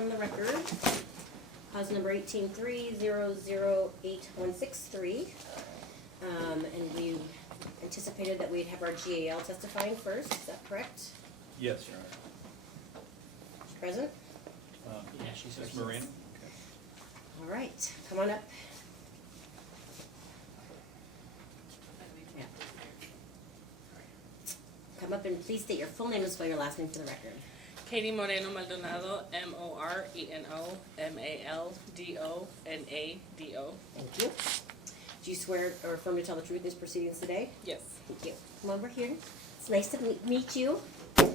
on the record. Cause number 18-3-008-163. And we anticipated that we'd have our GAL testifying first, is that correct? Yes, Your Honor. Present? Yeah, she's Ms. Moreno? All right, come on up. Yeah. Come up and please state your full name and spell your last name for the record. Katie Moreno Maldonado, Moreno Maldonado. Thank you. Do you swear or affirm to tell the truth in these proceedings today? Yes. Thank you. Come over here. It's nice to meet you. And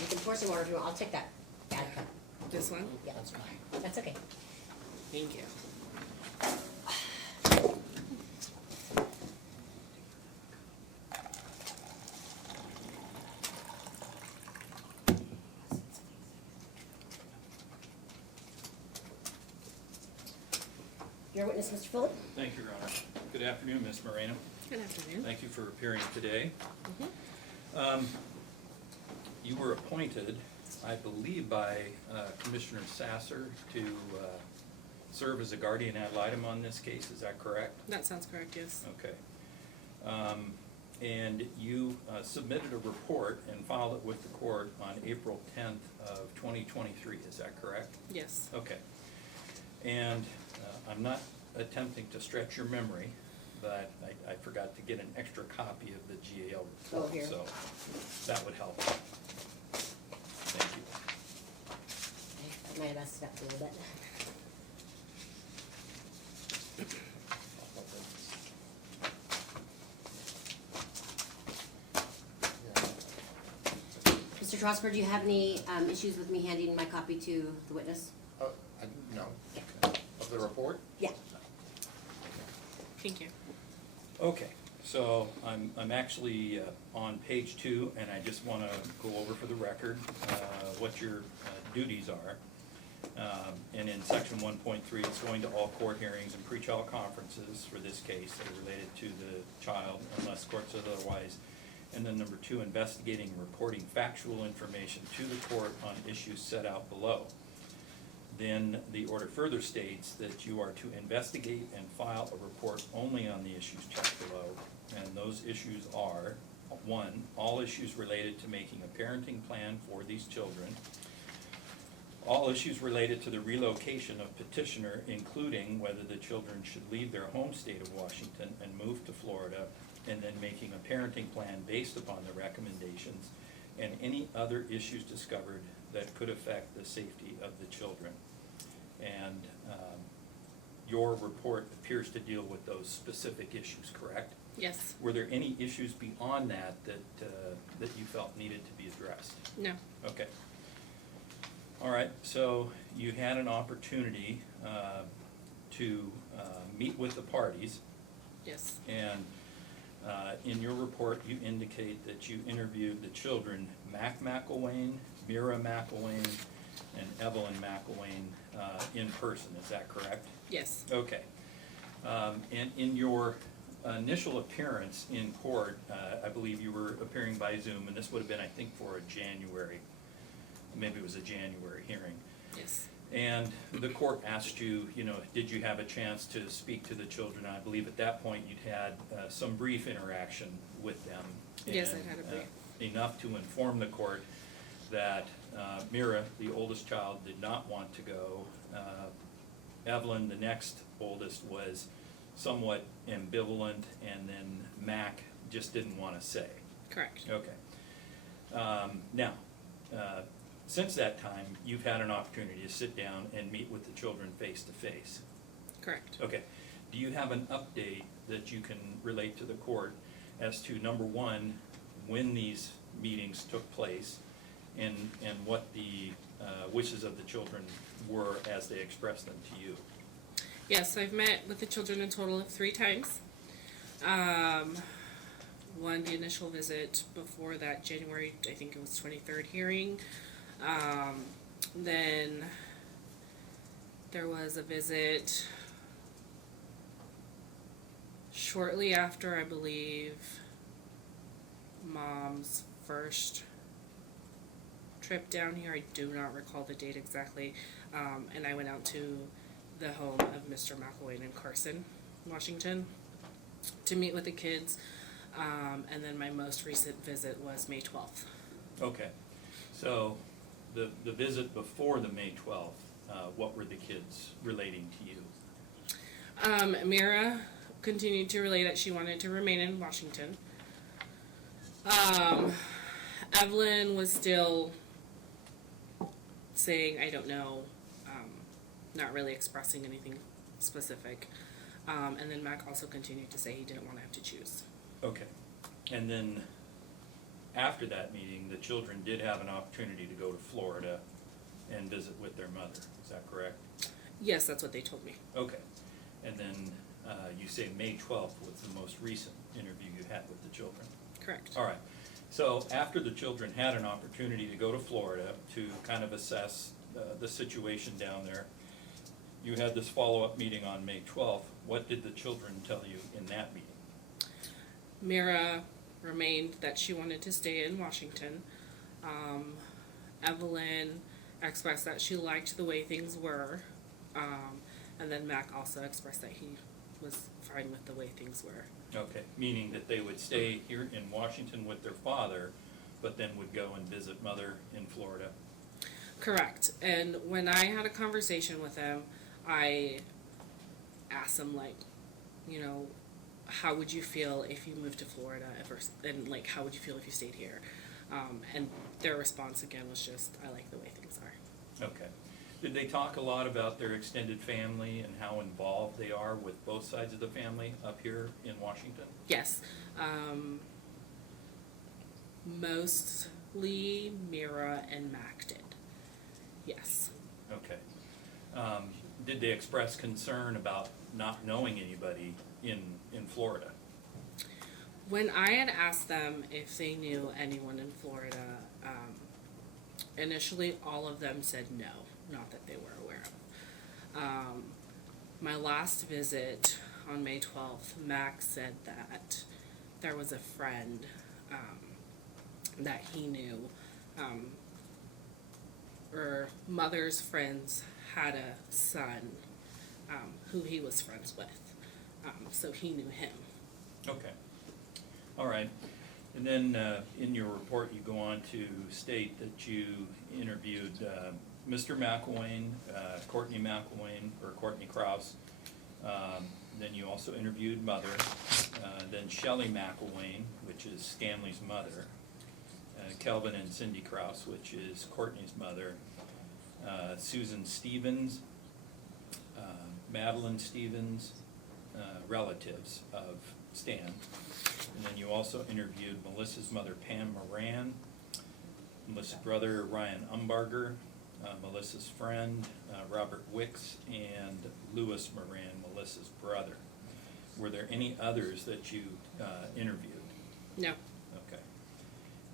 you can pour some water if you want. I'll take that bad cup. This one? Yeah, That's mine. that's okay. Thank you. Your witness, Mr. Phillip. Thank you, Your Honor. Good afternoon, Ms. Moreno. Good afternoon. Thank you for appearing today. Mhm. You were appointed, I believe, by Commissioner Sasser to serve as a guardian ad litem on this case. Is that correct? That sounds correct, yes. Okay. And you submitted a report and filed it with the court on April 10th of 2023. Is that correct? Yes. Okay. And I'm not attempting to stretch your memory, but I forgot to get an extra copy of the GAL report. Oh, here. So that would help. Thank you. I might have messed it up a little bit. Mr. Trosper, do you have any issues with me handing my copy to the witness? No. Of the report? Yeah. Thank you. Okay, so I'm actually on page 2, and I just want to go over for the record what your duties are. And in section 1.3, it's going to all court hearings and pretrial conferences for this case that are related to the child unless court says otherwise. And then number 2, investigating and reporting factual information to the court on issues set out below. Then the order further states that you are to investigate and file a report only on the issues checked below. And those issues are, 1, all issues related to making a parenting plan for these children. All issues related to the relocation of petitioner, including whether the children should leave their home state of Washington and move to Florida, and then making a parenting plan based upon the recommendations, and any other issues discovered that could affect the safety of the children. And your report appears to deal with those specific issues, correct? Yes. Were there any issues beyond that that you felt needed to be addressed? No. Okay. All right, so you had an opportunity to meet with the parties, Yes. and in your report you indicate that you interviewed the children Mac McElwain, Mira McElwain, and Evelyn McElwain in person, is that correct? Yes. Okay. And in your initial appearance in court, I believe you were appearing by Zoom, and this would have been, I think, for a January, maybe it was a January hearing. Yes. And the court asked you, did you have a chance to speak to the children? I believe at that point you'd had some brief interaction with them. Yes, and, I had a brief. enough to inform the court that Mira, the oldest child, did not want to go. Evelyn, the next oldest, was somewhat ambivalent, and then Mac just didn't want to say. Correct. Okay. Now, since that time, you've had an opportunity to sit down and meet with the children face to face. Correct. Okay. Do you have an update that you can relate to the court as to, number 1, when these meetings took place, and what the wishes of the children were as they expressed them to you? Yes, I've met with the children a total of 3 times. One, the initial visit before that January, I think it was 23rd hearing. Then there was a visit shortly after, I believe, Mom's first trip down here. I do not recall the date exactly. And I went out to the home of Mr. McElwain in Carson, Washington, to meet with the kids. And then my most recent visit was May 12th. Okay, so the visit before the May 12th, what were the kids relating to you? Mira continued to relay that she wanted to remain in Washington. Evelyn was still saying, I don't know, not really expressing anything specific. And then Mac also continued to say he didn't want to have to choose. Okay, and then after that meeting, the children did have an opportunity to go to Florida and visit with their mother, is that correct? Yes, that's what they told me. Okay, and then you say May 12th was the most recent interview you had with the children? Correct. All right, so after the children had an opportunity to go to Florida to kind of assess the situation down there, you had this follow-up meeting on May 12th. What did the children tell you in that meeting? Mira remained that she wanted to stay in Washington. Evelyn expressed that she liked the way things were. And then Mac also expressed that he was fine with the way things were. Okay, meaning that they would stay here in Washington with their father, but then would go and visit mother in Florida? Correct. And when I had a conversation with him, I asked him, like, you know, how would you feel if you moved to Florida, and like, how would you feel if you stayed here? And their response again was just, I like the way things are. Okay. Did they talk a lot about their extended family and how involved they are with both sides of the family up here in Washington? Yes. Mostly Mira and Mac did. Yes. Okay. Did they express concern about not knowing anybody in Florida? When I had asked them if they knew anyone in Florida, initially all of them said no, not that they were aware of. My last visit on May 12th, Mac said that there was a friend that he knew, or mother's friends had a son who he was friends with, so he knew him. Okay. All right. And then in your report, you go on to state that you interviewed Mr. McElwain, Courtney McElwain, or Courtney Krause. Then you also interviewed mother. Then Shelley McElwain, which is Stanley's mother. Kelvin and Cindy Krause, which is Courtney's mother. Susan Stevens, Madeline Stevens, relatives of Stan. And then you also interviewed Melissa's mother, Pam Moran, Melissa's brother, Ryan Umbarger, Melissa's friend, Robert Wicks, and Louis Moran, Melissa's brother. Were there any others that you interviewed? No. Okay.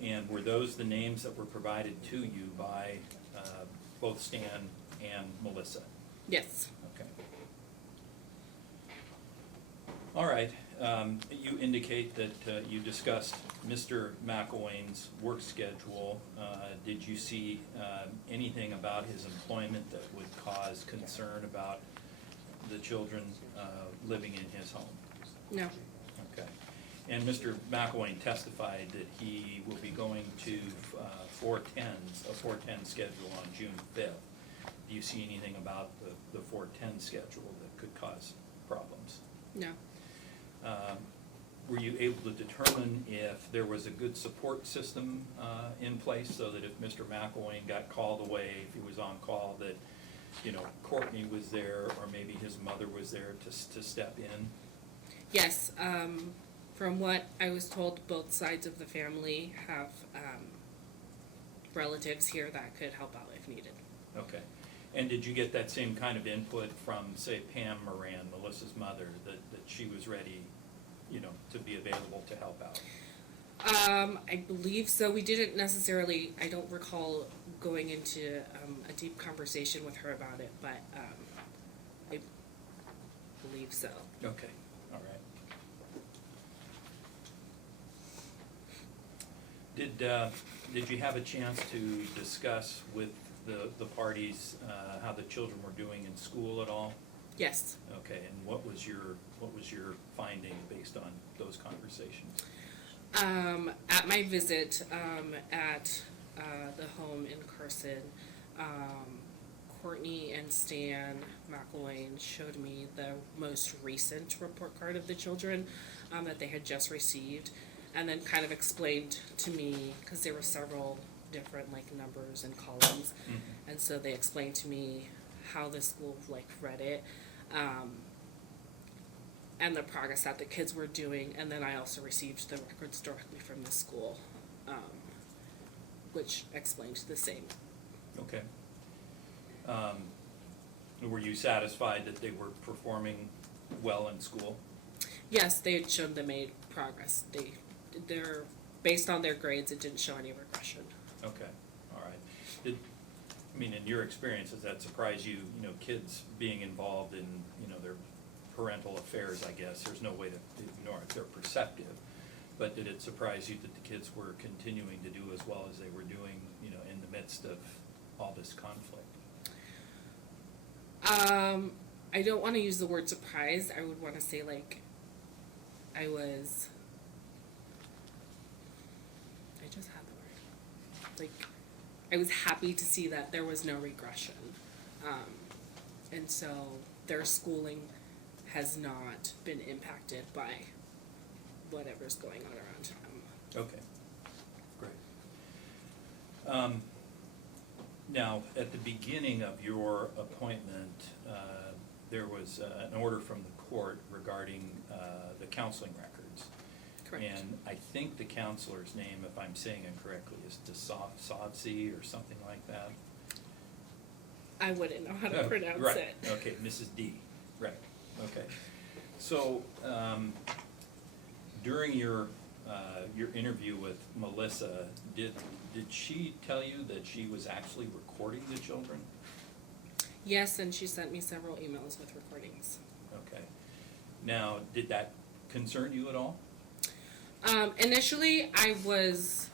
And were those the names that were provided to you by both Stan and Melissa? Yes. Okay. All right. You indicate that you discussed Mr. McElwain's work schedule. Did you see anything about his employment that would cause concern about the children living in his home? No. Okay. And Mr. McElwain testified that he will be going to 410s, a 410 schedule on June 5th. Do you see anything about the 410 schedule that could cause problems? No. Were you able to determine if there was a good support system in place so that if Mr. McElwain got called away, if he was on call, that, you know, Courtney was there or maybe his mother was there to step in? Yes. From what I was told, both sides of the family have relatives here that could help out if needed. Okay. And did you get that same kind of input from, say, Pam Moran, Melissa's mother, that she was ready, you know, to be available to help out? I believe so. We didn't necessarily, I don't recall going into a deep conversation with her about it, but I believe so. Did you have a chance to discuss with the parties, how the children were doing in school at all? Yes. Okay, and what was your finding based on those conversations? At my visit at the home in Carson, Courtney and Stan McElwain showed me the most recent report card of the children that they had just received, and then kind of explained to me, because there were several different like numbers and columns, and so they explained to me how the school like read it. And the progress that the kids were doing, and then I also received the records directly from the school, which explained the same. Okay. Were you satisfied that they were performing well in school? Yes, they had shown they made progress. They're based on their grades, it didn't show any regression. Okay, all right. In your experience, does that surprise you, kids being involved in, their parental affairs, I guess? There's no way to ignore it. They're perceptive. But did it surprise you that the kids were continuing to do as well as they were doing, in the midst of all this conflict? I don't want to use the word surprised. I would want to say I just had the word. I was happy to see that there was no regression. And so their schooling has not been impacted by whatever's going on around them. Okay, great. Now, at the beginning of your appointment, there was an order from the court regarding the counseling records. Correct. And I think the counselor's name, if I'm saying it correctly, is Desavsi or something like that. I wouldn't know how to pronounce right. it. Okay, Mrs. D. Right. Okay. So during your interview with Melissa, did she tell you that she was actually recording the children? Yes, and she sent me several emails with recordings. Okay. Now, did that concern you at all? Initially, I was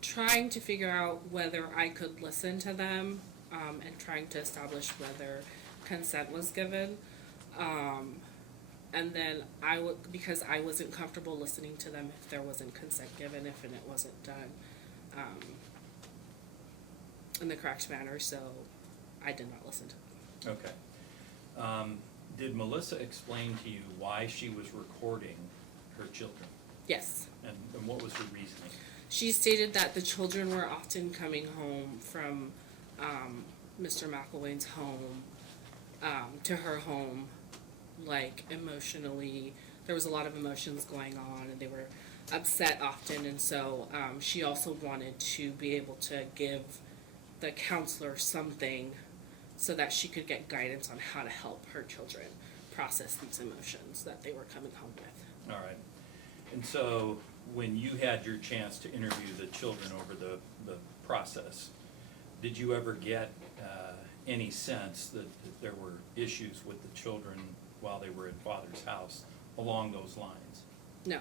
trying to figure out whether I could listen to them, and trying to establish whether consent was given. And then because I wasn't comfortable listening to them if there wasn't consent given, if it wasn't done in the correct manner, so I did not listen to them. Okay. Did Melissa explain to you why she was recording her children? Yes. And what was her reasoning? She stated that the children were often coming home from Mr. McElwain's home to her home, emotionally. There was a lot of emotions going on, and they were upset often, and so she also wanted to be able to give the counselor something so that she could get guidance on how to help her children process these emotions that they were coming home with. All right. And so when you had your chance to interview the children over the process, did you ever get any sense that there were issues with the children while they were at Father's house along those lines? No.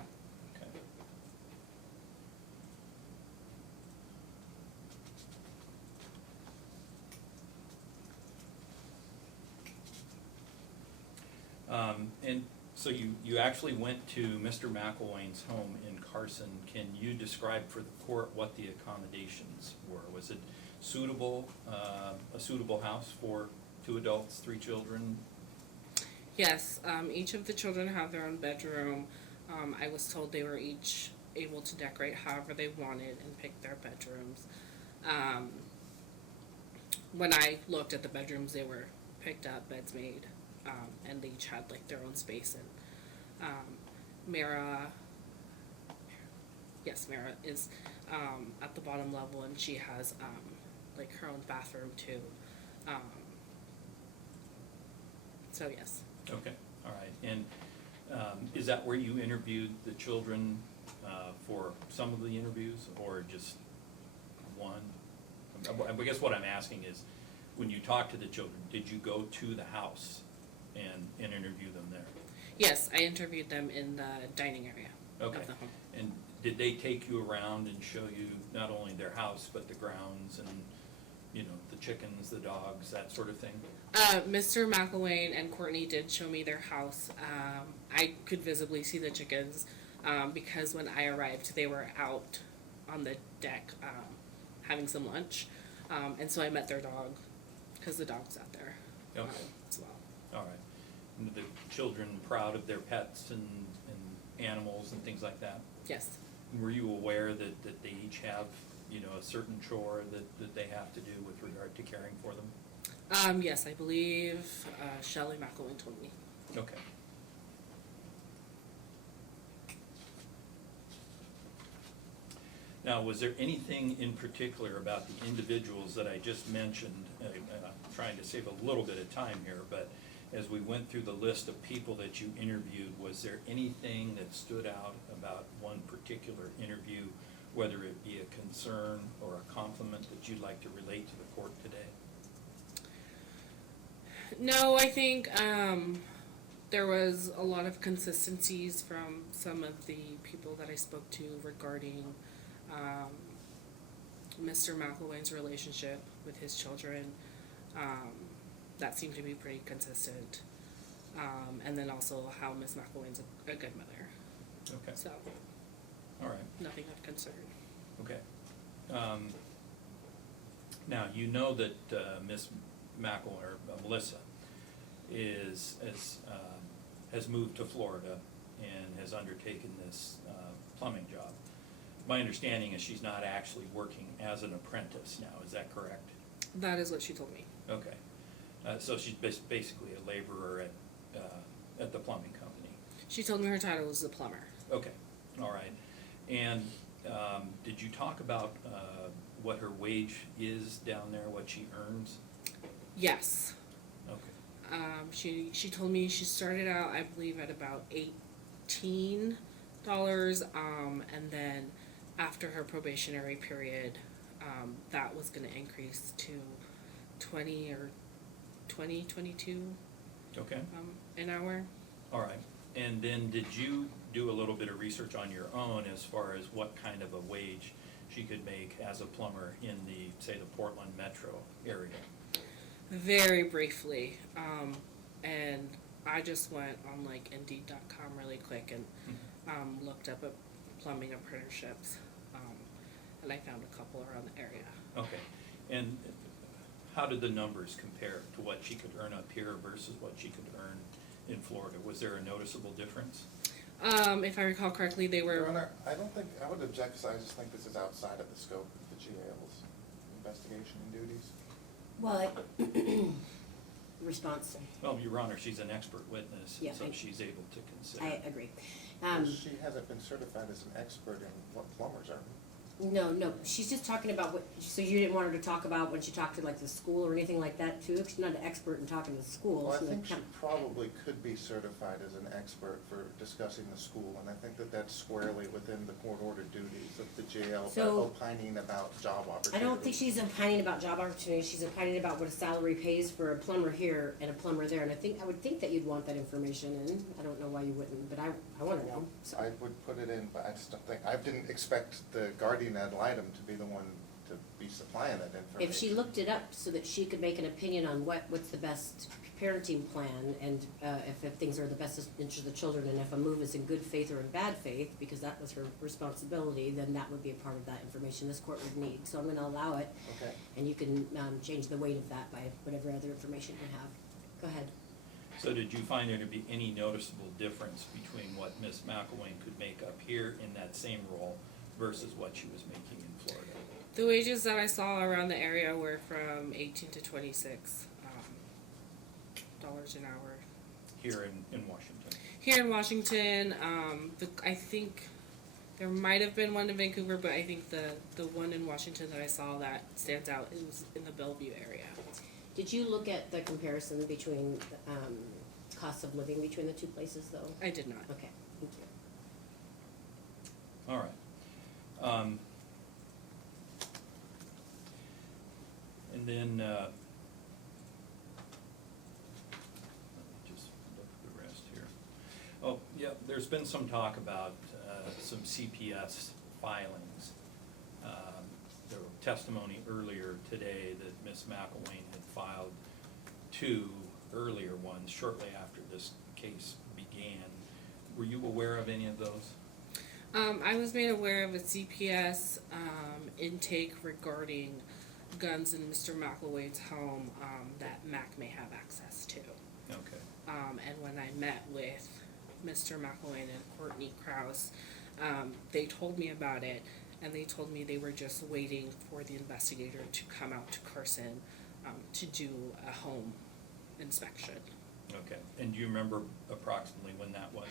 And so you actually went to Mr. McElwain's home in Carson. Can you describe for the court what the accommodations were? Was it suitable, a suitable house for 2 adults, 3 children? Yes, each of the children have their own bedroom. I was told they were each able to decorate however they wanted and pick their bedrooms. When I looked at the bedrooms, they were picked up, beds made, and they each had their own space. And Mara is at the bottom level, and she has her own bathroom too. So yes. Okay, all right. And is that where you interviewed the children for some of the interviews, or just one? I guess what I'm asking is, when you talked to the children, did you go to the house and interview them there? Yes, I interviewed them in the dining area. Okay. of the home. And did they take you around and show you not only their house, but the grounds and, you know, the chickens, the dogs, that sort of thing? Mr. McElwain and Courtney did show me their house. I could visibly see the chickens because when I arrived, they were out on the deck having some lunch. And so I met their dog because the dog's out there Okay. as well. All right. And the children proud of their pets and animals and things like that? Yes. Were you aware that they each have, you know, a certain chore that they have to do with regard to caring for them? Yes, I believe Shelley McElwain told me. Okay. Now, was there anything in particular about the individuals that I just mentioned? I'm trying to save a little bit of time here, but as we went through the list of people that you interviewed, was there anything that stood out about one particular interview, whether it be a concern or a compliment that you'd like to relate to the court today? No, I think there was a lot of consistencies from some of the people that I spoke to regarding Mr. McElwain's relationship with his children. That seemed to be pretty consistent. And then also how Ms. McElwain's a good mother. Okay, So, all right, nothing of concern. okay. Now, you know that Ms. McElwain, or Melissa, has moved to Florida and has undertaken this plumbing job. My understanding is she's not actually working as an apprentice now, is that correct? That is what she told me. Okay. So she's basically a laborer at the plumbing company. She told me her title was a plumber. Okay, all right. And did you talk about what her wage is down there, what she earns? Yes. Okay. She told me she started out, I believe, at about $18, and then after her probationary period, that was going to increase to 22 Okay, an hour. all right. And then did you do a little bit of research on your own as far as what kind of a wage she could make as a plumber in the, say, the Portland metro area? Very briefly, and I just went on like Indeed.com really quick and looked up at plumbing apprenticeships, and I found a couple around the area. Okay. And how did the numbers compare to what she could earn up here versus what she could earn in Florida? Was there a noticeable difference? If I recall correctly, they Your were. Honor, I don't think, I would object, because I just think this is outside of the scope of the GAL's investigation and duties. Well, response, Well, Your Honor, she's an expert witness, Yeah, so I- she's able to consider. I agree. She hasn't been certified as an expert in what plumbers are. No, she's just talking about what, so you didn't want her to talk about when she talked to like the school or anything like that too? She's not an expert in talking to the school. Well, I so think she that- probably could be certified as an expert for discussing the school, and I think that that's squarely within the court-ordered duties of the jail, So- opining about job opportunities. I don't think she's opining about job opportunities, she's opining about what a salary pays for a plumber here and a plumber there, and I would think that you'd want that information in. I don't know why you wouldn't, but I wanna know, so. I would put it in, but I just don't think, I didn't expect the guardian ad litem to be the one to be supplying that information. If she looked it up so that she could make an opinion on what's the best parenting plan, and if things are in the best interest of the children, and if a move is in good faith or in bad faith, because that was her responsibility, then that would be a part of that information this court would need. So I'm gonna allow it, Okay. and you can change the weight of that by whatever other information you have. Go ahead. So did you find there to be any noticeable difference between what Ms. McElwain could make up here in that same role versus what she was making in Florida? The wages that I saw around the area were from 18 to 26 dollars an hour. Here in Washington? Here in Washington, I think there might have been one in Vancouver, but I think the one in Washington that I saw that stands out is in the Bellevue area. Did you look at the comparison between costs of living between the two places, though? I did not. Okay, thank you. All right. And then, let me just look at the rest here. Oh, yeah, there's been some talk about some CPS filings. There was testimony earlier today that Ms. McElwain had filed 2 earlier ones shortly after this case began. Were you aware of any of those? I was made aware of a CPS intake regarding guns in Mr. McElwain's home that Mac may have access to. Okay. And when I met with Mr. McElwain and Courtney Krause, they told me about it, and they told me they were just waiting for the investigator to come out to Carson to do a home inspection. Okay. And do you remember approximately when that was?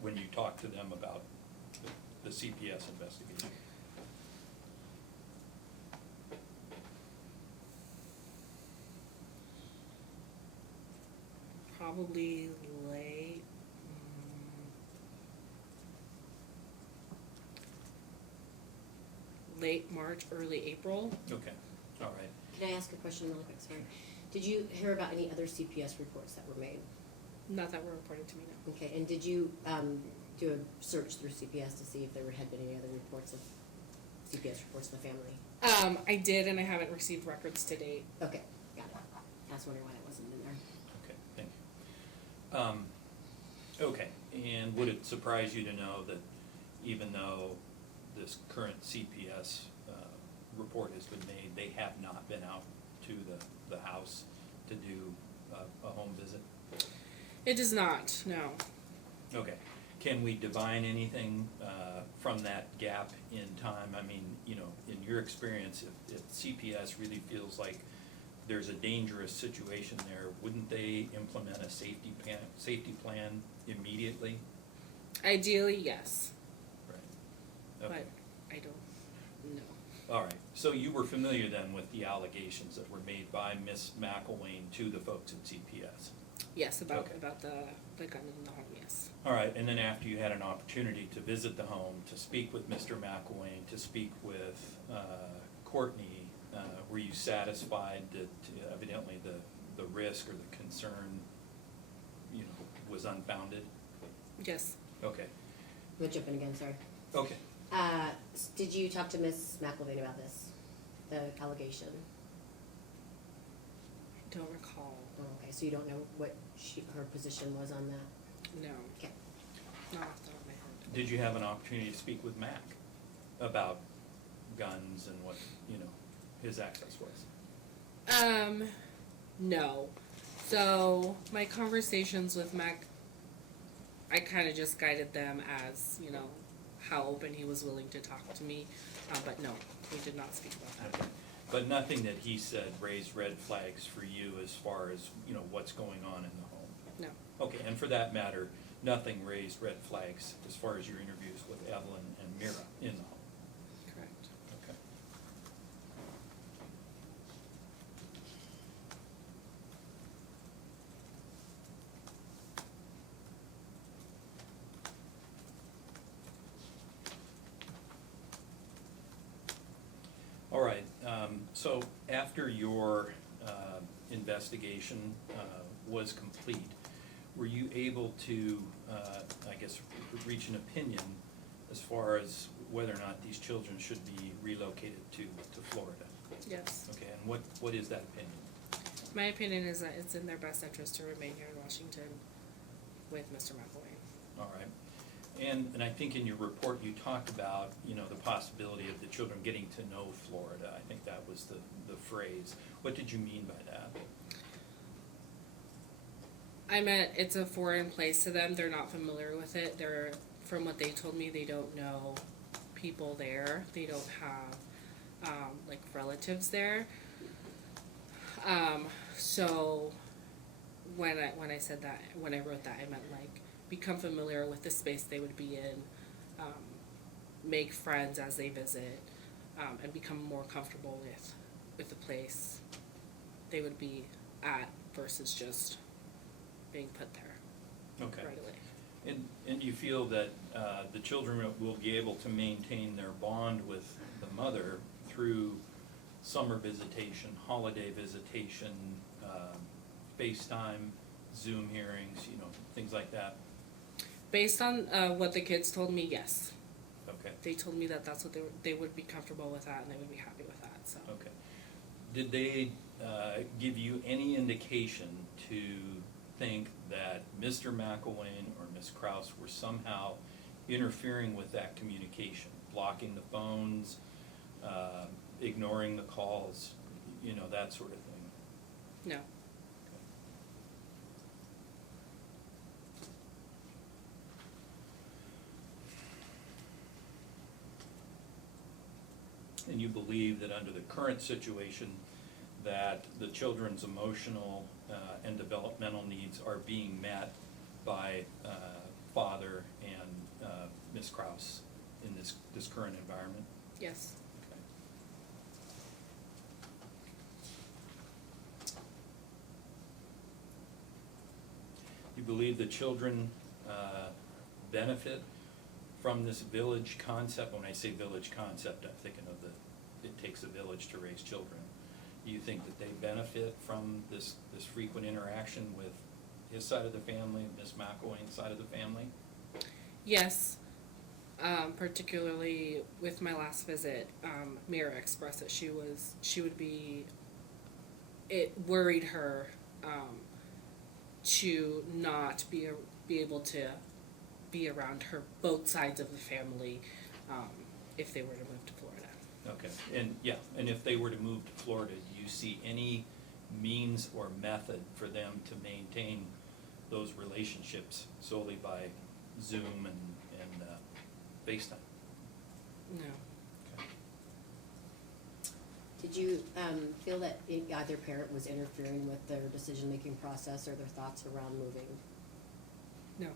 When you talked to them about the CPS investigation? Probably late March, early April. Okay. All right. Can I ask a question really quick, sorry? Did you hear about any other CPS reports that were made? Not that were reported to me, no. Okay, and did you do a search through CPS to see if there had been any other reports of CPS reports in the family? I did, and I haven't received records to date. Okay, got it. I was wondering why it wasn't in there. Okay, thank you. Okay, and would it surprise you to know that even though this current CPS report has been made, they have not been out to the house to do a home visit? It does not, no. Okay, can we divine anything from that gap in time? I mean, you know, in your experience, if CPS really feels like there's a dangerous situation there, wouldn't they implement a safety plan immediately? Ideally, yes, Right. Okay. but I don't know. All right, so you were familiar then with the allegations that were made by Ms. McElwain to the folks at CPS? Yes, about Okay. the gun in the home, yes. All right, and then after you had an opportunity to visit the home, to speak with Mr. McElwain, to speak with Courtney, were you satisfied that evidently the risk or the concern, you know, was unfounded? Yes. Okay, I'm gonna jump in again, sorry. okay. Did you talk to Ms. McElvain about this, the allegation? I don't recall. Oh, okay, so you don't know what her position was on that? No. Okay. Not off the top of my head. Did you have an opportunity to speak with Mac about guns and what, you know, his access was? No. So my conversations with Mac, I kind of just guided them as, you know, how open he was willing to talk to me. But no, we did not speak about that. Okay. But nothing that he said raised red flags for you as far as, you know, what's going on in the home? No. Okay, and for that matter, nothing raised red flags as far as your interviews with Evelyn and Mira in the home? Correct. Okay. All right, so after your investigation was complete, were you able to, I guess, reach an opinion as far as whether or not these children should be relocated to Florida? Yes. Okay, and what is that opinion? My opinion is that it's in their best interest to remain here in Washington with Mr. McElwain. All right. And I think in your report you talked about, you know, the possibility of the children getting to know Florida. I think that was the phrase. What did you mean by that? I meant it's a foreign place to them. They're not familiar with it. From what they told me, they don't know people there. They don't have like relatives there. So when I said that, when I wrote that, I meant like become familiar with the space they would be in, make friends as they visit, and become more comfortable with the place they would be at versus just being put there Okay. right away. And you feel that the children will be able to maintain their bond with the mother through summer visitation, holiday visitation, FaceTime, Zoom hearings, you know, things like that? Based on what the kids told me, yes. Okay, They told me that that's what they would be comfortable with that and they would be happy with that. So okay. Did they give you any indication to think that Mr. McElwain or Miss Kraus were somehow interfering with that communication, blocking the phones, ignoring the calls, you know, that sort of thing? no. And you believe that under the current situation, that the children's emotional and developmental needs are being met by father and Ms. Kraus in this current environment? Yes. Okay. You believe the children benefit from this village concept? When I say village concept, I'm thinking of it takes a village to raise children. Do you think that they benefit from this frequent interaction with his side of the family, Miss McElwain's side of the family? Yes. Particularly with my last visit, Mira expressed that it worried her to not be able to be around both sides of the family if they were to move to Florida. Okay, and if they were to move to Florida, do you see any means or method for them to maintain those relationships solely by Zoom and FaceTime? No. Okay. Did you feel that either parent was interfering with their decision-making process or their thoughts around moving? No.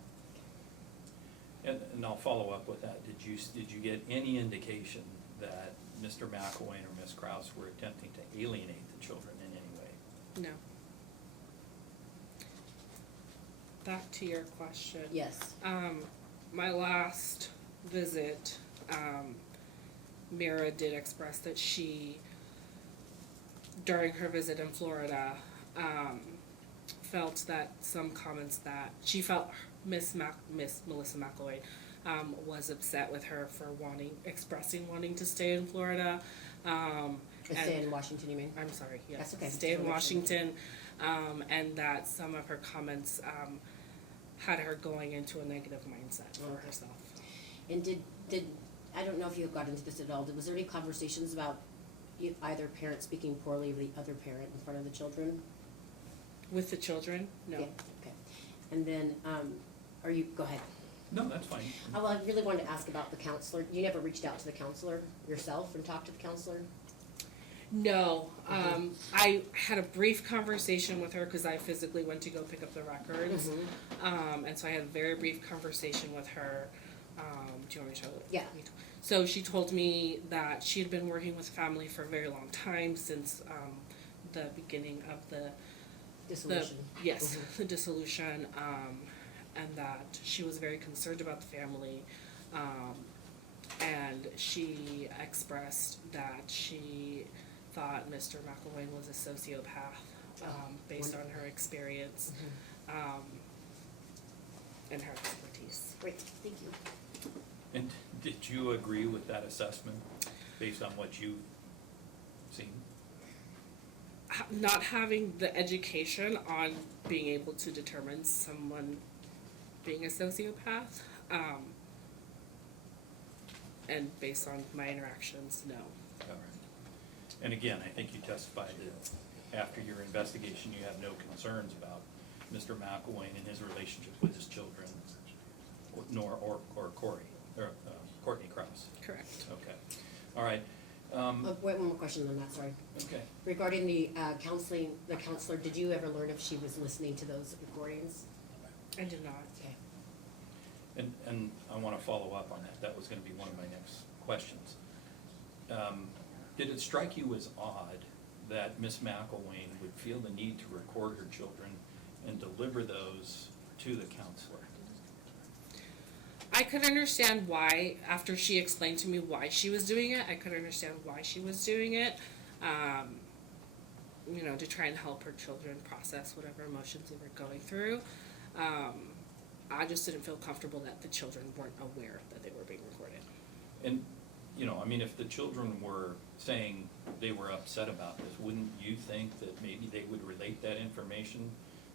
And I'll follow up with that. Did you get any indication that Mr. McElwain or Ms. Kraus were attempting to alienate the children in any way? No. Back to your question. Yes. My last visit, Mira did express that she, during her visit in Florida, felt that some comments that she felt Miss Melissa McElwain was upset with her for expressing wanting to stay in Florida. Stay in Washington, you mean? I'm sorry, yes. That's okay. Stay in Totally Washington, and that some of her comments had her going into a negative mindset for Okay. herself. And did I don't know if you got into this at all. Was there any conversations about either parent speaking poorly of the other parent in front of the children? With the children, no. Yeah, okay. And then, go ahead. No, that's fine. Well, I really wanted to ask about the counselor. You never reached out to the counselor yourself and talked to the counselor? No, I had a brief conversation with her because I physically went to go pick up the records, and so I had a very brief conversation with her. Do you want me to show it? Yeah. So she told me that she had been working with family for a very long time since the beginning of the Dissolution. the dissolution, and that she was very concerned about the family, and she expressed that she thought Mr. McElwain was a sociopath based on her experience and her expertise. Great, thank you. And did you agree with that assessment based on what you've seen? Not having the education on being able to determine someone being a sociopath, and based on my interactions, no. All right. And again, I think you testified that after your investigation, you have no concerns about Mr. McElwain and his relationship with his children, or Corey, or Courtney Kraus. Correct. Okay. All right. Wait, one more question on that, sorry. Okay. Regarding the counselor, did you ever learn if she was listening to those recordings? I did not. Okay. And I want to follow up on that. That was going to be one of my next questions. Did it strike you as odd that Miss McElwain would feel the need to record her children and deliver those to the counselor? I could understand why, after she explained to me why she was doing it, I could understand why she was doing it, to try and help her children process whatever emotions they were going through. I just didn't feel comfortable that the children weren't aware that they were being recorded. And, I mean, if the children were saying they were upset about this, wouldn't you think that maybe they would relate that information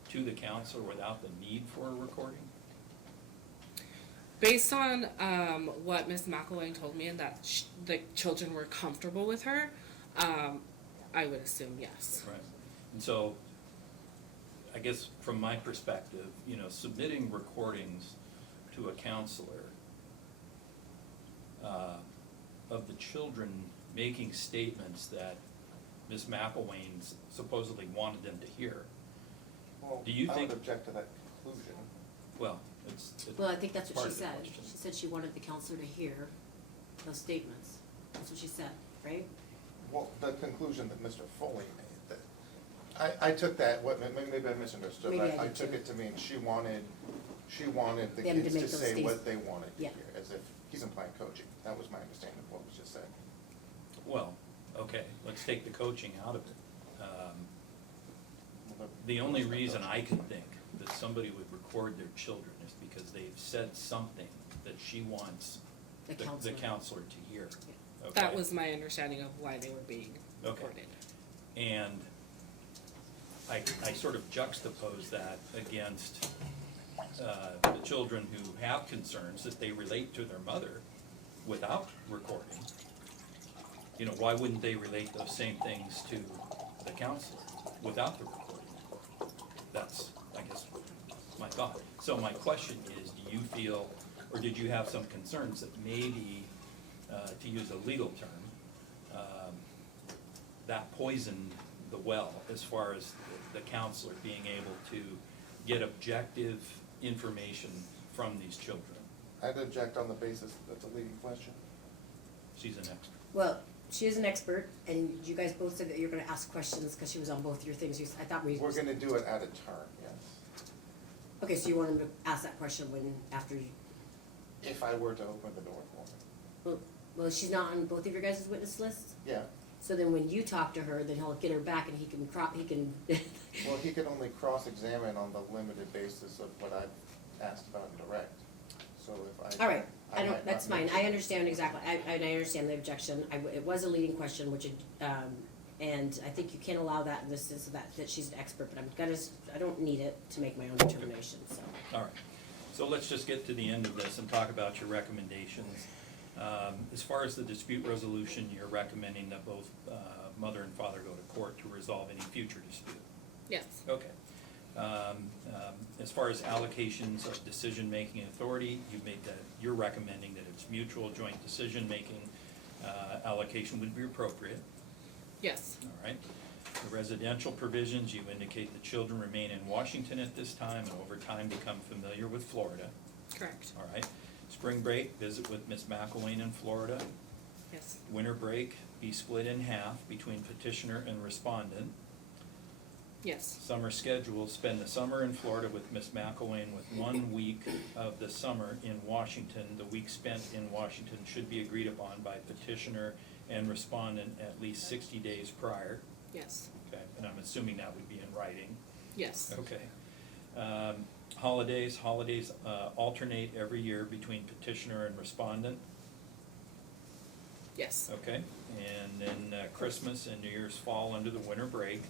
to the counselor without the need for a recording? Based on what Miss McElwain told me and that the children were comfortable with her, I would assume yes. Right. And so, I guess from my perspective, submitting recordings to a counselor of the children making statements that Ms. McElwain supposedly wanted them to hear. Well, Do you I think- would object to that conclusion. Well, Well, I think that's what part she of the said. question. She said she wanted the counselor to hear those statements. That's what she said, right? Well, the conclusion that Mr. Foley made, that, I took that, maybe I misunderstood, Maybe I but I did took too. it to mean she wanted the Them to kids make to those say statements. what they wanted to Yeah. hear, as if he's implying coaching. That was my understanding of what was just said. well, okay, let's take the coaching out of it. Well, The only was no reason coaching. I can think that somebody would record their children is because they've said something that she wants The the counselor. counselor to hear. Okay? That was my understanding of why they were being Okay. recorded. And I sort of juxtapose that against the children who have concerns that they relate to their mother without recording. Why wouldn't they relate those same things to the counselor without the recording? That's, I guess, my thought. So my question is, do you feel, or did you have some concerns that maybe, to use a legal term, that poisoned the well as far as the counselor being able to get objective information from these children? I'd object on the basis that that's a leading question. She's an expert. Well, she is an expert, and you guys both said that you're gonna ask questions, because she was on both your things. I thought we. We're gonna do it at a turn, yes. Okay, so you want him to ask that question after you, If I were to open the door for him. well, she's not on both of your guys' witness lists? Yeah, So then when you talk to her, then he'll get her back and he can well, he could only cross-examine on the limited basis of what I've asked about in direct. So if I. All right, I might that's not fine, make I it. understand exactly, I understand the objection, it was a leading question, which, and I think you can allow that in the sense of that she's an expert, but I don't need it to make my own determination, so. All right, so let's just get to the end of this and talk about your recommendations. As far as the dispute resolution, you're recommending that both mother and father go to court to resolve any future dispute. Yes. Okay. As far as allocations of decision-making authority, you're recommending that it's mutual joint decision-making, allocation would be appropriate. Yes. All right. The residential provisions, you indicate the children remain in Washington at this time and over time become familiar with Florida. Correct. All right. Spring break, visit with Ms. McElwain in Florida. Yes. Winter break, be split in half between petitioner and respondent. Yes. Summer schedule, spend the summer in Florida with Ms. McElwain with 1 week of the summer in Washington. The week spent in Washington should be agreed upon by petitioner and respondent at least 60 days prior. Yes. Okay, and I'm assuming that would be in writing. Yes. Okay. Holidays alternate every year between petitioner and respondent. Yes. Okay, and then Christmas and New Year's fall under the winter break.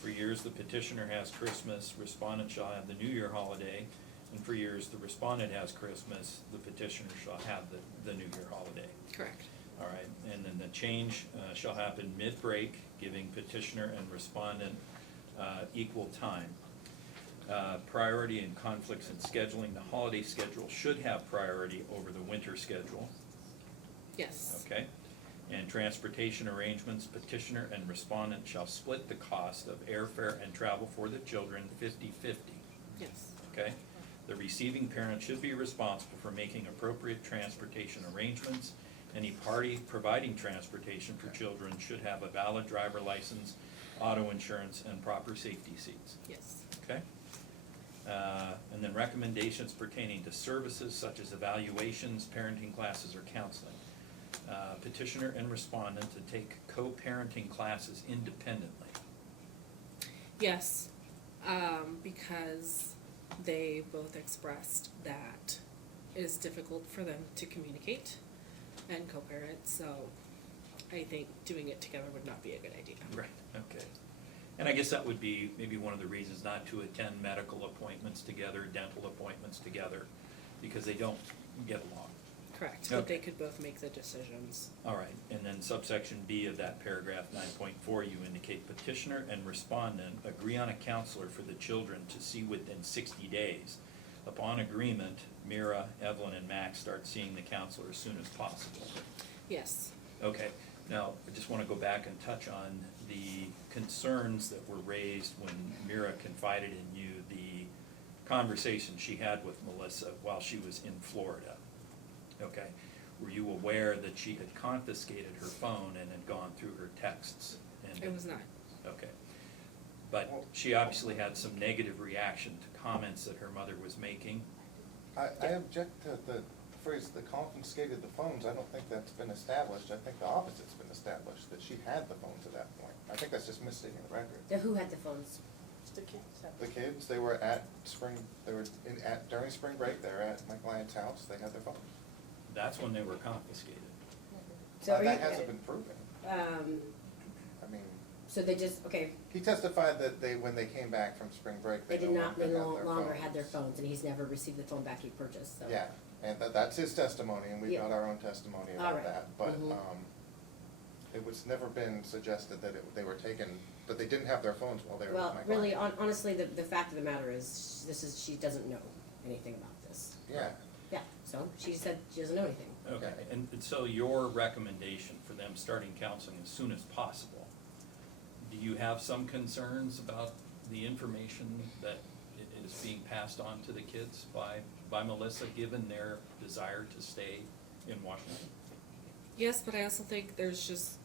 For years, the petitioner has Christmas, respondent shall have the New Year holiday, and for years, the respondent has Christmas, the petitioner shall have the New Year holiday. Correct. All right, and then the change shall happen mid-break, giving petitioner and respondent equal time. Priority and conflicts in scheduling, the holiday schedule should have priority over the winter schedule. Yes. Okay, and transportation arrangements, petitioner and respondent shall split the cost of airfare and travel for the children 50-50, Yes. okay? The receiving parent should be responsible for making appropriate transportation arrangements. Any party providing transportation for children should have a valid driver license, auto insurance, and proper safety seats, Yes. okay? And then recommendations pertaining to services such as evaluations, parenting classes, or counseling. Petitioner and respondent to take co-parenting classes independently. Yes. Because they both expressed that it is difficult for them to communicate and co-parent, so I think doing it together would not be a good idea. Right, okay. And I guess that would be maybe one of the reasons not to attend medical appointments together, dental appointments together, because they don't get along. Correct, but Okay. they could both make the decisions. All right, and then subsection B of that paragraph 9.4, you indicate petitioner and respondent agree on a counselor for the children to see within 60 days. Upon agreement, Mira, Evelyn, and Max start seeing the counselor as soon as possible. Yes. Okay, now, I just wanna go back and touch on the concerns that were raised when Mira confided in you the conversation she had with Melissa while she was in Florida. Okay, were you aware that she had confiscated her phone and had gone through her texts? And It was not. Okay, but she obviously had some negative reaction to comments that her mother was making. I object to the phrase, the confiscated the phones. I don't think that's been established. I think the opposite's been established, that she had the phones at that point. I think that's just misstating the record. Who had the phones? The kids, they were at during spring break, they were at my client's house, they had their phones. That's when they were confiscated. So are That you, hasn't been proven. I mean, so they just, okay, he testified that when they came back from spring break, they they did no not, they longer no had their longer phones. had their phones, and he's never received the phone back he purchased, so. Yeah, and that's his testimony, and we've Yeah. got our own testimony All about right. that, but, Mhm. it was never been suggested that they were taken, that they didn't have their phones while they were with my Well, client. really, honestly, the fact of the matter is, she doesn't know anything about this. Yeah, Yeah, so she said she doesn't know anything. Okay, and so your recommendation for them starting counseling as soon as possible, do you have some concerns about the information that is being passed on to the kids by Melissa, given their desire to stay in Washington? Yes, but I also think there's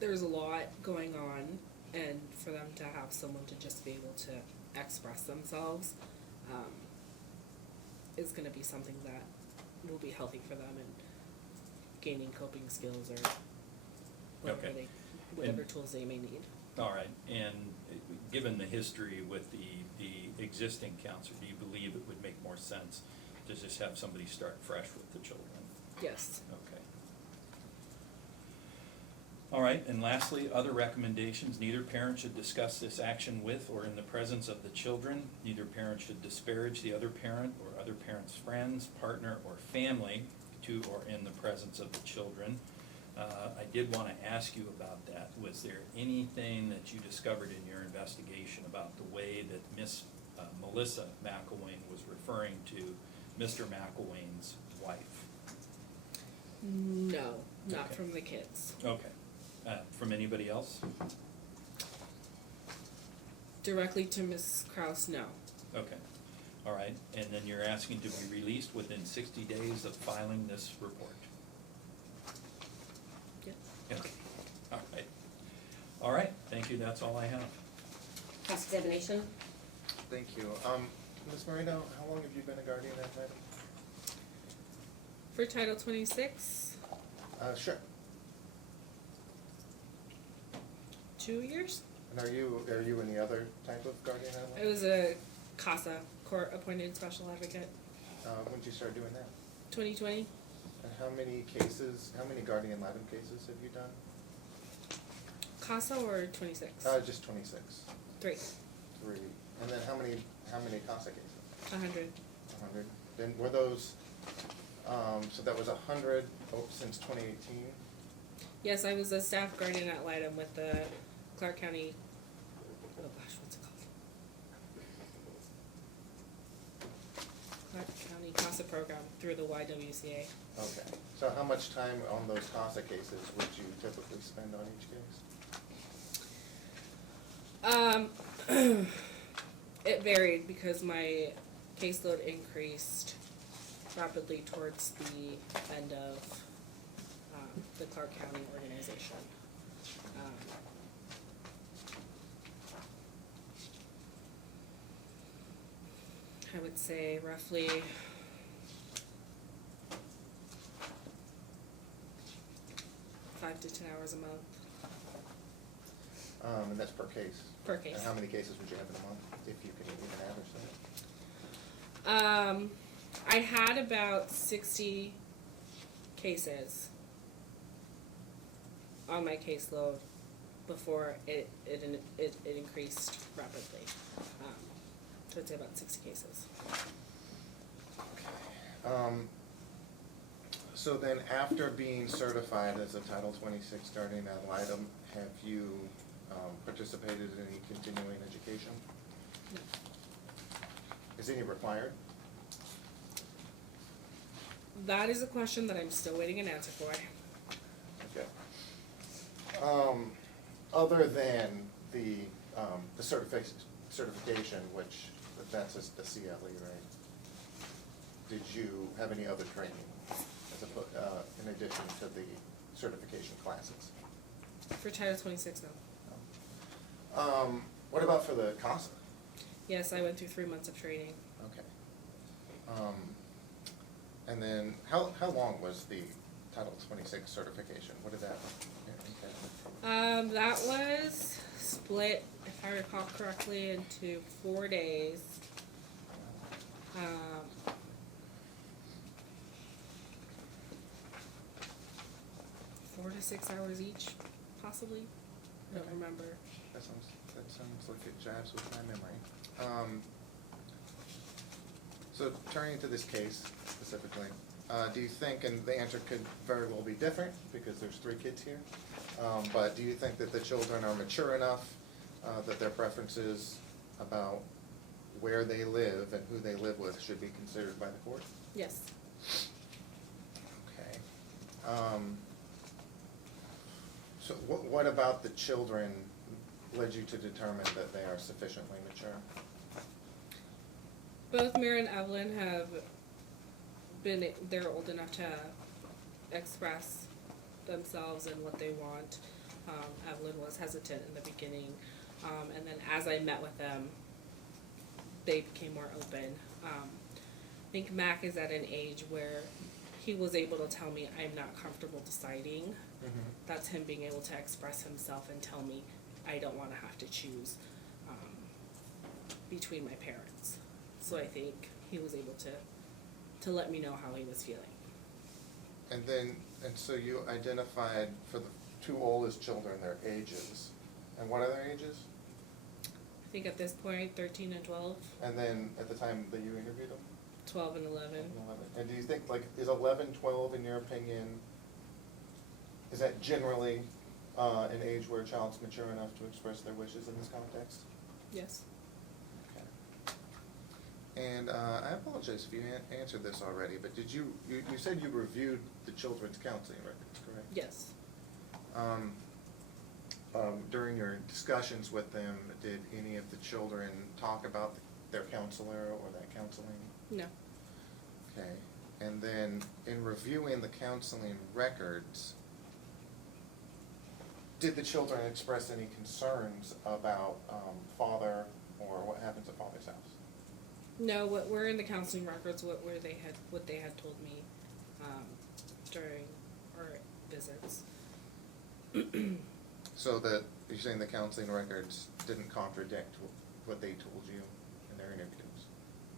a lot going on, and for them to have someone to just be able to express themselves is going to be something that will be healthy for them and gaining coping skills or whatever Okay. whatever And- tools they may need. All right, and given the history with the existing counselor, do you believe it would make more sense to just have somebody start fresh with the children? Yes. Okay. All right, and lastly, other recommendations, neither parent should discuss this action with or in the presence of the children. Neither parent should disparage the other parent or other parent's friends, partner, or family to or in the presence of the children. I did want to ask you about that. Was there anything that you discovered in your investigation about the way that Miss Melissa McElwain was referring to Mr. McElwain's wife? No, not Okay. from the kids. Okay. From anybody else? Directly to Miss Kraus, no. Okay. All right, and then you're asking to be released within 60 days of filing this report? Yep. Okay, all right. All right, thank you, that's all I have. Cross-examination? thank you. Ms. Marino, how long have you been a guardian ad litem? For Title 26, Sure. 2 years. And are you any other type of guardian ad It litem? was a CASA, court-appointed special advocate, When did you start doing that? 2020. And how many guardian ad litem cases have you done? CASA or 26? Just 26. 3. 3. And then how many CASA cases? 100. 100. Then were those, so that was 100 since 2018? Yes, I was a staff guardian ad litem with the Clark County, oh gosh, what's it called? Clark County CASA program through the YWCA. Okay. So how much time on those CASA cases would you typically spend on each case? It varied because my caseload increased rapidly towards the end of the Clark County organization. I would say roughly 5 to 10 hours a month And that's per case? per case. And how many cases would you have in a month, if you can even average that? I had about 60 cases on my caseload before it increased rapidly. So I'd say about 60 cases. So then after being certified as a Title 26 guardian ad litem, have you participated in any continuing education? No. Is any required? That is a question that I'm still waiting an answer for. Okay. Other than the certification, which that's the CLE, right? Did you have any other training in addition to the certification classes? For Title 26, no. What about for the CASA? Yes, I went through 3 months of training. Okay. And then how long was the Title 26 certification? What did that entail? That was split, if I recall correctly, into 4 days. 4 to 6 hours each, possibly. I don't remember. That sounds like it jives with my memory. So turning to this case specifically, do you think, and the answer could very well be different because there's 3 kids here, but do you think that the children are mature enough that their preferences about where they live and who they live with should be considered by the court? Yes. Okay. So what about the children led you to determine that they are sufficiently mature? Both Mira and Evelyn have they're old enough to express themselves and what they want. Evelyn was hesitant in the beginning, and then as I met with them, they became more open. I think Mac is at an age where he was able to tell me, I'm not comfortable deciding. Mm-hmm. That's him being able to express himself and tell me, I don't want to have to choose between my parents. So I think he was able to let me know how he was feeling. And so you identified for the 2 oldest children their ages. And what are their ages? I think at this point, 13 and 12. And then at the time that you interviewed them? 12 and 11. 11. And do you think, is 11, 12, in your opinion, is that generally an age where a child's mature enough to express their wishes in this context? Yes. Okay. And I apologize if you answered this already, but did you said you reviewed the children's counseling records, correct? Yes. During your discussions with them, did any of the children talk about their counselor or that counseling? No. Okay. And then in reviewing the counseling records, did the children express any concerns about father or what happens at father's house? No, what were in the counseling records, what they had told me during our visits. So that you're saying the counseling records didn't contradict what they told you in their interviews?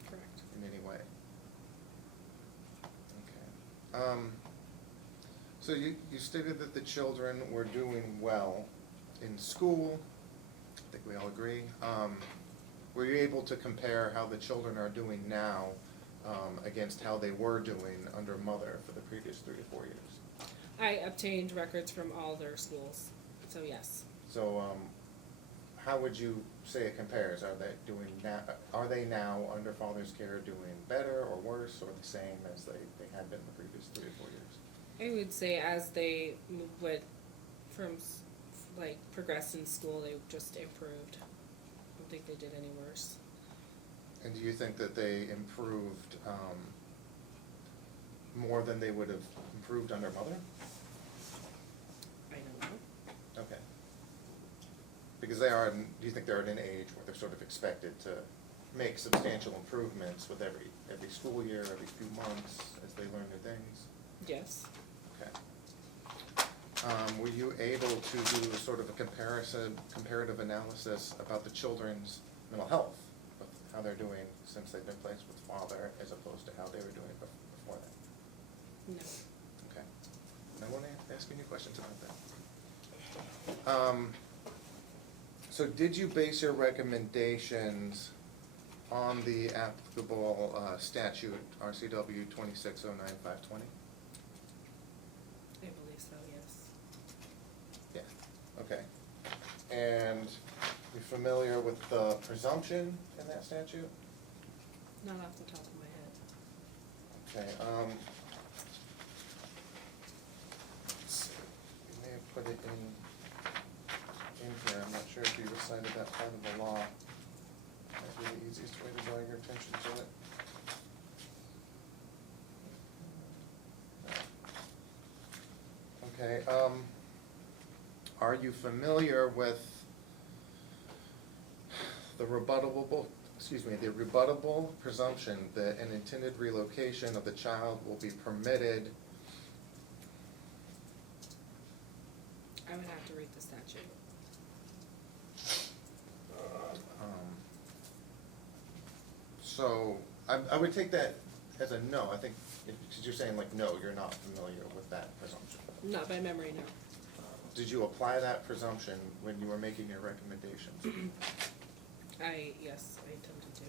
Correct. In any way? Okay. So you stated that the children were doing well in school. I think we all agree. Were you able to compare how the children are doing now against how they were doing under mother for the previous 3 to 4 years? I obtained records from all their schools, so yes. So how would you say it compares? Are they now under father's care doing better or worse or the same as they had been the previous 3 to 4 years? I would say as they went from progressed in school, they just improved. I don't think they did any worse. And do you think that they improved more than they would have improved under mother? I don't know. Okay. Because do you think they're at an age where they're sort of expected to make substantial improvements with every school year, every few months, as they learn new things? Yes. Okay. Were you able to do a sort of a comparative analysis about the children's mental health, of how they're doing since they've been placed with father as opposed to how they were doing before that? No. Okay. I won't ask any questions about that. So did you base your recommendations on the applicable statute, RCW 2609-520? I believe so, yes. Yeah, okay. And you familiar with the presumption in that statute? Not off the top of my head. Okay, let's see, you may have put it in here, I'm not sure if you recited that part of the law. Might be the easiest way to draw your attention to it. Okay, are you familiar with the rebuttable presumption that an intended relocation of the child will be permitted? I would have to read the statute. So, I would take that as a no. I think, because you're saying like, no, you're not familiar with that presumption. Not by memory, no. Did you apply that presumption when you were making your recommendations? Yes, I attempted to.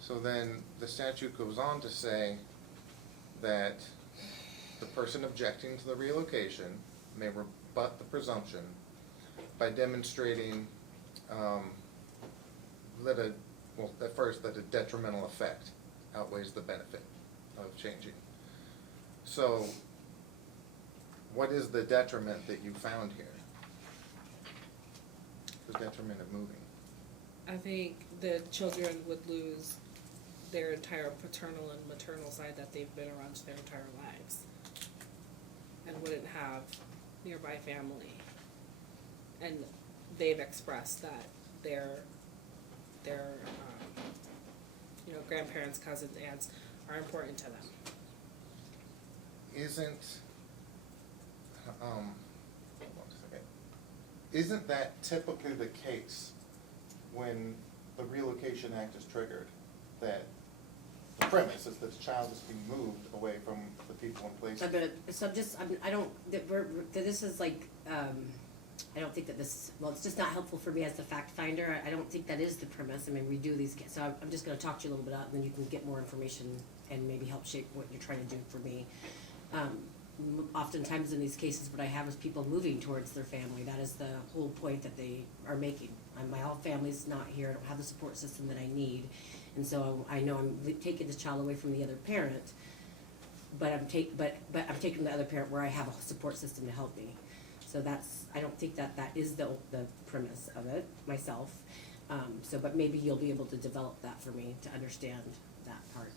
So then, the statute goes on to say that the person objecting to the relocation may rebut the presumption by demonstrating that a detrimental effect outweighs the benefit of changing. So, what is the detriment that you found here? The detriment of moving? I think the children would lose their entire paternal and maternal side that they've been around their entire lives, and wouldn't have nearby family. And they've expressed that their grandparents, cousins, aunts are important to them. Isn't that typically the case when the Relocation Act is triggered? That the premise is that the child is being moved away from the people in place? I don't think that this, well, it's just not helpful for me as the fact finder. I don't think that is the premise. I mean, we do these, so I'm just gonna talk to you a little bit about it, and then you can get more information and maybe help shape what you're trying to do for me. Oftentimes in these cases, what I have is people moving towards their family. That is the whole point that they are making. My whole family's not here. I don't have the support system that I need. And so I know I'm taking this child away from the other parent, but I'm taking the other parent where I have a support system to help me. So I don't think that is the premise of it myself. But maybe you'll be able to develop that for me to understand that part.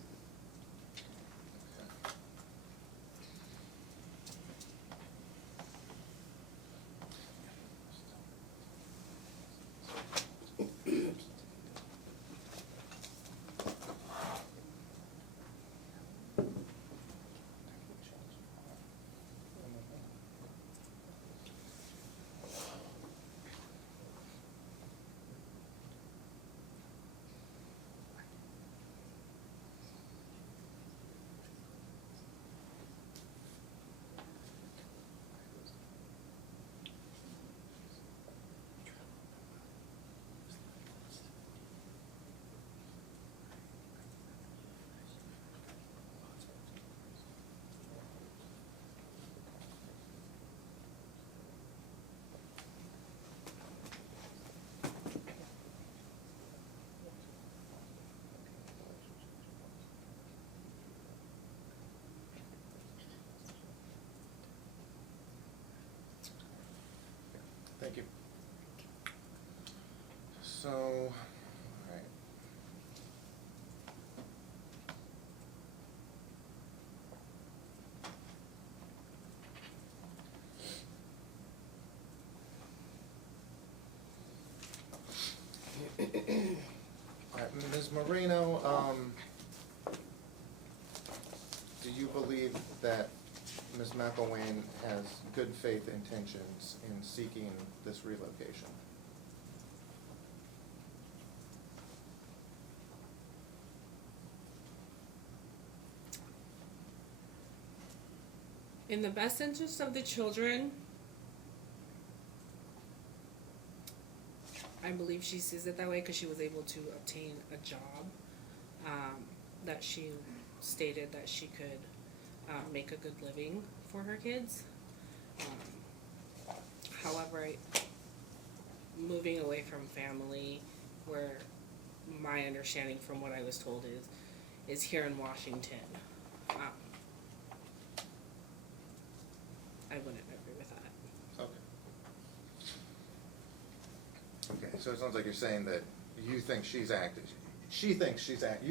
Thank you. So, all right. All right, Ms. Moreno, do you believe that Ms. McElwain has good faith intentions in seeking this relocation? In the best interest of the children, I believe she sees it that way because she was able to obtain a job that she stated that she could make a good living for her kids. However, moving away from family, where my understanding from what I was told is here in Washington, I wouldn't agree with that. Okay. Okay, so it sounds like you're saying that you think she's acting, you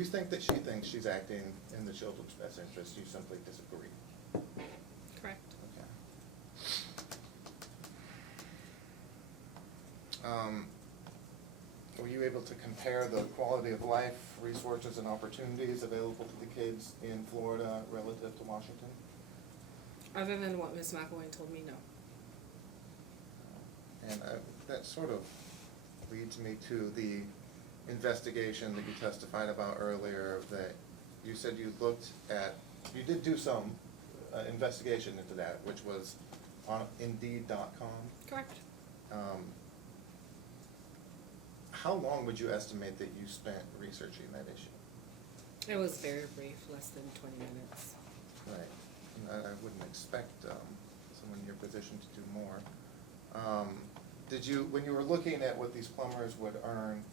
think that she thinks she's acting in the children's best interest, you simply disagree. Correct. Okay. Were you able to compare the quality of life, resources, and opportunities available to the kids in Florida relative to Washington? Other than what Ms. McElwain told me, no. And that sort of leads me to the investigation that you testified about earlier, that you said you did do some investigation into that, which was on Indeed.com. Correct. How long would you estimate that you spent researching that issue? It was very brief, less than 20 minutes. Right. And I wouldn't expect someone in your position to do more. When you were looking at what these plumbers would earn,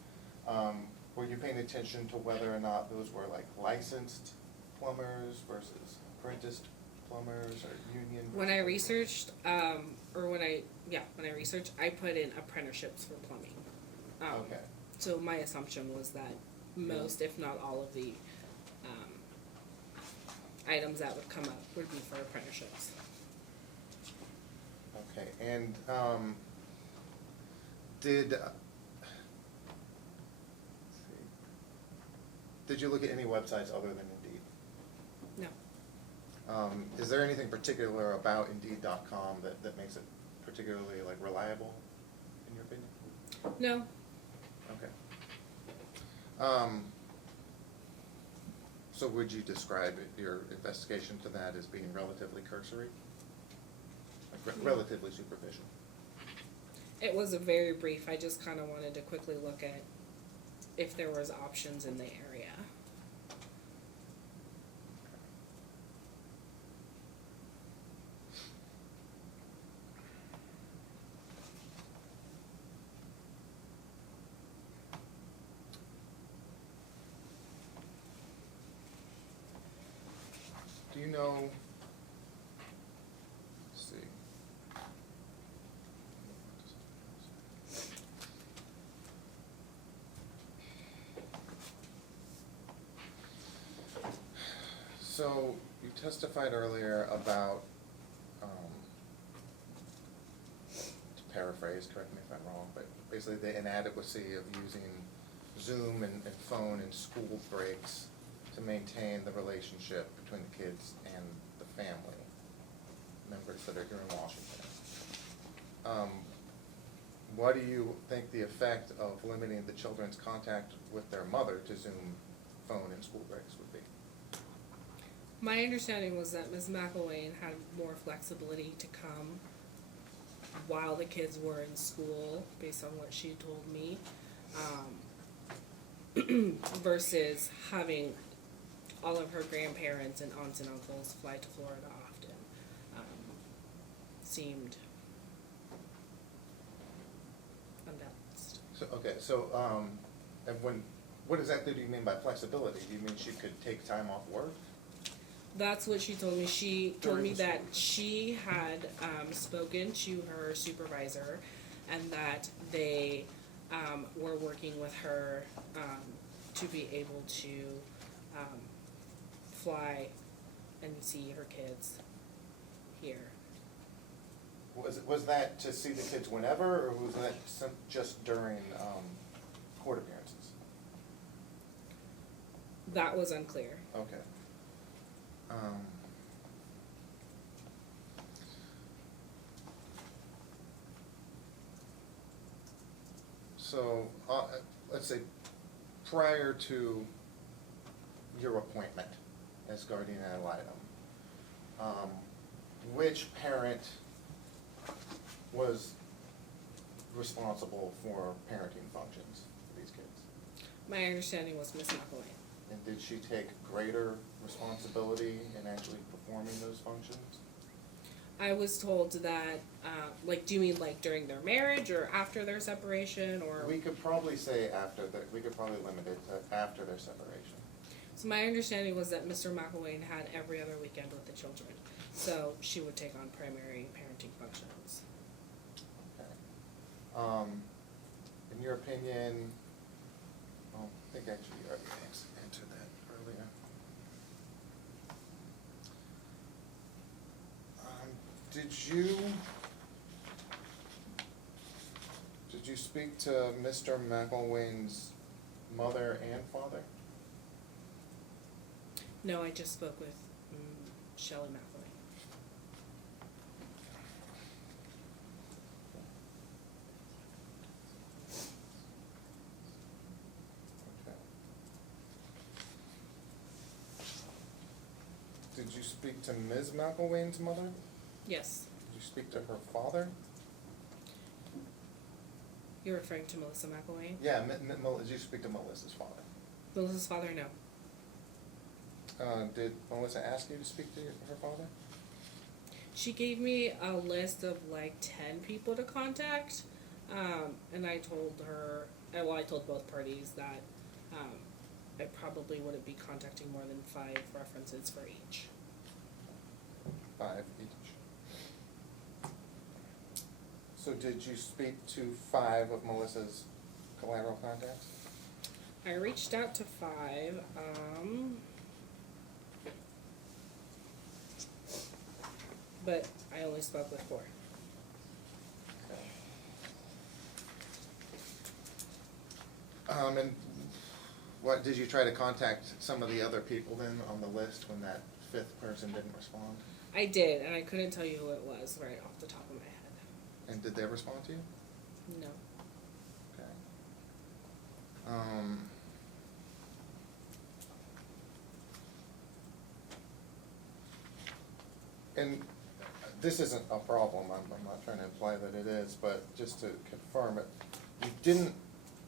were you paying attention to whether or not those were like licensed plumbers versus apprenticed plumbers or union? When I researched, when I researched, I put in apprenticeships for plumbing. Okay. So my assumption was that most, if not all of the items that would come up would be for apprenticeships. Okay, and did you look at any websites other than Indeed? No. Is there anything particular about Indeed.com that makes it particularly like reliable, in your opinion? No. Okay. So would you describe your investigation to that as being relatively cursory? Like relatively superficial? It was a very brief. I just kind of wanted to quickly look at if there was options in the area. Do you know, let's see. So you testified earlier about, to paraphrase, correct me if I'm wrong, but basically the inadequacy of using Zoom and phone in school breaks to maintain the relationship between the kids and the family members that are here in Washington. What do you think the effect of limiting the children's contact with their mother to Zoom, phone, and school breaks would be? My understanding was that Ms. McElwain had more flexibility to come while the kids were in school, based on what she told me, versus having all of her grandparents and aunts and uncles fly to Florida often. Seemed unbalanced. And what exactly do you mean by flexibility? Do you mean she could take time off work? That's what she told me. She told me During the that school. she had spoken to her supervisor and that they were working with her to be able to fly and see her kids here. Was that to see the kids whenever, or was that just during court appearances? That was unclear. Okay. So, let's say, prior to your appointment as guardian ad litem, which parent was responsible for parenting functions for these kids? My understanding was Miss McElwain. And did she take greater responsibility in actually performing those functions? I was told that, like, do you mean like during their marriage or after their separation or? We could probably say we could probably limit it to after their separation. So my understanding was that Mr. McElwain had every other weekend with the children, so she would take on primary parenting functions. Okay. In your opinion, well, I think actually you already answered that earlier. Did you speak to Mr. McElwain's mother and father? No, I just spoke with Shelley McElwain. Okay. Did you speak to Ms. McElwain's mother? Yes. Did you speak to her father? You're referring to Melissa McElwain? Yeah, did you speak to Melissa's father? Melissa's father, no. Did Melissa ask you to speak to her father? She gave me a list of like 10 people to contact, and I told her, I told both parties that I probably wouldn't be contacting more than 5 references for each. 5 each. So did you speak to 5 of Melissa's collateral contacts? I reached out to 5. But I only spoke with 4. And what, did you try to contact some of the other people then on the list when that 5th person didn't respond? I did, and I couldn't tell you who it was right off the top of my head. And did they respond to you? No. Okay. And this isn't a problem, I'm not trying to imply that it is, but just to confirm it, you didn't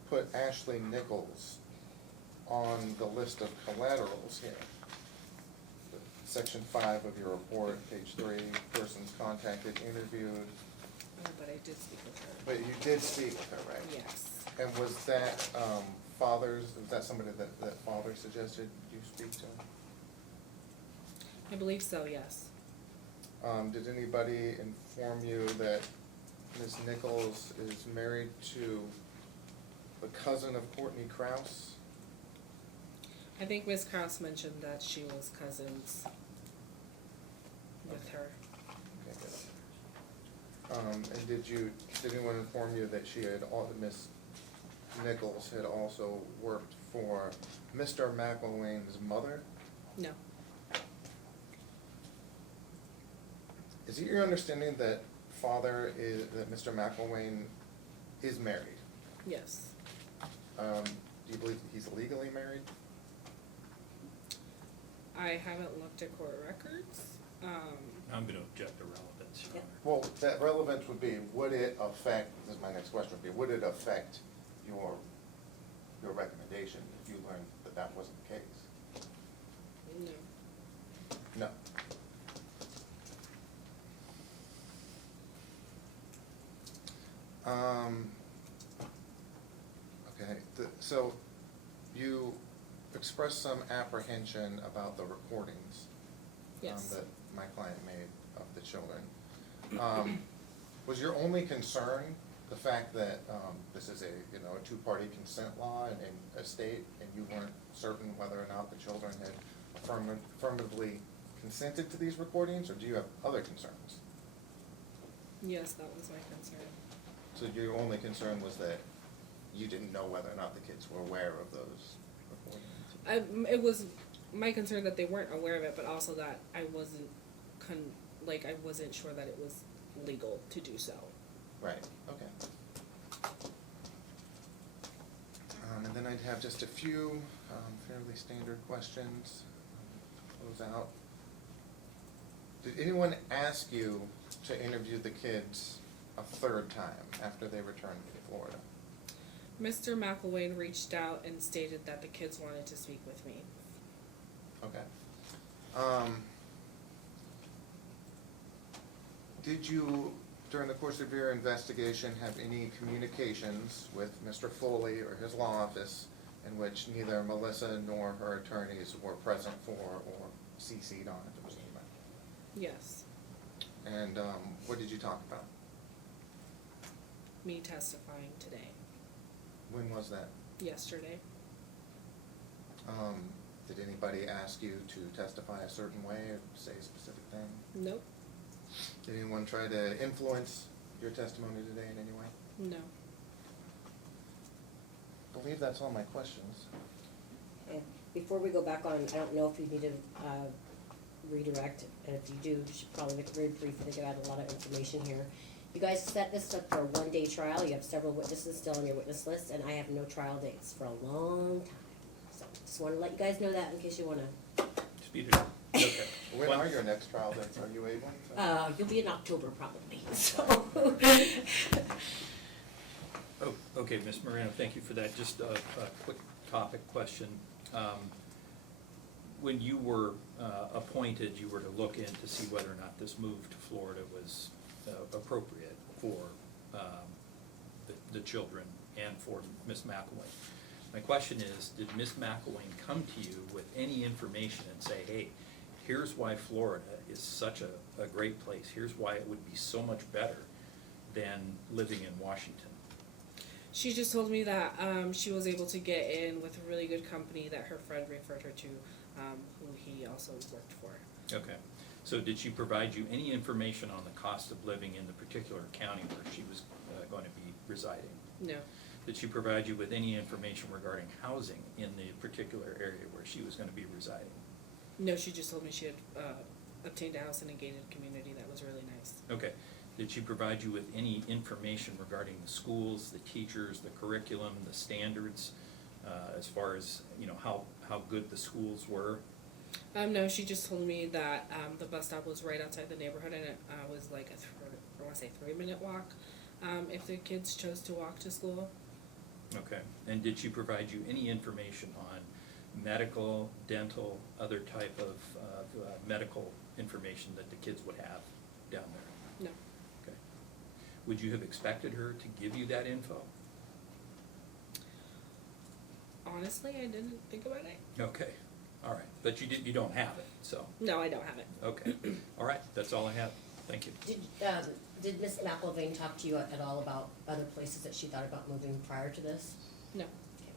put Ashley Nichols on the list of collaterals here. Section 5 of your report, page 3, persons contacted, interviewed. Oh, but I did speak with her. But you did speak with her, right? Yes. And was that somebody that father suggested you speak to? I believe so, yes. Did anybody inform you that Ms. Nichols is married to the cousin of Courtney Krause? I think Ms. Krause mentioned that she was cousins with Okay. her. Okay, good. And did anyone inform you that Ms. Nichols had also worked for Mr. McElwain's mother? No. Is it your understanding that that Mr. McElwain is married? Yes. Do you believe that he's legally married? I haven't looked at court records. I'm gonna object to relevance, Your Yep. Honor. Well, that relevance would be, would it affect, this is my next question, would be, would it affect your recommendation if you learned that that wasn't the case? No. No. Okay, so you expressed some apprehension about the recordings Yes. that my client made of the children. Was your only concern the fact that this is a two-party consent law and a state, and you weren't certain whether or not the children had affirmatively consented to these recordings, or do you have other concerns? Yes, that was my concern. So your only concern was that you didn't know whether or not the kids were aware of those recordings? It was my concern that they weren't aware of it, but also that I wasn't I wasn't sure that it was legal to do so. Right, okay. And then I'd have just a few fairly standard questions to close out. Did anyone ask you to interview the kids a third time after they returned to Florida? Mr. McElwain reached out and stated that the kids wanted to speak with me. Okay. Did you, during the course of your investigation, have any communications with Mr. Foley or his law office in which neither Melissa nor her attorneys were present for or CC'd on at the moment? Yes. And what did you talk about? Me testifying today. When was that? Yesterday. Did anybody ask you to testify a certain way or say a specific thing? Nope. Did anyone try to influence your testimony today in any way? No. I believe that's all my questions. And before we go back on, I don't know if you need to redirect, and if you do, you should probably make it very brief. I think I got a lot of information here. You guys set this up for a one-day trial. You have several witnesses still on your witness list, and I have no trial dates for a long time. So just want to let you guys know that in case you want to. Speed it up. Okay. When One- are your next trial dates? Are you able to? You'll be in October probably. So. Oh, okay, Ms. Moreno, thank you for that. Just a quick topic question. When you were appointed, you were to look in to see whether or not this move to Florida was appropriate for the children and for Ms. McElwain. My question is, did Ms. McElwain come to you with any information and say, hey, here's why Florida is such a great place, here's why it would be so much better than living in Washington? She just told me that she was able to get in with a really good company that her friend referred her to, who he also worked for. Okay, so did she provide you any information on the cost of living in the particular county where she was going to be residing? No. Did she provide you with any information regarding housing in the particular area where she was going to be residing? No, she just told me she had obtained a house in a gated community that was really nice. Okay. Did she provide you with any information regarding the schools, the teachers, the curriculum, the standards, as far as, how good the schools were? No, she just told me that the bus stop was right outside the neighborhood, and it was like I want to say 3-minute walk if the kids chose to walk to school. Okay. And did she provide you any information on medical, dental, other type of medical information that the kids would have down there? No. Okay. Would you have expected her to give you that info? Honestly, I didn't think about it. Okay. All right. But you don't have it, so. No, I don't have it. Okay. All right. That's all I have. Thank you. Did Ms. McElvain talk to you at all about other places that she thought about moving prior to this? No. Okay.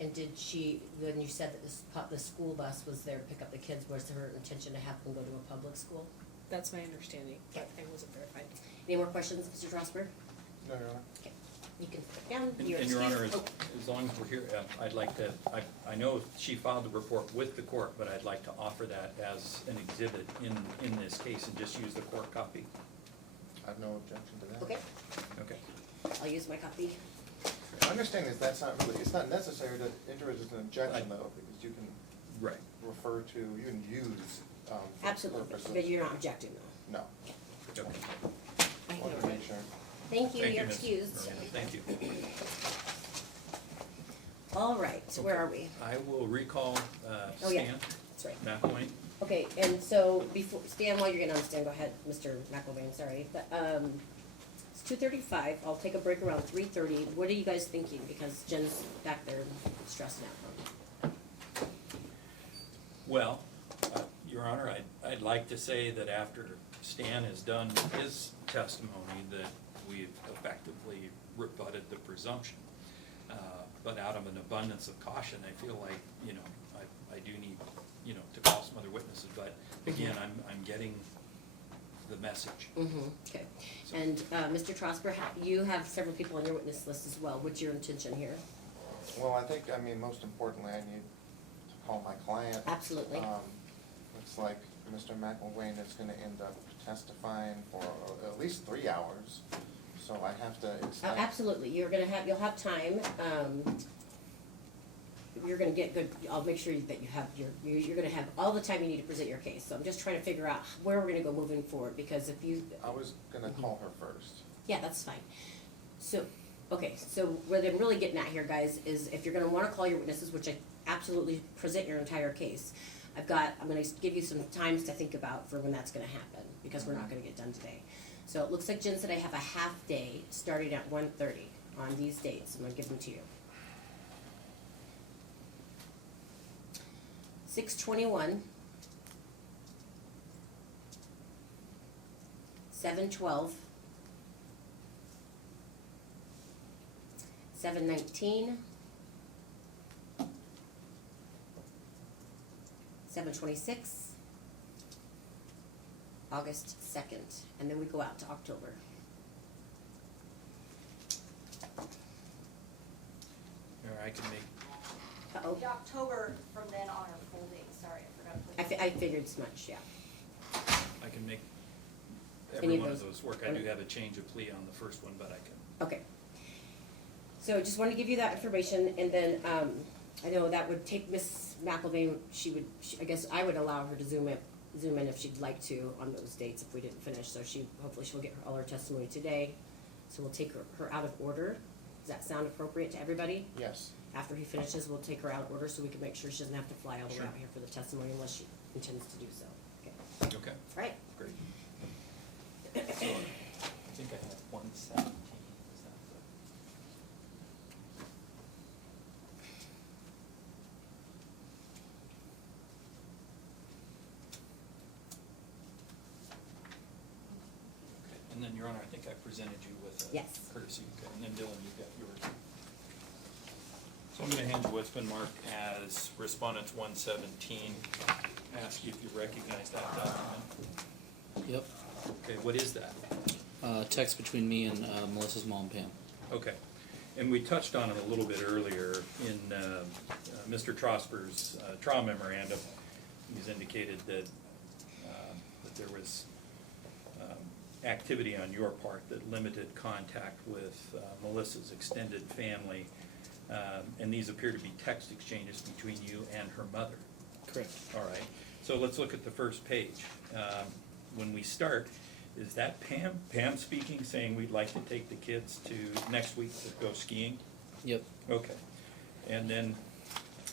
And did she, when you said that the school bus was there to pick up the kids, was her intention to have them go to a public school? That's my understanding, but Okay. I wasn't verified. Any more questions, Mr. Strasburg? No, Your Honor. Okay. You can put down And your Your Honor, excuse. as long as we're here, I'd like to, I know she filed the report with the court, but I'd like to offer that as an exhibit in this case and just use the court copy. I have no objection to that. Okay, Okay. I'll use my copy. My understanding is that's not really, it's not necessary to enter it as an objection though, because you can Right. refer to, you can use, for Absolutely, purposes. but you're not objecting though. No. Okay. I Wanted know, to right? make sure. Thank you, Thank you're Ms. excused. Moreno. Thank you. All right, so where are we? I will recall Oh, yeah. Stan That's right. McElwain. Okay, and so before, Stan, while you're getting on Stan, go ahead, Mr. McElvain, sorry, but, it's 2:35, I'll take a break around 3:30, what are you guys thinking, because Jen's back there stressing out. Well, Your Honor, I'd like to say that after Stan has done his testimony, that we've effectively rebutted the presumption. But out of an abundance of caution, I feel like, I do need, to call some other witnesses. But again, I'm getting the message. Okay, and, Mr. Trosper, you have several people on your witness list as well, what's your intention here? Well, I think, most importantly, I need to call my client. Absolutely. Looks like Mr. McElwain is gonna end up testifying for at least 3 hours, so I have to Oh, extend. absolutely, you'll have time, you're gonna get good, I'll make sure that you have you're gonna have all the time you need to present your case. So I'm just trying to figure out where we're gonna go moving forward, because if you, I was gonna call her first. yeah, that's fine. So, okay, so what I'm really getting at here, guys, is if you're gonna wanna call your witnesses, which I absolutely present your entire case, I'm gonna give you some times to think about for when that's gonna happen, because we're not gonna get done today. So it looks like Jen said I have a half day starting at 1:30 on these dates. I'm gonna give them to you. 6:21, 7:12, 7:19, 7:26, August 2nd, and then we go out to October. Or I can make, Uh-oh, The October from then on are full days, sorry, I forgot to put. I figured as much, yeah. I can make Any every of one of those? those work. I do have a change of plea on the first one, but I can. Okay. So just wanted to give you that information, and then, I know that would take Miss McElvain, I guess I would allow her to zoom in if she'd like to on those dates if we didn't finish, so hopefully she'll get all her testimony today. So we'll take her out of order. Does that sound appropriate to everybody? Yes. After he finishes, we'll take her out of order so we can make sure she doesn't have to fly all the way Sure. out here for the testimony unless she intends to do so. Okay, Okay, all right? great. So, I think I have 117, is that the? Okay, and then, Your Honor, I think I presented you with a Yes. courtesy, okay, and then Dylan, you've got yours. So I'm gonna hand you what's been marked as respondents 117, ask you if you recognize that document. Yep. Okay, what is that? Text between me and Melissa's mom, Pam. Okay, and we touched on it a little bit earlier in Mr. Trosper's trial memorandum. He's indicated that there was activity on your part that limited contact with Melissa's extended family, and these appear to be text exchanges between you and her mother. Correct. All right, so let's look at the first page. When we start, is that Pam? Pam speaking, saying we'd like to take the kids to next week to go skiing? Yep. Okay. And then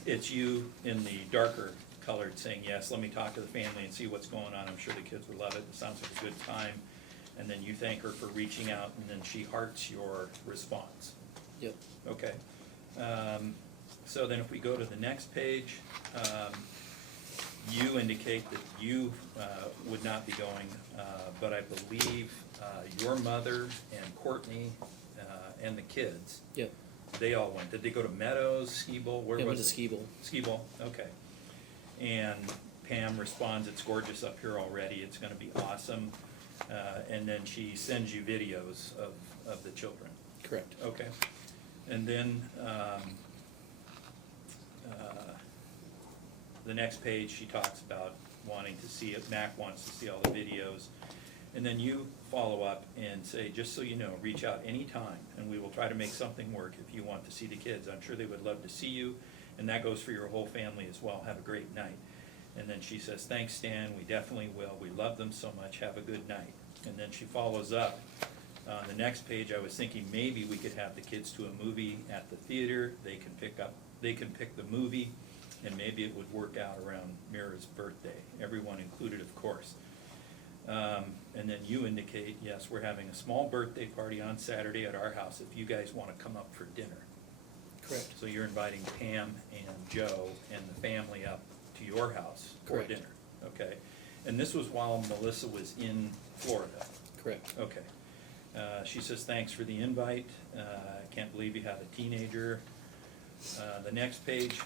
it's you in the darker colored saying, yes, let me talk to the family and see what's going on. I'm sure the kids will love it. It sounds like a good time. And then you thank her for reaching out, and then she hearts your response. Yep. Okay. So then if we go to the next page, you indicate that you would not be going, but I believe your mother and Courtney and the kids, Yep. they all went. Did they go to Meadows, Ski Bowl? Where It was went it? to Ski Bowl. Ski Bowl, okay. And Pam responds, it's gorgeous up here already, it's gonna be awesome. And then she sends you videos of the children. Correct. Okay. And then, the next page, she talks about wanting to see it, Mac wants to see all the videos. And then you follow up and say, just so you know, reach out anytime, and we will try to make something work if you want to see the kids. I'm sure they would love to see you, and that goes for your whole family as well. Have a great night. And then she says, thanks, Stan, we definitely will. We love them so much. Have a good night. And then she follows up. On the next page, I was thinking maybe we could have the kids to a movie at the theater. They can pick the movie, and maybe it would work out around Mira's birthday, everyone included, of course. And then you indicate, yes, we're having a small birthday party on Saturday at our house if you guys want to come up for dinner. Correct. So you're inviting Pam and Joe and the family up to your house for Correct. dinner, okay? And this was while Melissa was in Florida. Correct. Okay. She says, thanks for the invite. Can't believe you have a teenager. The next page,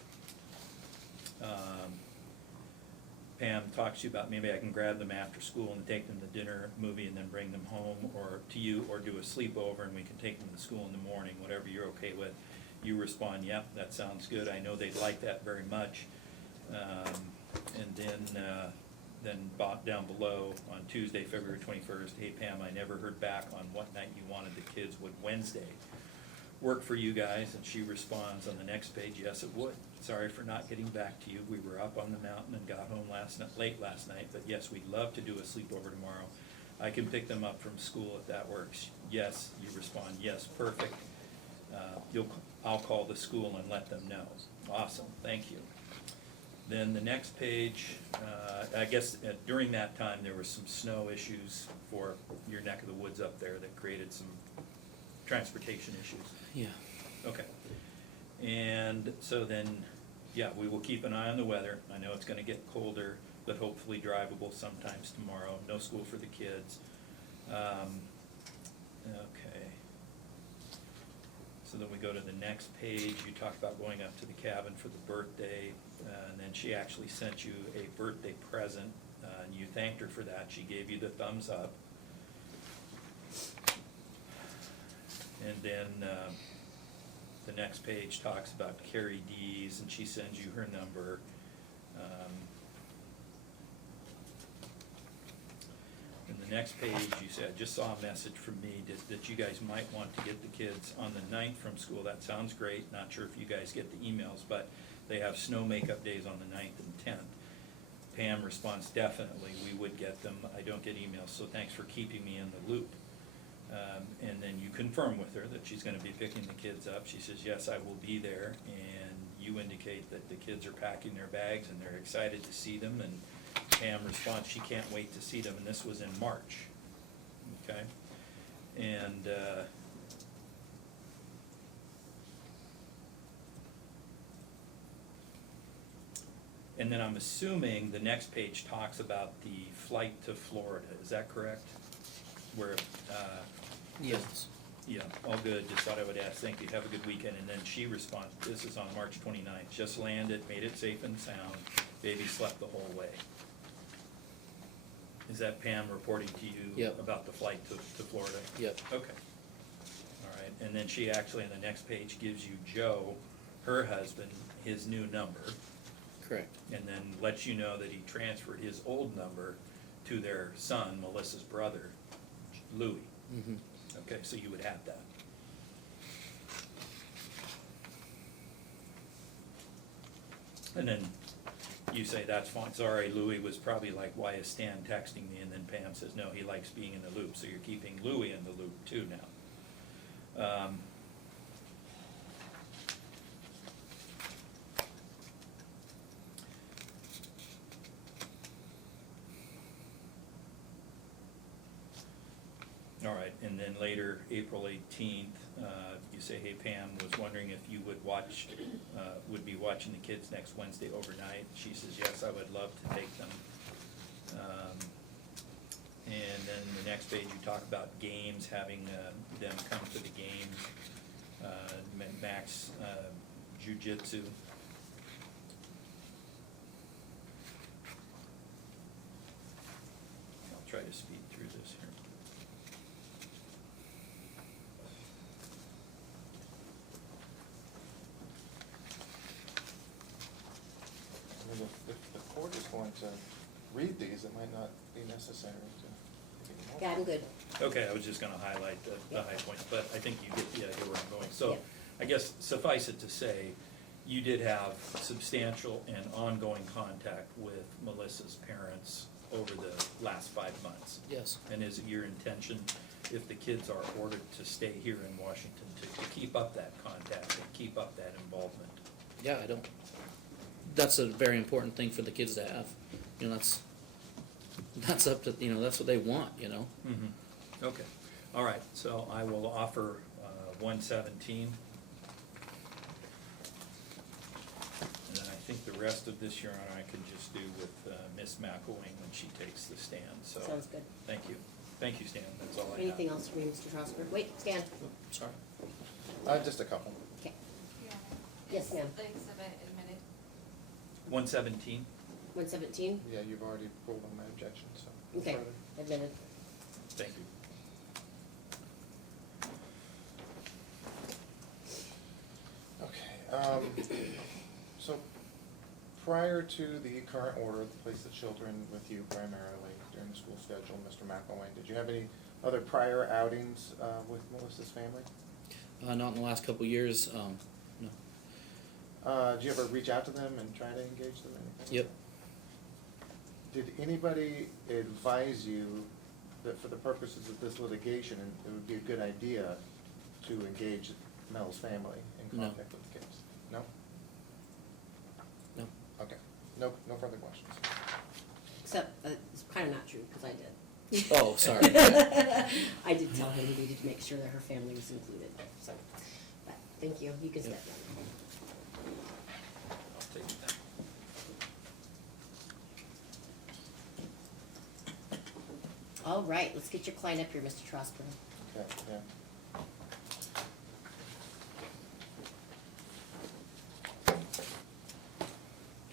Pam talks to you about maybe I can grab them after school and take them to dinner, movie, and then bring them home, or to you, or do a sleepover and we can take them to school in the morning, whatever you're okay with. You respond, yep, that sounds good. I know they'd like that very much. And then down below on Tuesday, February 21st, hey Pam, I never heard back on what night you wanted the kids. Would Wednesday work for you guys? And she responds on the next page, yes, it would. Sorry for not getting back to you. We were up on the mountain and got home late last night, but yes, we'd love to do a sleepover tomorrow. I can pick them up from school if that works. Yes, you respond, yes, perfect. I'll call the school and let them know. Awesome, thank you. Then the next page, I guess during that time, there were some snow issues for your neck of the woods up there that created some transportation issues. Yeah. Okay. And so then, yeah, we will keep an eye on the weather. I know it's gonna get colder, but hopefully drivable sometimes tomorrow. No school for the kids. Okay. So then we go to the next page. You talk about going up to the cabin for the birthday, and then she actually sent you a birthday present, and you thanked her for that. She gave you the thumbs up. And then the next page talks about Carrie Dees, and she sends you her number. In the next page, you said, just saw a message from me that you guys might want to get the kids on the 9th from school. That sounds great. Not sure if you guys get the emails, but they have snow makeup days on the 9th and 10th. Pam responds, definitely, we would get them. I don't get emails, so thanks for keeping me in the loop. And then you confirm with her that she's gonna be picking the kids up. She says, yes, I will be there, and you indicate that the kids are packing their bags and they're excited to see them, and Pam responds, she can't wait to see them, and this was in March, okay? And, and then I'm assuming the next page talks about the flight to Florida, is that correct? Where, Yes. yeah, all good, just thought I would ask, thank you, have a good weekend, and then she responds, this is on March 29th. Just landed, made it safe and sound, baby slept the whole way. Is that Pam reporting to you? Yep. About the flight to Florida? Yep. Okay, all right, and then she actually, on the next page, gives you Joe, her husband, his new number, Correct. and then lets you know that he transferred his old number to their son, Melissa's brother, Louis. Mm-hmm. Okay, so you would have that. And then you say, that's fine, sorry, Louis was probably like, why is Stan texting me? And then Pam says, no, he likes being in the loop, so you're keeping Louis in the loop too now. All right, and then later, April 18th, you say, hey Pam, was wondering if you would be watching the kids next Wednesday overnight. She says, yes, I would love to take them. And then the next page, you talk about games, having them come to the games, Max Jiu-Jitsu. I'll try to speed through this here. I mean, if the court is going to read these, it might not be necessary to. Yeah, I'm good. Okay, I was just gonna highlight the high points, but I think you get the idea where I'm going. So, Yeah. I guess suffice it to say, you did have substantial and ongoing contact with Melissa's parents over the last 5 months. Yes. And is it your intention, if the kids are ordered to stay here in Washington, to keep up that contact and keep up that involvement? Yeah, I don't. That's a very important thing for the kids to have. You know, that's up to, you know, that's what they want, you know. Mm-hmm. Okay, all right, so I will offer 117. And then I think the rest of this, Your Honor, I could just do with Miss McElwain when she takes the stand, so. Sounds good. Thank you. Thank you, Stan, that's all I have. Anything else from you, Mr. Strasburg? Wait, Stan. Sorry. Just a couple. Okay. Yeah. Yes, ma'am. The exhibit admitted. 117? 117? Yeah, you've already ruled on my objection, so. no Okay, further. admitted. Thank you. Okay, so prior to the current order to place the children with you primarily during the school schedule, Mr. McElwain, did you have any other prior outings with Melissa's family? Not in the last couple years, no. Do you ever reach out to them and try to engage them in anything? Yep. Did anybody advise you that for the purposes of this litigation, it would be a good idea to engage Mel's family in No. contact with the kids? No? No. Okay, no further questions. Except, it's kinda not true, cause I did. Oh, sorry. I did tell him he needed to make sure that her family was included, so, but, thank you, you can step down. I'll take it then. All right, let's get your client up here, Mr. Trosper. Okay, yeah.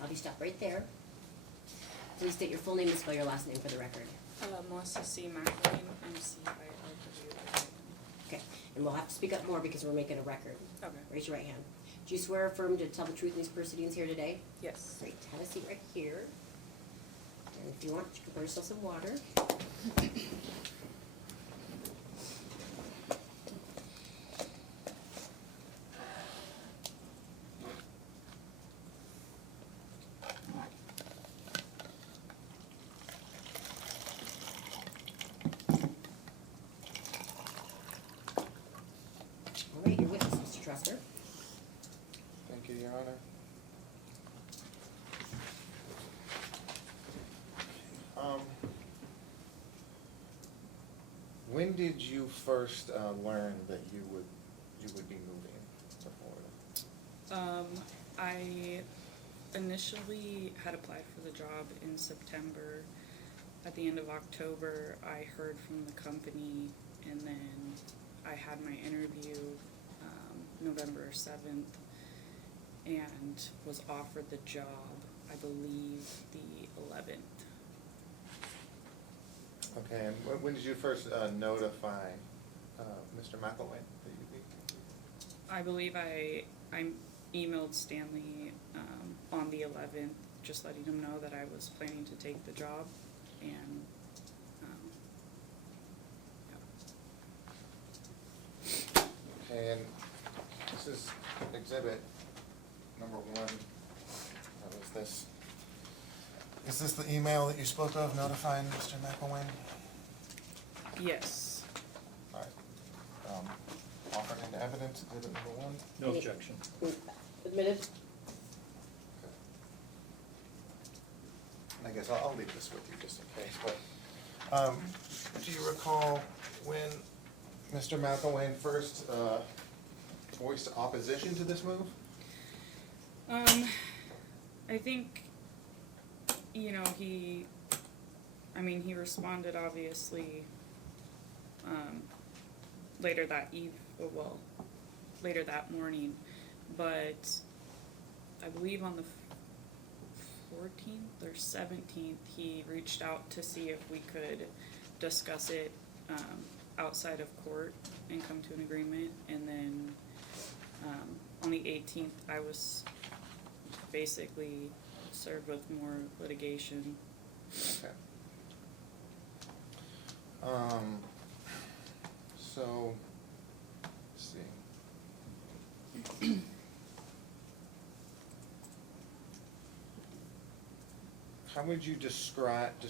I'll be stopped right there. Please state your full name and spell your last name for the record. Melissa C. McLean, MCILW. Okay, and we'll have to speak up more because we're making a record. Okay. Raise your right hand. Do you swear or affirm to tell the truth in these proceedings here today? Yes. Great, have a seat right here. And if you want, you can pour yourself some water. All right, your witness, Mr. Trusser. Thank you, Your Honor. When did you first learn that you would be moving to Florida? I initially had applied for the job in September. At the end of October, I heard from the company, and then I had my interview November 7th, and was offered the job, I believe, the 11th. Okay, and when did you first notify Mr. McElwain that you'd be? I believe I emailed Stanley on the 11th, just letting him know that I was planning to take the job, and Okay, and this is exhibit number 1. What was this? Is this the email that you spoke of notifying Mr. McElwain? yes. All right. Offered into evidence, exhibit number 1. No objection. Admitted? And I guess I'll leave this with you just in case, but, do you recall when Mr. McElwain first, voiced opposition to this move? I think, he responded obviously, later that morning, but I believe on the 14th or 17th, he reached out to see if we could discuss it, outside of court and come to an agreement, and then, on the 18th, I was basically served with more litigation. Okay. So, let's see. How would you describe the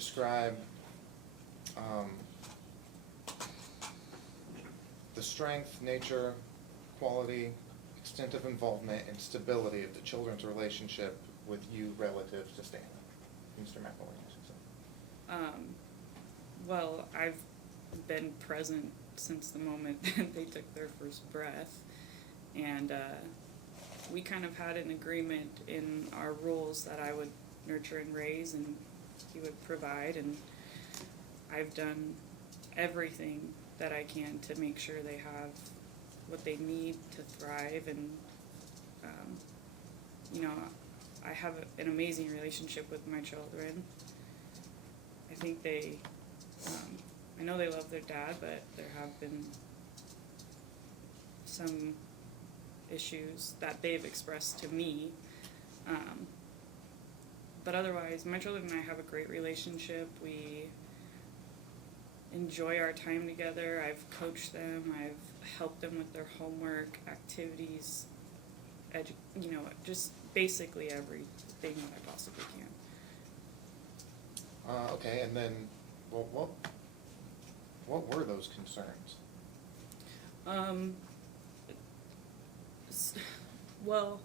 strength, nature, quality, extent of involvement, and stability of the children's relationship with you relative to Stanley, Mr. McElwain, I should say? Well, I've been present since the moment that they took their first breath, and we kind of had an agreement in our rules that I would nurture and raise, and he would provide, and I've done everything that I can to make sure they have what they need to thrive, and I have an amazing relationship with my children. I think I know they love their dad, but there have been some issues that they've expressed to me. But otherwise, my children and I have a great relationship. enjoy our time together. I've coached them. I've helped them with their homework, activities, just basically everything that I possibly can. Okay, and then, well, what were those concerns? Well,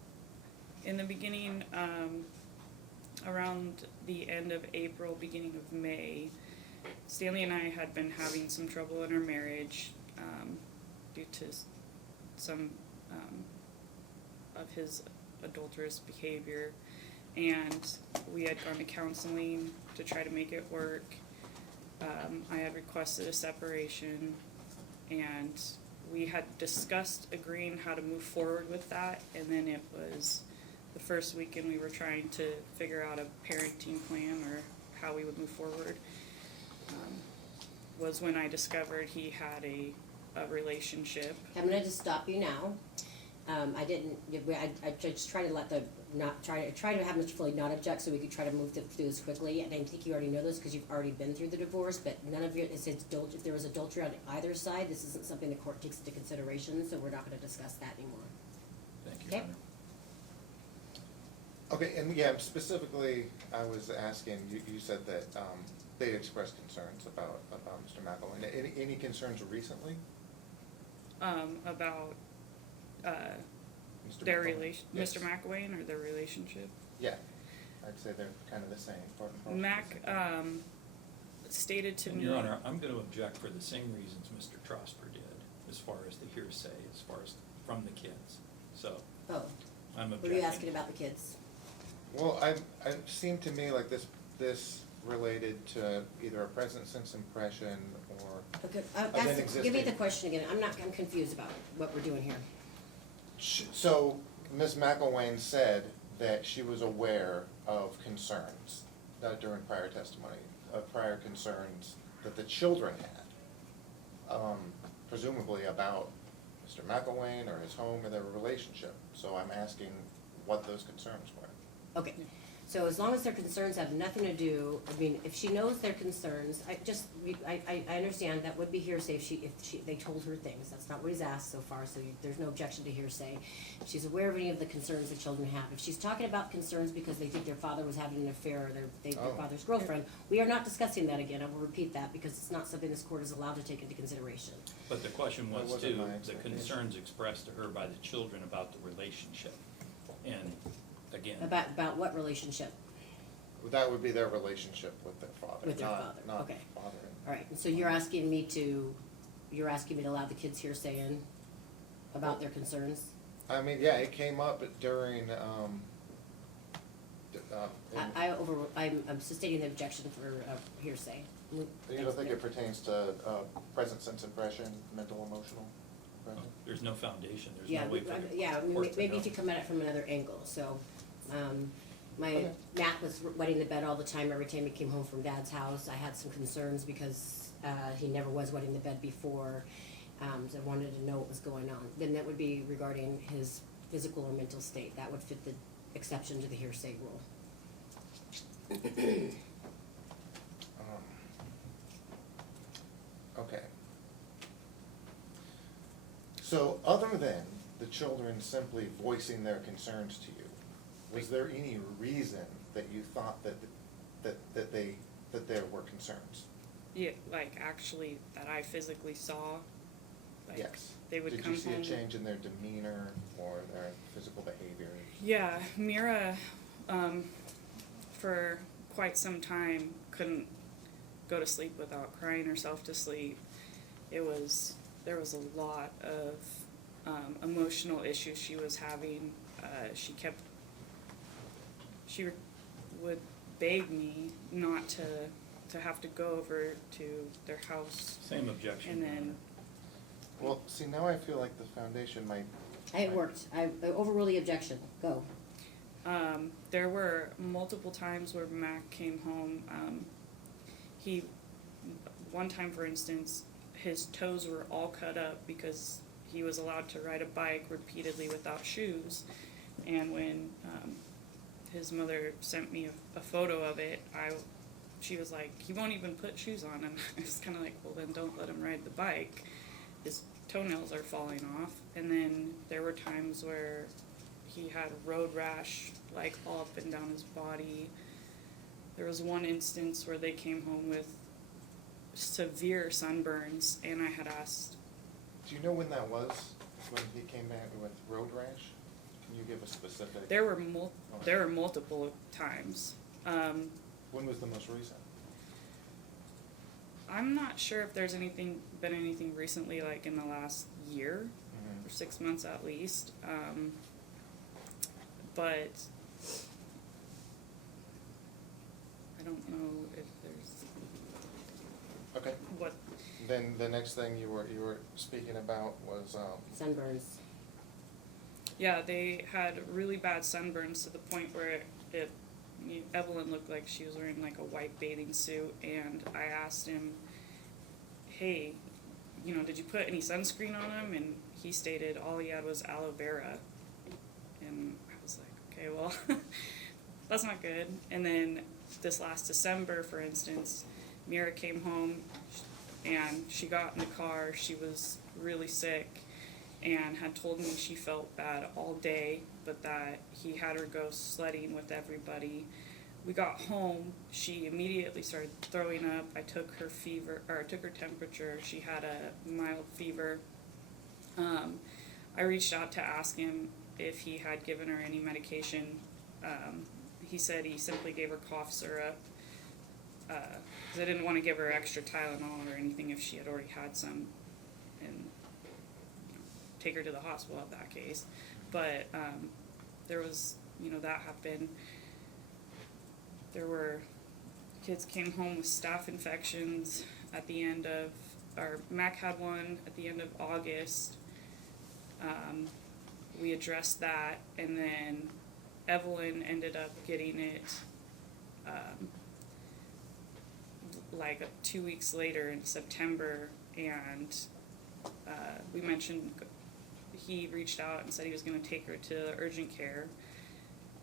in the beginning, around the end of April, beginning of May, Stanley and I had been having some trouble in our marriage due to some of his adulterous behavior, and we had gone to counseling to try to make it work. I had requested a separation, and we had discussed agreeing how to move forward with that, and then it was the first weekend we were trying to figure out a parenting plan or how we would move forward, was when I discovered he had a relationship. I'm gonna just stop you now. I just try to let try to have Mr. Floyd not object so we could try to move through this quickly. And I think you already know this because you've already been through the divorce, but none of it is if there was adultery on either side, this isn't something the court takes into consideration, so we're not gonna discuss that anymore. Thank you, Okay. Your Honor. Okay, and yeah, specifically, I was asking, you said that they expressed concerns about Mr. McElwain. Any concerns recently? About Mr. their McElwain? relation, Yes. Mr. McElwain, or their relationship. Yeah, I'd say they're kind of the same. Mac stated to me. Your Honor, I'm gonna object for the same reasons Mr. Trosper did, as far as the hearsay, as far as from the kids. So, Oh, I'm what objecting. are you asking about the kids? Well, it seemed to me like this related to either a present sense impression or Okay, then give me the existing. question again, I'm confused about what we're doing here. So, Ms. McElwain said that she was aware of concerns during prior testimony, of prior concerns that the children had, presumably about Mr. McElwain or his home or their relationship. So I'm asking what those concerns were. Okay, so as long as their concerns have nothing to do, I mean, if she knows their concerns, I understand that would be hearsay if they told her things. That's not what he's asked so far, so there's no objection to hearsay. If she's aware of any of the concerns the children have. If she's talking about concerns because they think their father was having an affair or their father's girlfriend, we are not discussing that again. I will repeat that because it's not something this court is allowed to take into consideration. But the question That was wasn't too, my the expectation. concerns expressed to her by the children about the relationship. And again, About what relationship? That would be their relationship with their father. With their not- father, not okay. father. All right, and so you're asking me to allow the kids hearsay in about their concerns? I mean, yeah, it came up during, I'm sustaining the objection for hearsay. you don't think it pertains to present sense impression, mental, emotional? present? there's no foundation, there's Yeah, no way for the yeah, court to maybe know. if you come at it from another angle, so, my, Okay. Matt was wetting the bed all the time, every time he came home from Dad's house, I had some concerns because, he never was wetting the bed before, so I wanted to know what was going on. Then that would be regarding his physical or mental state, that would fit the exception to the hearsay rule. Okay. So, other than the children simply voicing their concerns to you, was there any reason that you thought that there were concerns? Yeah, like actually that I physically saw. Like, Yes. They would come Did you home. see a change in their demeanor or their physical behavior? Yeah, Mira, for quite some time couldn't go to sleep without crying herself to sleep. There was a lot of emotional issues she was having. She would beg me not to have to go over to their house, Same objection. and Your then Honor. Well, see, now I feel like the foundation might. It worked, I overrule the objection, go. there were multiple times where Mac came home. One time, for instance, his toes were all cut up because he was allowed to ride a bike repeatedly without shoes. And when his mother sent me a photo of it, she was like, he won't even put shoes on, and I was kind of like, well, then don't let him ride the bike. His toenails are falling off. And then there were times where he had road rash, like all up and down his body. There was one instance where they came home with severe sunburns, and I had asked, Do you know when that was, when he came back with road rash? Can you give a specific? there were multiple times. When was the most recent? I'm not sure if there's been anything recently, like in the last year or 6 months at least. But I don't know if there's Okay. what. Then the next thing you were speaking about was, Sunburns. Yeah, they had really bad sunburns to the point where Evelyn looked like she was wearing like a white bathing suit, and I asked him, hey, did you put any sunscreen on him? And he stated all he had was aloe vera. And I was like, okay, well, that's not good. And then this last December, for instance, Mira came home and she got in the car. She was really sick and had told me she felt bad all day, but that he had her go sledding with everybody. We got home, she immediately started throwing up. I took her temperature. She had a mild fever. I reached out to ask him if he had given her any medication. He said he simply gave her cough syrup, because I didn't want to give her extra Tylenol or anything if she had already had some, and take her to the hospital in that case. But there was, that happened. There were kids came home with staph infections at the end of, or Mac had one at the end of August. We addressed that, and then Evelyn ended up getting it like 2 weeks later in September, and we mentioned, he reached out and said he was going to take her to urgent care,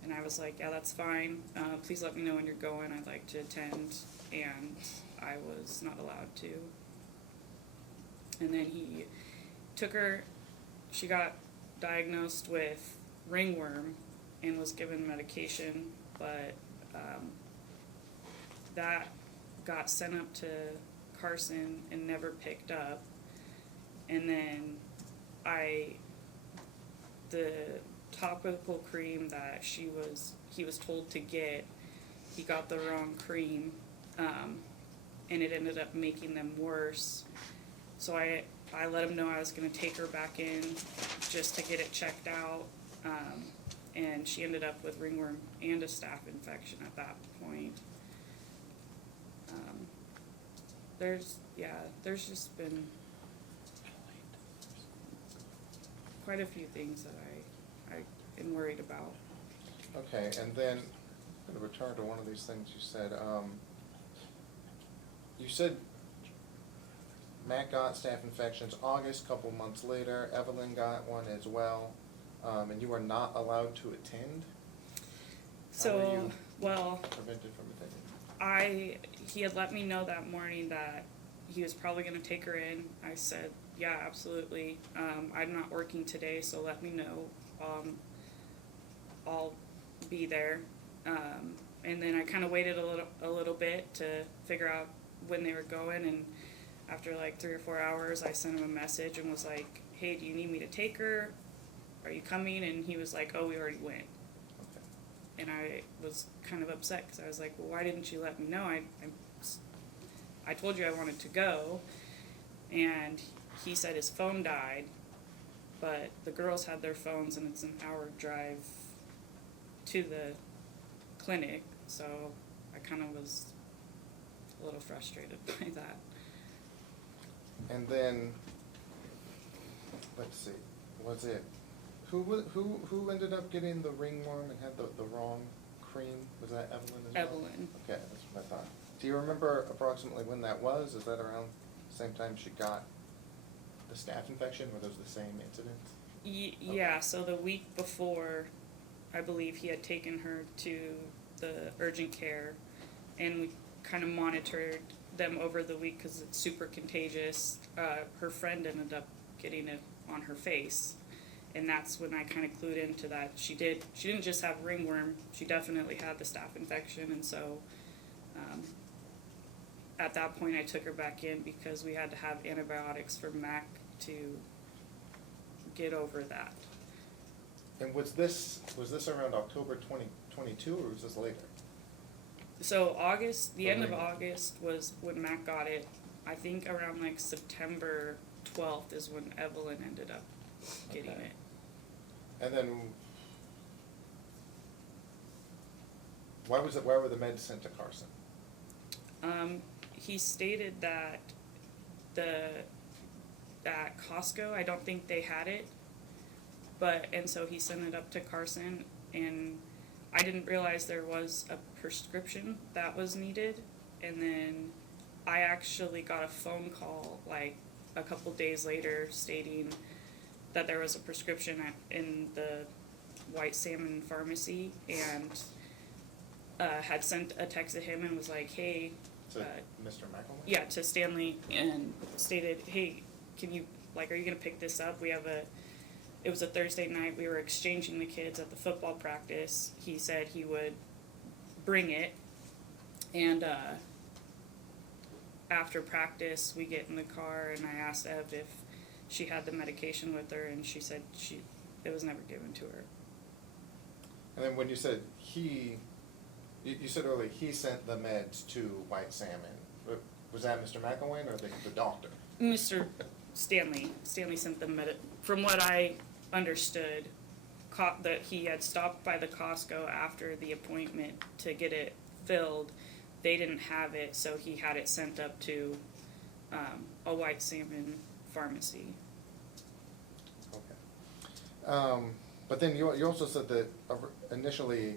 and I was like, yeah, that's fine, please let me know when you're going, I'd like to attend, and I was not allowed to. And then he took her, she got diagnosed with ringworm and was given medication, but that got sent up to Carson and never picked up. And then the topical cream that he was told to get, he got the wrong cream, and it ended up making them worse. So I let him know I was going to take her back in just to get it checked out, and she ended up with ringworm and a staph infection at that point. There's just been quite a few things that I am worried about. okay, and then I'm going to return to one of these things you said. You said Matt got staph infections August, couple months later. Evelyn got one as well, and you were not allowed to attend? How were you prevented from attending? He had let me know that morning that he was probably going to take her in. I said, yeah, absolutely. I'm not working today, so let me know. I'll be there. And then I kind of waited a little bit to figure out when they were going, and after like 3 or 4 hours, I sent him a message and was like, hey, do you need me to take her? Are you coming? And he was like, oh, we already went. Okay. And I was kind of upset because I was like, well, why didn't you let me know? I told you I wanted to go. And he said his phone died, but the girls had their phones, and it's an hour drive to the clinic. So I kind of was a little frustrated by that. And then, let's see, was it, who ended up getting the ringworm and had the wrong cream? Was that Evelyn as well? Evelyn. Okay, that's what I thought. Do you remember approximately when that was? Is that around the same time she got the staph infection? Were those the same incidents? Yeah, so the week before, I believe he had taken her to the urgent care, and we kind of monitored them over the week because it's super contagious. Her friend ended up getting it on her face, and that's when I kind of clued into that. She didn't just have ringworm, she definitely had the staph infection, and so at that point I took her back in because we had to have antibiotics for Mac to get over that. And was this around October 2022, or was this later? So August, the end of Okay. August was when Mac got it. I think around like September 12th is when Evelyn ended up getting Okay. it. And then, why were the meds sent to Carson? He stated that at Costco, I don't think they had it, and so he sent it up to Carson, and I didn't realize there was a prescription that was needed, and then I actually got a phone call like a couple days later stating that there was a prescription in the White Salmon pharmacy, and had sent a text to him and was like, hey, To Mr. McElwain? yeah, to Stanley, and stated, hey, are you gonna pick this up? It was a Thursday night, we were exchanging the kids at the football practice. He said he would bring it, and after practice, we get in the car, and I asked Ev if she had the medication with her, and she said it was never given to her. And then when you said you said earlier he sent the meds to White Salmon. Was that Mr. McElwain or the doctor? Mr. Stanley sent the from what I understood, that he had stopped by the Costco after the appointment to get it filled. They didn't have it, so he had it sent up to a White Salmon pharmacy. Okay. But then you also said that initially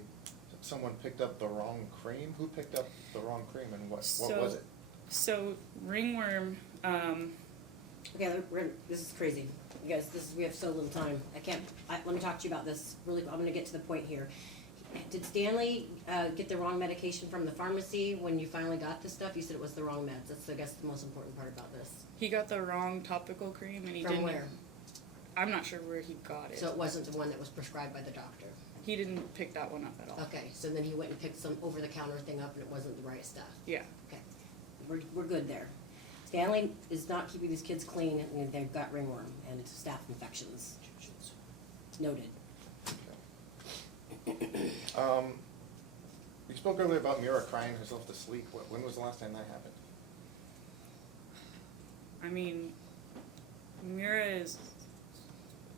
someone picked up the wrong cream. Who picked up the wrong cream, and what was it? So ringworm. Okay, this is crazy. You guys, we have so little time. Let me talk to you about this really, I'm gonna get to the point here. Did Stanley, get the wrong medication from the pharmacy when you finally got this stuff? You said it was the wrong meds. That's, I guess, the most important part about this. He got the wrong topical cream, and he From didn't. where? I'm not sure where he got it. So it wasn't the one that was prescribed by the doctor? He didn't pick that one up at all. Okay, so then he went and picked some over-the-counter thing up and it wasn't the right stuff? Yeah. Okay, we're good there. Stanley is not keeping these kids clean, and they've got ringworm and staph infections. Noted. You spoke earlier about Mira crying herself to sleep. When was the last time that happened? I mean, Mira is,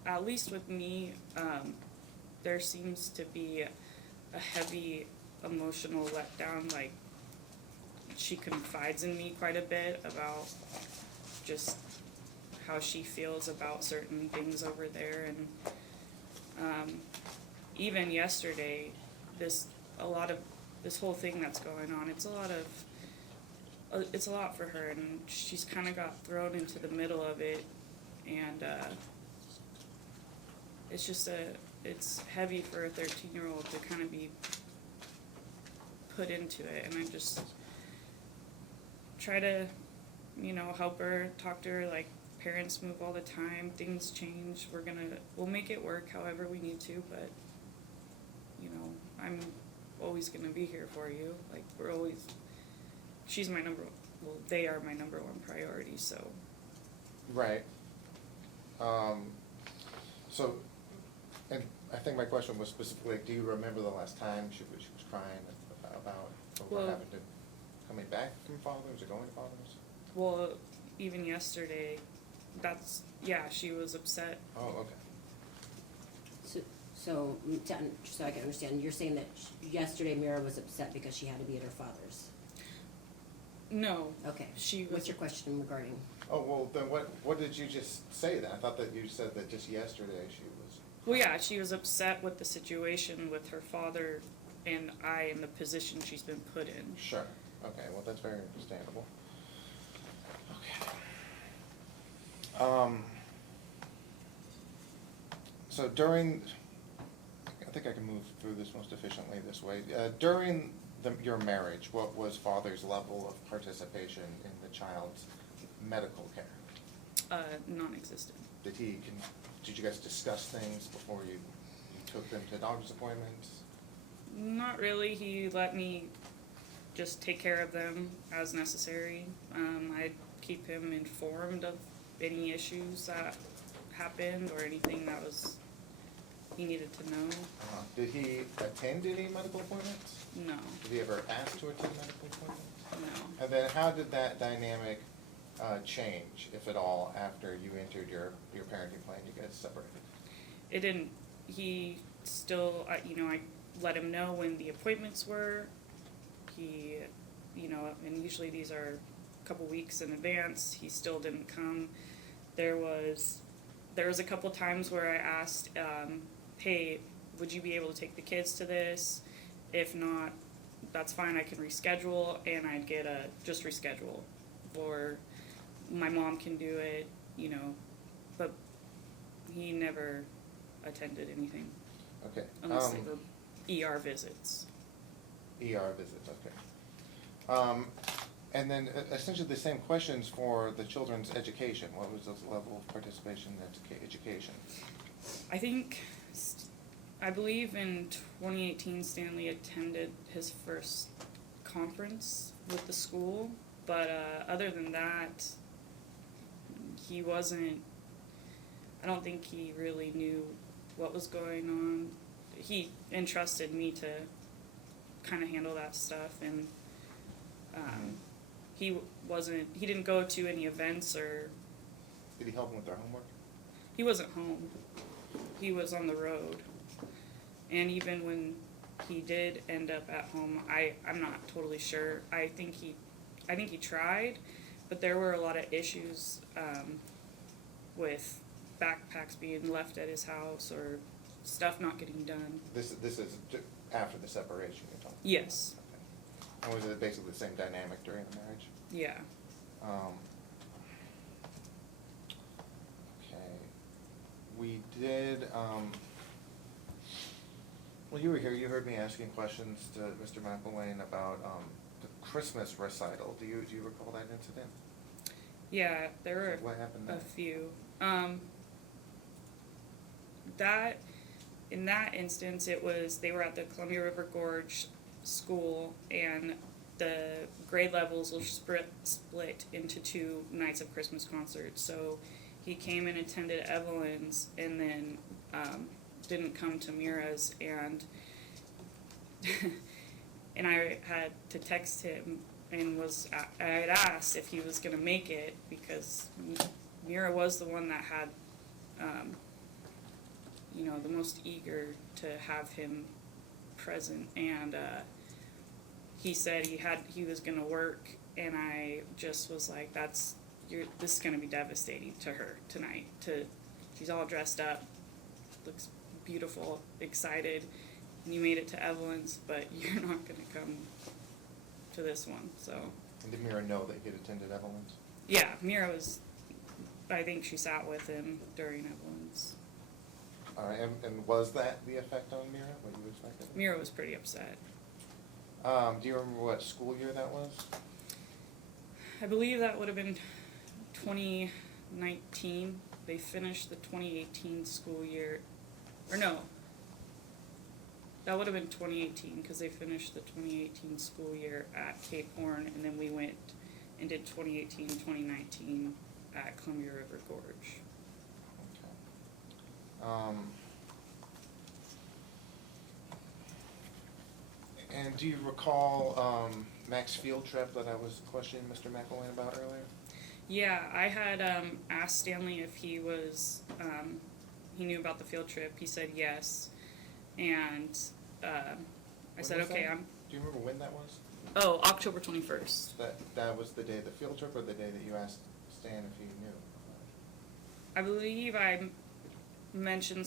at least with me, there seems to be a heavy emotional letdown. Like, she confides in me quite a bit about just how she feels about certain things over there, and even yesterday, this whole thing that's going on, it's a lot for her, and she's kind of got thrown into the middle of it, and it's heavy for a 13-year-old to kind of be put into it, and I just try to, help her, talk to her, like, parents move all the time, things change, we'll make it work however we need to, but, I'm always gonna be here for you, like, she's they are my number one priority, so. Right. So, and I think my question was specifically, do you remember the last time she was crying about what Well, happened to coming back from Father's or going to Father's? Well, even yesterday, she was upset. Oh, okay. So I can understand, you're saying that yesterday Mira was upset because she had to be at her father's? No, Okay. she was. What's your question regarding? Oh, well, then what did you just say then? I thought that you said that just yesterday she was. Well, yeah, she was upset with the situation with her father and I in the position she's been put in. Sure. Okay, well, that's very understandable. Okay. So I think I can move through this most efficiently this way. During your marriage, what was father's level of participation in the child's medical care? Non-existent. Did you guys discuss things before you took them to doctor's appointments? Not really. He let me just take care of them as necessary. I'd keep him informed of any issues that happened or anything that he needed to know. Did he attend any medical appointments? No, Did he ever ask to attend medical appointments? no. And then how did that dynamic change, if at all, after you entered your parenting plan, you guys separated? It didn't. He still, I let him know when the appointments were. He, and usually these are a couple weeks in advance. He still didn't come. There was a couple times where I asked, hey, would you be able to take the kids to this? If not, that's fine, I can reschedule, and I'd get just reschedule. Or my mom can do it, but he never attended anything Okay. unless they were ER visits. ER visits, okay. And then essentially the same questions for the children's education. What was the level of participation in education? I believe in 2018 Stanley attended his first conference with the school, but other than that, he wasn't, I don't think he really knew what was going on. He entrusted me to kind of handle that stuff, and he didn't go to any events or. Did he help them with their homework? He wasn't home. He was on the road. And even when he did end up at home, I'm not totally sure. I think he tried, but there were a lot of issues with backpacks being left at his house or stuff not getting done. This is after the separation you're talking? Yes. Okay. And was it basically the same dynamic during the marriage? Yeah. Okay. We did, well, you were here, you heard me asking questions to Mr. McElwain about the Christmas recital. Do you recall that incident? Yeah, there were What happened a there? few. In that instance, they were at the Columbia River Gorge school, and the grade levels were split into 2 nights of Christmas concerts. So he came and attended Evelyn's, and then didn't come to Mira's, and and I had to text him and I had asked if he was gonna make it, because Mira was the one that had the most eager to have him present, and he said he was gonna work, and I just was like, this is gonna be devastating to her tonight. She's all dressed up, looks beautiful, excited, and you made it to Evelyn's, but you're not gonna come to this one, so. And did Mira know that he had attended Evelyn's? Yeah, Mira I think she sat with him during Evelyn's. All right, and was that the effect on Mira, what you expected? Mira was pretty upset. Do you remember what school year that was? I believe that would have been 2019. They finished the 2018 school year, or no, that would have been 2018, because they finished the 2018 school year at Cape Horn, and then we went and did 2018, 2019 at Columbia River Gorge. Okay. And do you recall Mac's field trip that I was questioning Mr. McElwain about earlier? Yeah, I had asked Stanley if he knew about the field trip. He said yes, and I said, okay, Do you remember when that was? Oh, October 21st. That was the day of the field trip, or the day that you asked Stan if he knew? I believe I mentioned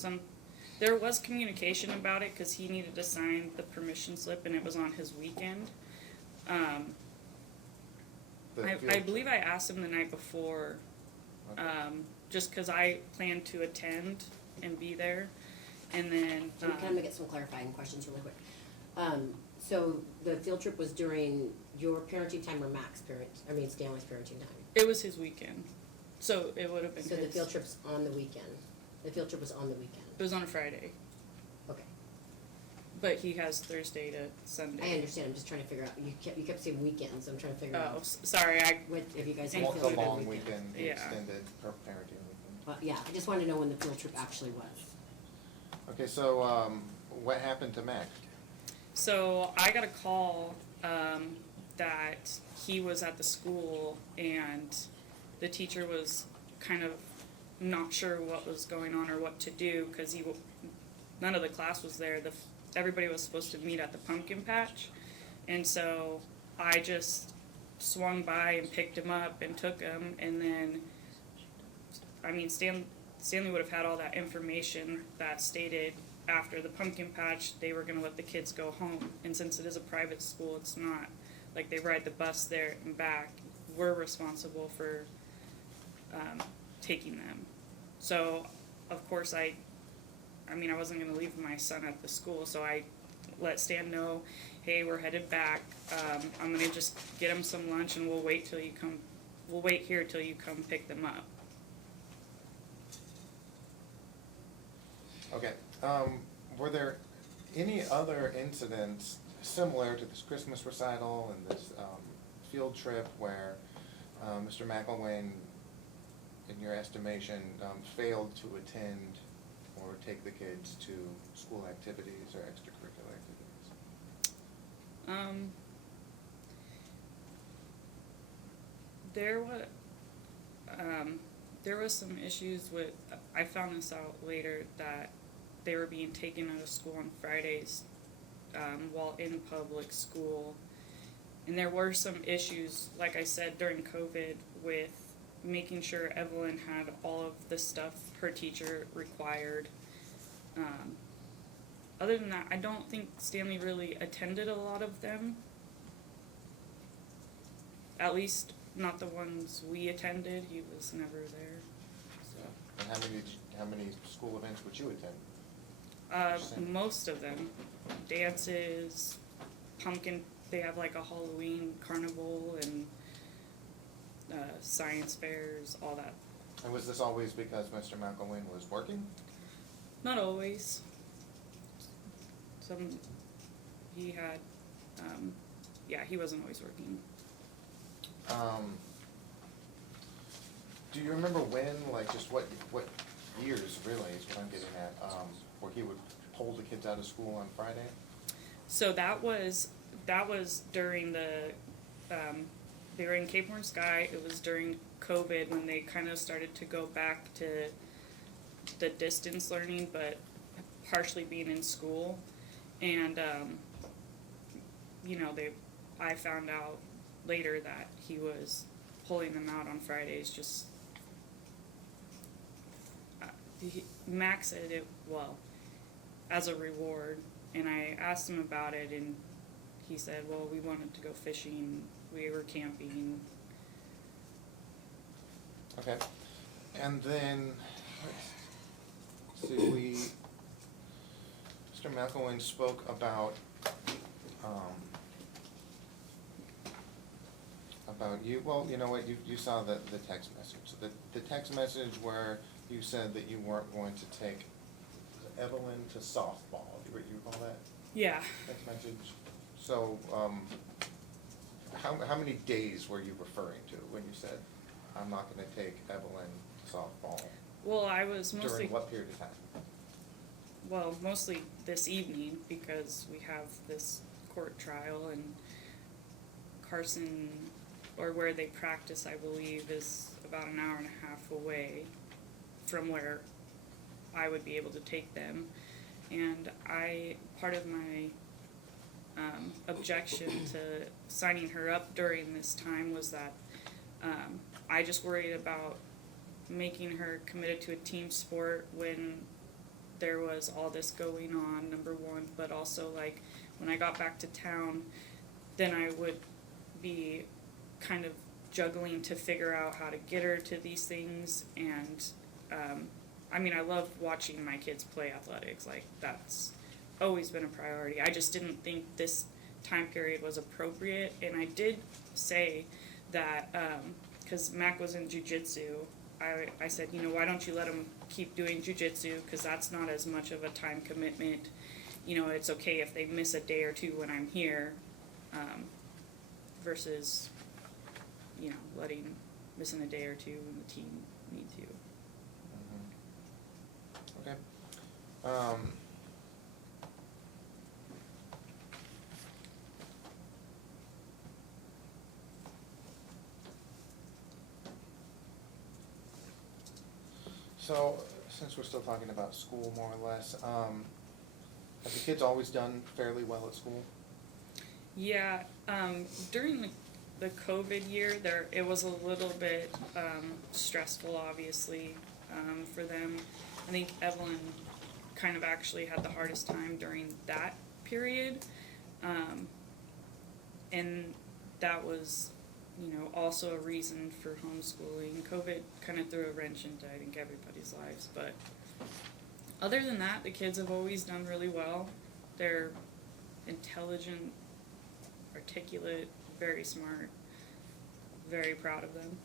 there was communication about it, because he needed to sign the permission slip, and it was on his weekend. I believe I asked him the night before, Okay. just because I planned to attend and be there, and then. Can we kind of get some clarifying questions really quick? So the field trip was during your parenting time or Stanley's parenting time? It was his weekend, so it would have been So the his. field trip's on the weekend? The field trip was on the weekend? It was on a Friday, Okay. but he has Thursday to Sunday. I understand, I'm just trying to figure out, you kept saying weekends, I'm trying to figure Oh, out sorry, if you guys had Well, field The trip on long the weekend. weekend, the Yeah. extended parenting weekend. Well, yeah, I just wanted to know when the field trip actually was. Okay, so, what happened to Mac? So I got a call that he was at the school and the teacher was kind of not sure what was going on or what to do because none of the class was there. Everybody was supposed to meet at the pumpkin patch, and so I just swung by and picked him up and took him, and then Stanley would have had all that information that stated after the pumpkin patch they were going to let the kids go home, and since it is a private school, it's not like they ride the bus there and back. We're responsible for taking them. So of course I wasn't going to leave my son at the school, so I let Stan know, hey, we're headed back. I'm going to just get him some lunch and we'll wait here till you come pick them up. Okay, were there any other incidents similar to this Christmas recital and this, field trip where, Mr. McElwain, in your estimation, failed to attend or take the kids to school activities or extracurricular activities? There was some issues with, I found this out later, that they were being taken out of school on Fridays while in public school. And there were some issues, like I said, during COVID with making sure Evelyn had all of the stuff her teacher required. Other than that, I don't think Stanley really attended a lot of them. At least not the ones we attended. He was never there. So. And how many school events would you attend? Most of them. Dances, pumpkin, they have like a Halloween carnival and science fairs, all that. And was this always because Mr. McElwain was working? Not always. He had, he wasn't always working. Do you remember when, like, just what years really is what I'm getting at, where he would pull the kids out of school on Friday? So that was during the, they were in Cape Horn Sky. It was during COVID when they kind of started to go back to the distance learning, but partially being in school. And, I found out later that he was pulling them out on Fridays just, Max said it, as a reward, and I asked him about it, and he said, well, we wanted to go fishing, we were camping. Okay, and then, let's see, Mr. McElwain spoke about you, well, you know what, you saw the text message. The text message where you said that you weren't going to take Evelyn to softball, you recall that Yeah. text message? So, how many days were you referring to when you said, I'm not gonna take Evelyn to softball? Well, I was mostly, During what period of time? mostly this evening, because we have this court trial, and Carson, or where they practice, I believe, is about an hour and a half away from where I would be able to take them. And part of my objection to signing her up during this time was that I just worried about making her committed to a team sport when there was all this going on, number one, but also, like, when I got back to town, then I would be kind of juggling to figure out how to get her to these things. And I love watching my kids play athletics, like, that's always been a priority. I just didn't think this time period was appropriate. And I did say that, because Mac was in jujitsu, I said, you know, why don't you let him keep doing jujitsu, because that's not as much of a time commitment. You know, it's okay if they miss a day or two when I'm here, versus, you know, missing a day or two when the team needs you. Okay. So, since we're still talking about school more or less, have the kids always done fairly well at school? Yeah, during the COVID year, it was a little bit stressful, obviously, for them. I think Evelyn kind of actually had the hardest time during that period, and that was, you know, also a reason for homeschooling. COVID kind of threw a wrench into, I think, everybody's lives, but other than that, the kids have always done really well. They're intelligent, articulate, very smart, very proud of them.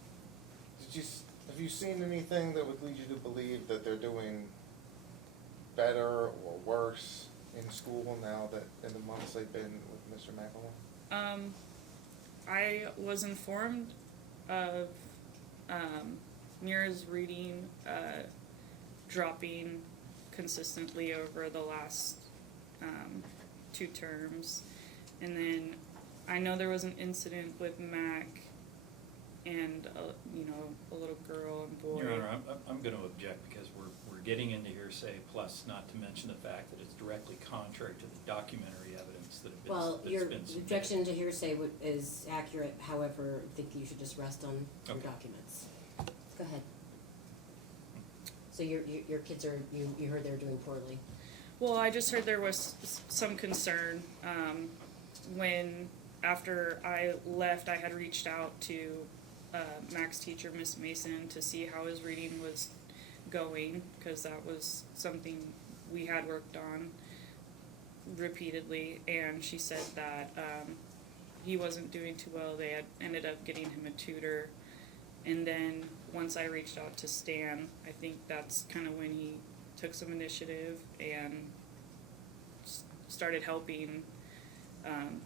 Have you seen anything that would lead you to believe that they're doing better or worse in school now that in the months they've been with Mr. McElroy? I was informed of Mira's reading dropping consistently over the last 2 terms, and then I know there was an incident with Mac and you know, a little girl and boy. Your Honor, I'm going to object because we're getting into hearsay, plus not to mention the fact that it's directly contrary to the documentary evidence that have been, Well, that's your been submitted. objection to hearsay is accurate, however, I think you should just rest on your Okay. documents. Go ahead. So your kids are, you heard they're doing poorly. Well, I just heard there was some concern when, after I left, I had reached out to Mac's teacher, Miss Mason, to see how his reading was going, because that was something we had worked on repeatedly, and she said that he wasn't doing too well. They had ended up getting him a tutor, and then once I reached out to Stan, I think that's kind of when he took some initiative and started helping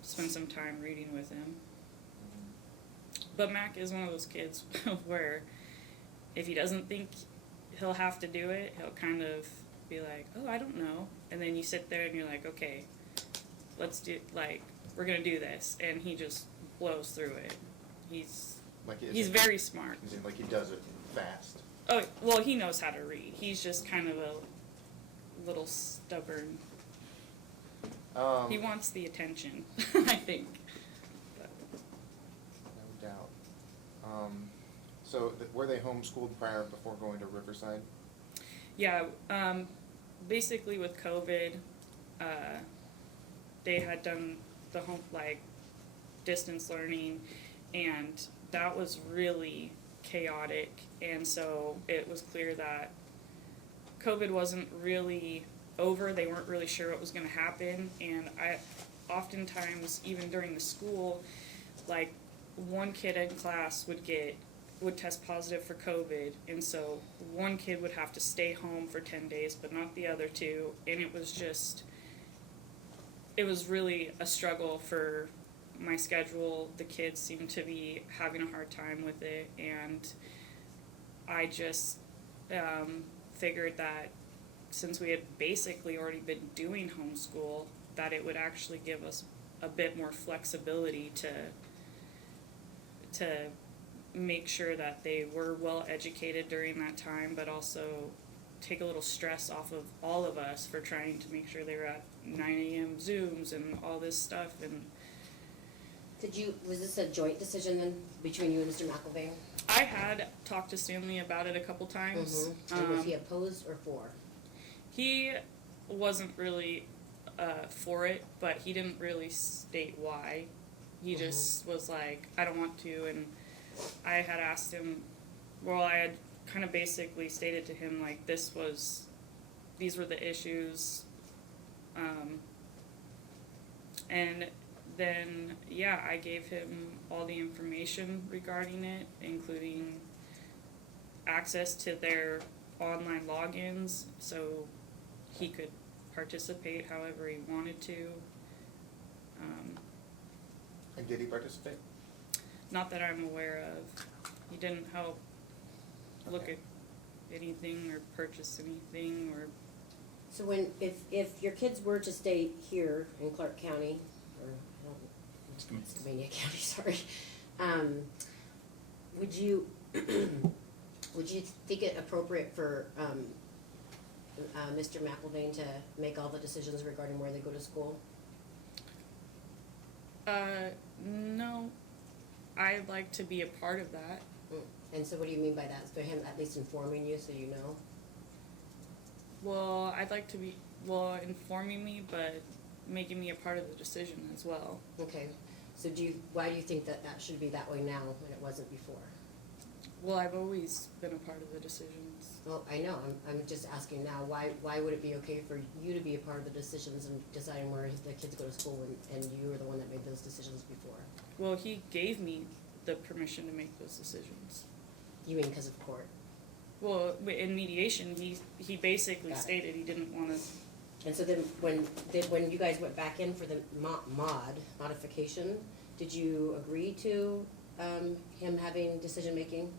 spend some time reading with him. But Mac is one of those kids where if he doesn't think he'll have to do it, he'll kind of be like, oh, I don't know. And then you sit there and you're like, okay, let's do, like, we're going to do this. And he just blows through it. He's very smart. Like he does it fast. Oh, well, he knows how to read. He's just kind of a little stubborn. He wants the attention, I think. But. No doubt. So were they homeschooled prior before going to Riverside? Yeah, basically with COVID, they had done the home, like, distance learning, and that was really chaotic, and so it was clear that COVID wasn't really over. They weren't really sure what was going to happen, and I oftentimes, even during the school, like, one kid in class would test positive for COVID, and so one kid would have to stay home for 10 days, but not the other 2, and it was really a struggle for my schedule. The kids seemed to be having a hard time with it, and I just figured that since we had basically already been doing homeschool, that it would actually give us a bit more flexibility to make sure that they were well educated during that time, but also take a little stress off of all of us for trying to make sure they were at 9 a.m. Zooms and all this stuff. And Was this a joint decision then between you and Mr. McElvain? I had talked to Stanley about it a couple times. And was he opposed or for? He wasn't really for it, but he didn't really state why. He just was like, I don't want to, and I had asked him, well, I had kind of basically stated to him, like, these were the issues, and then, yeah, I gave him all the information regarding it, including access to their online logins, so he could participate however he wanted to. And did he participate? Not that I'm aware of. He didn't help look Okay. at anything or purchase anything or, So if your kids were to stay here in Clark County, or, I don't, Skamania County, sorry, would you, would you think it appropriate for, Mr. McIlvain to make all the decisions regarding where they go to school? no, I'd like to be a part of that. And so what do you mean by that? For him at least informing you so you know? Well, I'd like to be, informing me, but making me a part of the decision as well. Okay, so why do you think that should be that way now when it wasn't before? Well, I've always been a part of the decisions. Well, I know, I'm just asking now, why would it be okay for you to be a part of the decisions and deciding where the kids go to school and you were the one that made those decisions before? Well, he gave me the permission to make those decisions. You mean because of court? Well, in mediation, he basically Got it. stated he didn't want to. And so then when you guys went back in for the modification, did you agree to him having decision-making?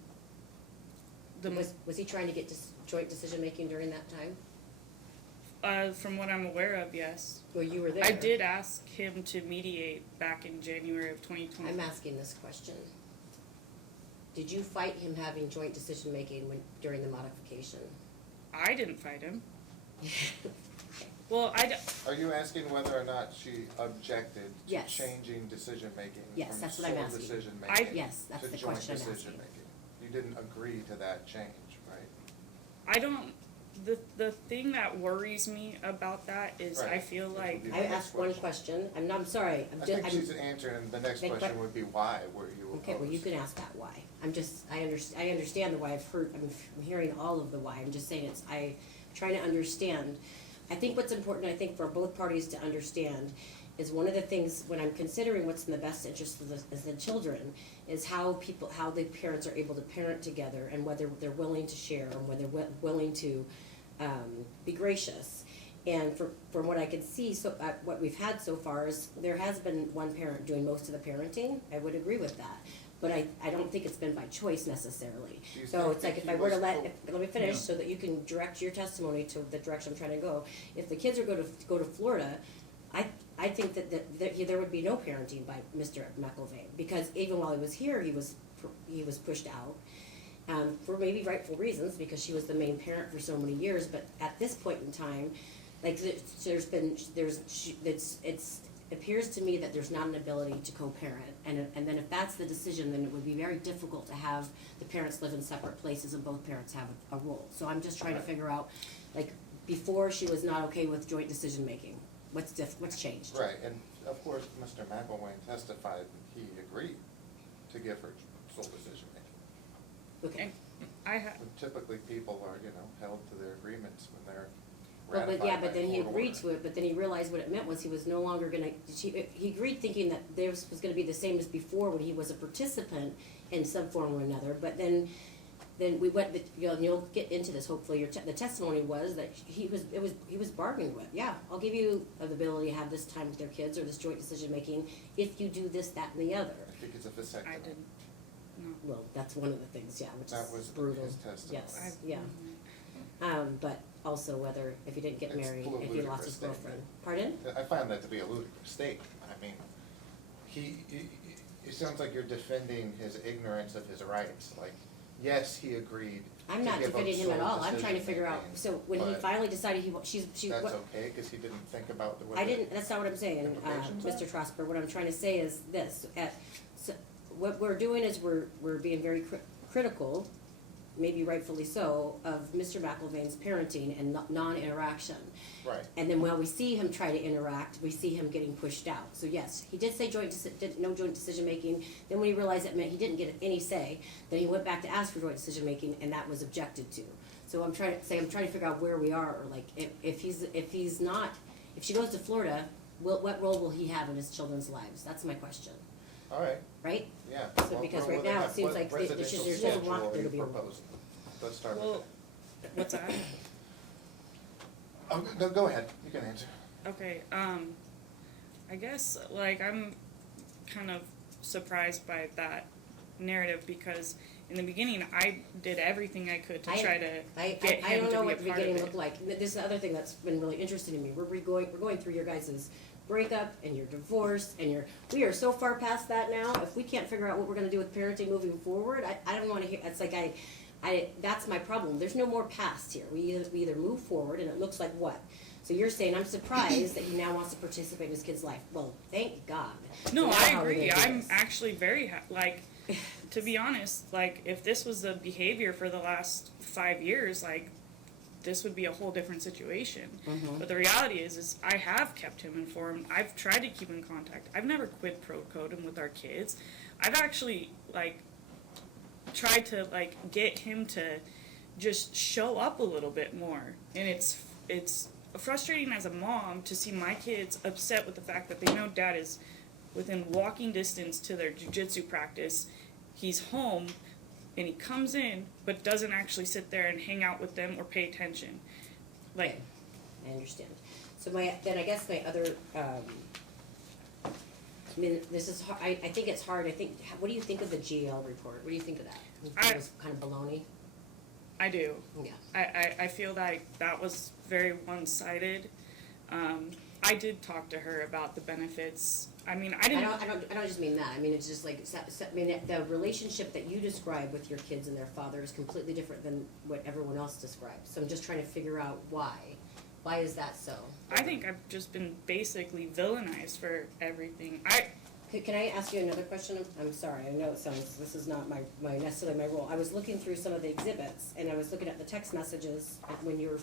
Was he trying to get joint decision-making during that time? From what I'm aware of, yes. Well, you were there. I did ask him to mediate back in January of 2020. I'm asking this question. Did you fight him having joint decision-making during the modification? I didn't fight him. Well, Are you asking whether or not she objected to Yes. changing decision-making Yes, from that's what I'm sole asking. decision-making Yes, that's to the joint question I'm asking. decision-making? You didn't agree to that change, right? I don't. The thing that worries me about that is I Right. feel Which like would be I the next asked one question. question, I'm sorry, I think she's answering, the next Big question que- would be why were you opposed? okay, well, you can ask that why. I understand the why, I'm hearing all of the why, I'm just saying I'm trying to understand. I think what's important, I think for both parties to understand, is one of the things, when I'm considering what's in the best interest of the children, is how the parents are able to parent together, and whether they're willing to share, and whether they're willing to be gracious. And from what I can see, what we've had so far is, there has been one parent doing most of the parenting, I would agree with that. But I don't think it's been by choice necessarily. Do you So think it's like, that if he I were to was let me finish, Yeah. so that you can direct your testimony to the direction I'm trying to go. If the kids are go to Florida, I think that there would be no parenting by Mr. McIlvain, because even while he was here, he was pushed out. For maybe rightful reasons, because she was the main parent for so many years, but at this point in time, like, it appears to me that there's not an ability to co-parent, and then if that's the decision, then it would be very difficult to have the parents live in separate places and both parents have a role. So I'm just trying to figure out, like, before she was not okay with joint decision-making, what's changed? Right, and of course, Mr. McElwain testified that he agreed to give her sole decision-making. Okay. And typically, people are, held to their agreements when they're Well, ratified but yeah, by but then a he court agreed order. to it, but then he realized what it meant was he was no longer gonna, he agreed thinking that theirs was gonna be the same as before when he was a participant in some form or another, but then we went, and you'll get into this, hopefully, the testimony was that he was bargained with, yeah, I'll give you the ability to have this time with their kids, or this joint decision-making, if you do this, that, and the other. I think it's a vasectomy. I didn't. No. Well, that's one of the things, yeah, which That was is brutal, his testimony. yes, yeah. But also whether, if he didn't get It's married, a if he lost his ludicrous statement. girlfriend. Pardon? I find that to be a ludicrous statement. I mean, it sounds like you're defending his ignorance of his rights. Like, yes, he agreed I'm to not give up defending him at sole all, I'm trying to figure out, decision-making, so when he but finally decided That's okay, because he didn't think about what I didn't, that's not what I'm saying, implications Mr. Trosper, what I'm trying to say is this, what we're doing is we're being very critical, maybe rightfully so, of Mr. McIlvain's parenting and non-interaction. Right. And then while we see him try to interact, we see him getting pushed out. So yes, he did say no joint decision-making, then when he realized it meant he didn't get any say, then he went back to ask for joint decision-making, and that was objected to. So I'm trying to figure out where we are, or like, if she goes to Florida, what role will he have in his children's lives? That's my question, All right, right? yeah. So Well, because well, right then now it what seems like the residential she doesn't schedule want are there to you be a. proposing? Let's start with Well, what's that? that. Oh, no, go ahead, you can answer. Okay, I guess, like, I'm kind of surprised by that narrative because in the beginning, I did everything I could to try to get I him don't know to be what a the part of beginning it. looked like. This is the other thing that's been really interesting to me. We're going through your guys' breakup and your divorce and we are so far past that now. If we can't figure out what we're gonna do with parenting moving forward, I don't wanna hear, it's like that's my problem. There's no more past here. We either move forward and it looks like what? So you're saying, I'm surprised that he now wants to participate in his kid's life. Well, thank God. No, So now I how are we agree. gonna do I'm this? actually very like, to be honest, like if this was the behavior for the last 5 years, like this would be a whole different situation. Mhm. But the reality is I have kept him informed. I've tried to keep in contact. I've never quid pro quo'd him with our kids. I've actually like tried to like get him to just show up a little bit more, and it's frustrating as a mom to see my kids upset with the fact that they know dad is within walking distance to their jiu-jitsu practice. He's home and he comes in but doesn't actually sit there and hang out with them or pay attention. Like, Okay, I understand. So then I guess my other, I mean, this is, I think it's hard, what do you think of the GL report? What do you think of that? You think it was kind of baloney? I do. Yeah. I feel like that was very one-sided. I did talk to her about the benefits. I mean, I didn't. I don't just mean that. I mean, it's just like, I mean, the relationship that you describe with your kids and their father is completely different than what everyone else describes. So I'm just trying to figure out why. Why is that so? I think I've just been basically villainized for everything. Can I ask you another question? I'm sorry, I know this is not my necessarily my role. I was looking through some of the exhibits, and I was looking at the text messages when you were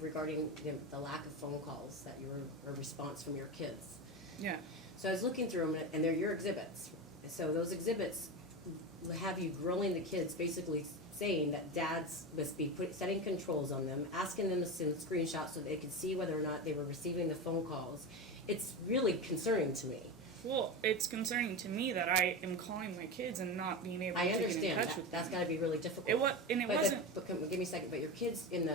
regarding the lack of phone calls that you were a response from your kids. Yeah. So I was looking through them, and they're your exhibits. So those exhibits have you grilling the kids, basically saying that dads must be setting controls on them, asking them to send screenshots so they could see whether or not they were receiving the phone calls. It's really concerning to me. Well, it's concerning to me that I am calling my kids and not being able I to get in understand touch that. with That's them. gotta be really difficult. It wasn't. But give me a second, but your kids in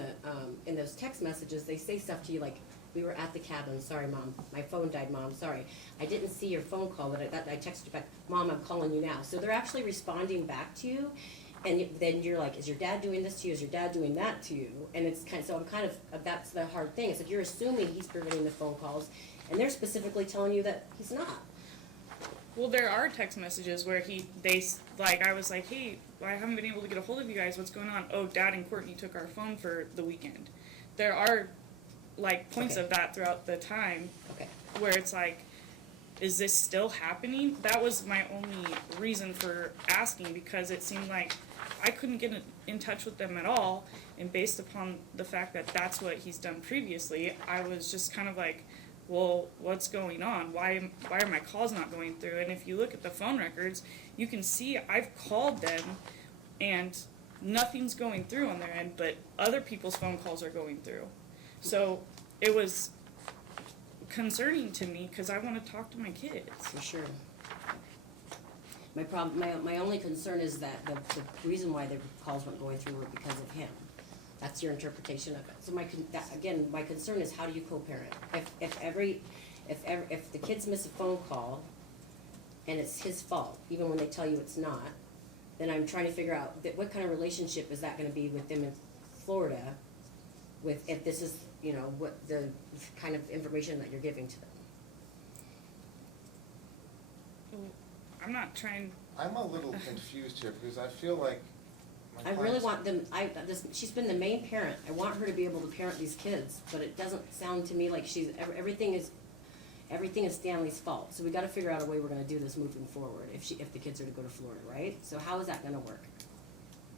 those text messages, they say stuff to you like, we were at the cabin, sorry mom, my phone died, mom, sorry. I didn't see your phone call, but I texted you back, mom, I'm calling you now. So they're actually responding back to you, and then you're like, is your dad doing this to you, is your dad doing that to you? And it's that's the hard thing, is that you're assuming he's preventing the phone calls, and they're specifically telling you that he's not. Well, there are text messages where I was like, hey, I haven't been able to get a hold of you guys. What's going on? Oh, Dad and Courtney took our phone for the weekend. There are, like, points Okay. of that throughout the time Okay. where it's like, is this still happening? That was my only reason for asking, because it seemed like I couldn't get in touch with them at all. And based upon the fact that that's what he's done previously, I was just kind of like, well, what's going on? Why are my calls not going through? And if you look at the phone records, you can see I've called them and nothing's going through on their end, but other people's phone calls are going through. So it was concerning to me because I want to talk to my kids. For sure. My only concern is that the reason why the calls weren't going through were because of him. That's your interpretation of it. So my concern is, how do you co-parent? If the kids miss a phone call and it's his fault, even when they tell you it's not, then I'm trying to figure out what kind of relationship is that gonna be with them in Florida, if this is, what the kind of information that you're giving to them. I'm not trying. I'm a little confused here because I feel like my I really clients- want them, she's been the main parent, I want her to be able to parent these kids, but it doesn't sound to me like everything is Stanley's fault. So we gotta figure out a way we're gonna do this moving forward, if the kids are to go to Florida, right? So how is that gonna work?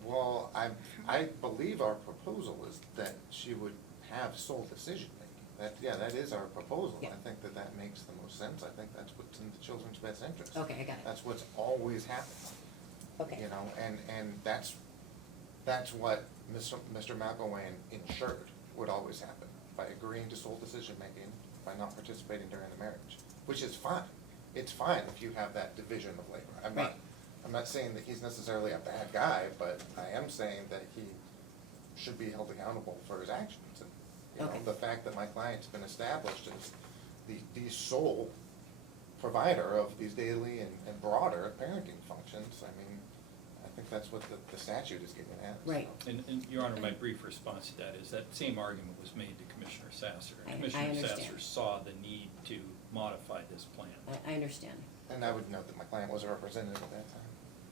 Well, I believe our proposal is that she would have sole decision making. That is our proposal. Yeah. I think that makes the most sense. I think that's what's in the children's best interest. Okay, I got it. That's what's always happened. Okay. And that's what Mr. McElwain ensured would always happen. By agreeing to sole decision making, by not participating during the marriage, which is fine. It's fine if you have that division of labor. Right. I'm not saying that he's necessarily a bad guy, but I am saying that he should be held accountable for his actions. And, you Okay. know, the fact that my client's been established as the sole provider of these daily and broader parenting functions, I mean, I think that's what the statute is getting at. so. Right. And Your Honor, my brief response to that is that same argument was made to Commissioner Sasser. I Commissioner understand. Sasser saw the need to modify this plan. I understand. And I would note that my client was a representative at that time,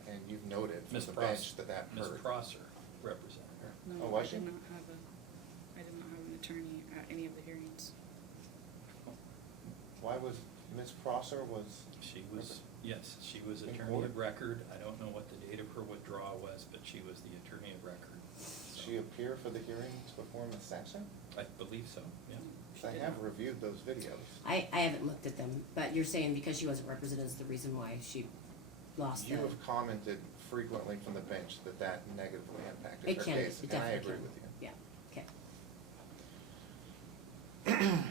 and you've noted from Ms. the Prosser, bench that Ms. hurt Prosser represented her. No, Oh, was I she? did not have an attorney at any of the hearings. Why was Ms. Prosser was? She was, yes, she was In attorney court? of record. I don't know what the date of her withdrawal was, but she was the attorney of record. Did So, she appear for the hearings before Ms. Sasser? I believe so, yeah. I have reviewed those videos. I haven't looked at them, but you're saying because she wasn't represented is the reason why she lost You the. have commented frequently from the bench that that negatively impacted It her can, case, it and I definitely agree can. with you. Yeah, okay.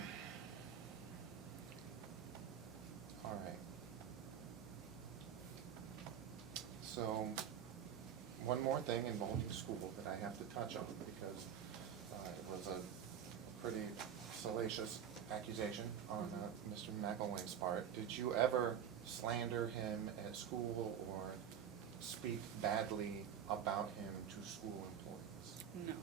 All right. So, one more thing involving school that I have to touch on, because it was a pretty salacious accusation on Mr. McElwain's part. Did you ever slander him at school or speak badly about him to school employees? No.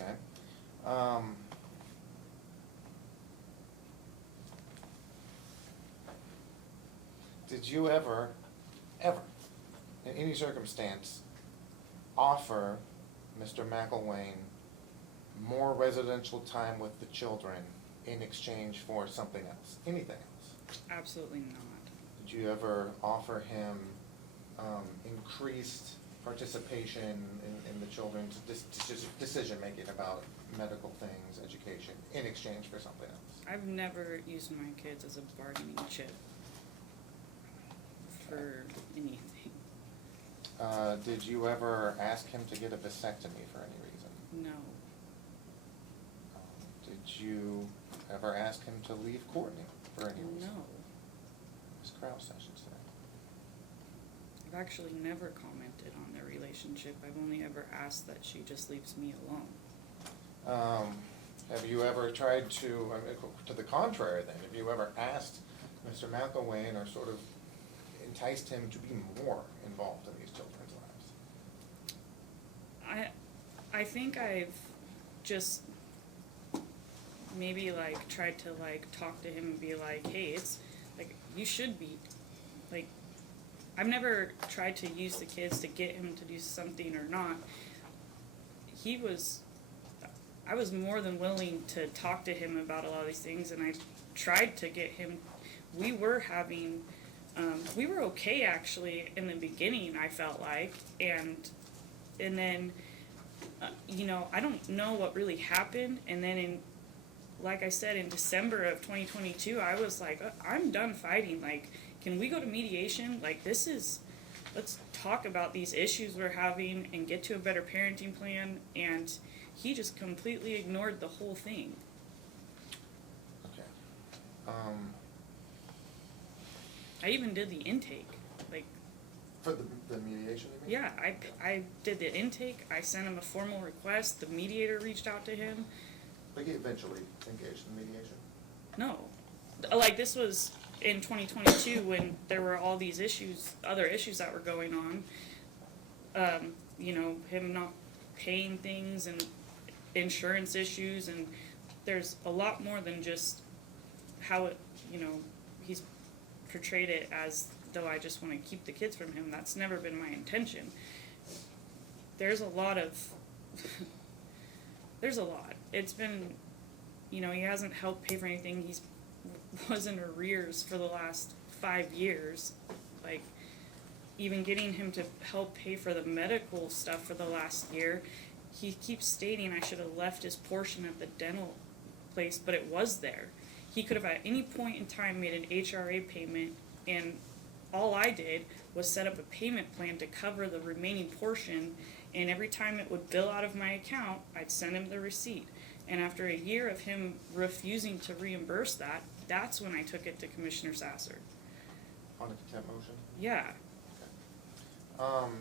Okay. Did you ever, in any circumstance, offer Mr. McElwain more residential time with the children in exchange for something else, anything else? Absolutely not. Did you ever offer him increased participation in the children's decision-making about medical things, education, in exchange for something else? I've never used my kids as a bargaining chip for anything. Did you ever ask him to get a vasectomy for any reason? No. Did you ever ask him to leave Courtney for any reason? No. Ms. Kraus, I should say. I've actually never commented on their relationship. I've only ever asked that she just leaves me alone. Have you ever tried to the contrary then, have you ever asked Mr. McElwain or sort of enticed him to be more involved in these children's lives? I think I've just maybe like tried to like talk to him and be like, hey, it's like you should be like, I've never tried to use the kids to get him to do something or not. I was more than willing to talk to him about a lot of these things, and I tried to get him. We were okay actually in the beginning, I felt like, and then, I don't know what really happened, and then like I said, in December of 2022, I was like, I'm done fighting, like, can we go to mediation? Like, let's talk about these issues we're having and get to a better parenting plan, and he just completely ignored the whole thing. Okay. I even did the intake. Like, For the mediation, you mean? yeah, I did the intake. I sent him a formal request. The mediator reached out to him. But he eventually engaged in mediation? No. Like, this was in 2022 when there were all these other issues that were going on. Him not paying things and insurance issues, and there's a lot more than just how he's portrayed it as though I just want to keep the kids from him. That's never been my intention. There's a lot. It's been, he hasn't helped pay for anything. He's was in arrears for the last 5 years. Like, even getting him to help pay for the medical stuff for the last year, he keeps stating I should have left his portion at the dental place, but it was there. He could have at any point in time made an HRA payment And all I did was set up a payment plan to cover the remaining portion, and every time it would bill out of my account, I'd send him the receipt. And after a year of him refusing to reimburse that, that's when I took it to Commissioner Sasser. On a contempt motion? Yeah, Um,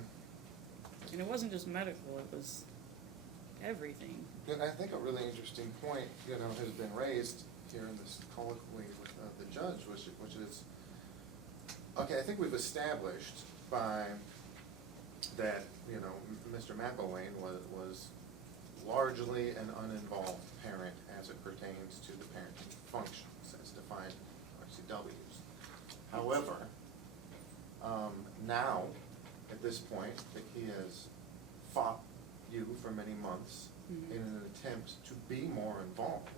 and it wasn't just medical, it was everything. and I think a really interesting point, has been raised here in this colloquy with the judge, which is, okay, I think we've established by that, Mr. McElwain was largely an uninvolved parent as it pertains to the parenting functions as defined in RCWs. However, now, at this point, that he has fought you for many months in an attempt to be more involved,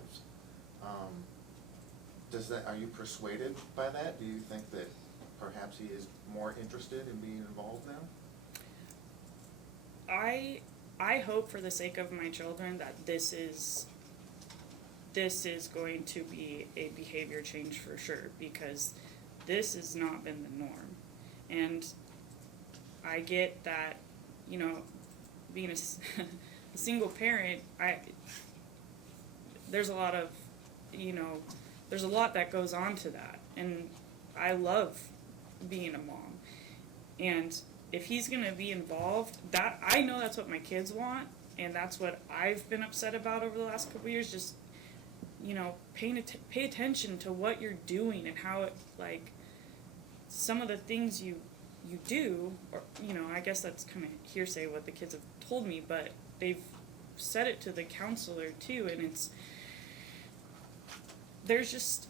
are you persuaded by that? Do you think that perhaps he is more interested in being involved now? I hope for the sake of my children that this is going to be a behavior change for sure, because this has not been the norm. And I get that, being a single parent, there's a lot of, there's a lot that goes on to that. And I love being a mom. And if he's gonna be involved, that I know that's what my kids want, and that's what I've been upset about over the last couple of years. Just pay attention to what you're doing and how it, like, some of the things you do, or I guess that's kind of hearsay what the kids have told me, but they've said it to the counselor too, and there's just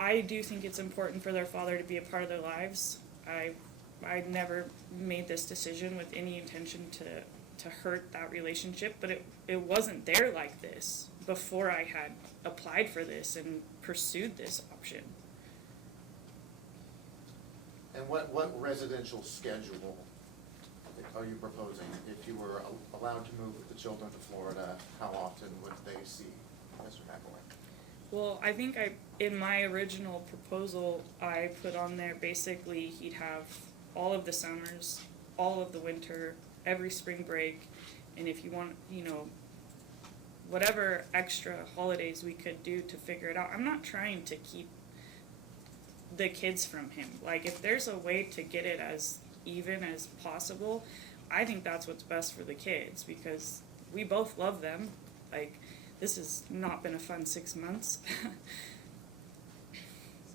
I do think it's important for their father to be a part of their lives. I never made this decision with any intention to hurt that relationship, but it wasn't there like this before I had applied for this and pursued this option. And what residential schedule are you proposing? If you were allowed to move with the children to Florida, how often would they see Mr. McElwain? Well, I think in my original proposal, I put on there basically he'd have all of the summers, all of the winter, every spring break, and if you want, whatever extra holidays we could do to figure it out. I'm not trying to keep the kids from him. Like, if there's a way to get it as even as possible, I think that's what's best for the kids, because we both love them. Like, this has not been a fun 6 months.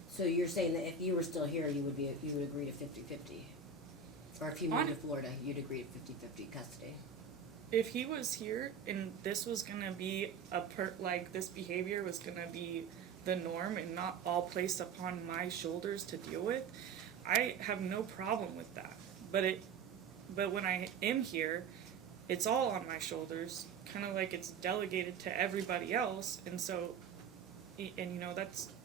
So you're saying that if you were still here, you would agree to 50-50? Or if you moved to Florida, you'd agree to 50-50 custody? If he was here and this was gonna be this behavior was gonna be the norm and not all placed upon my shoulders to deal with, I have no problem with that. But when I am here, it's all on my shoulders, kind of like it's delegated to everybody else, and so, and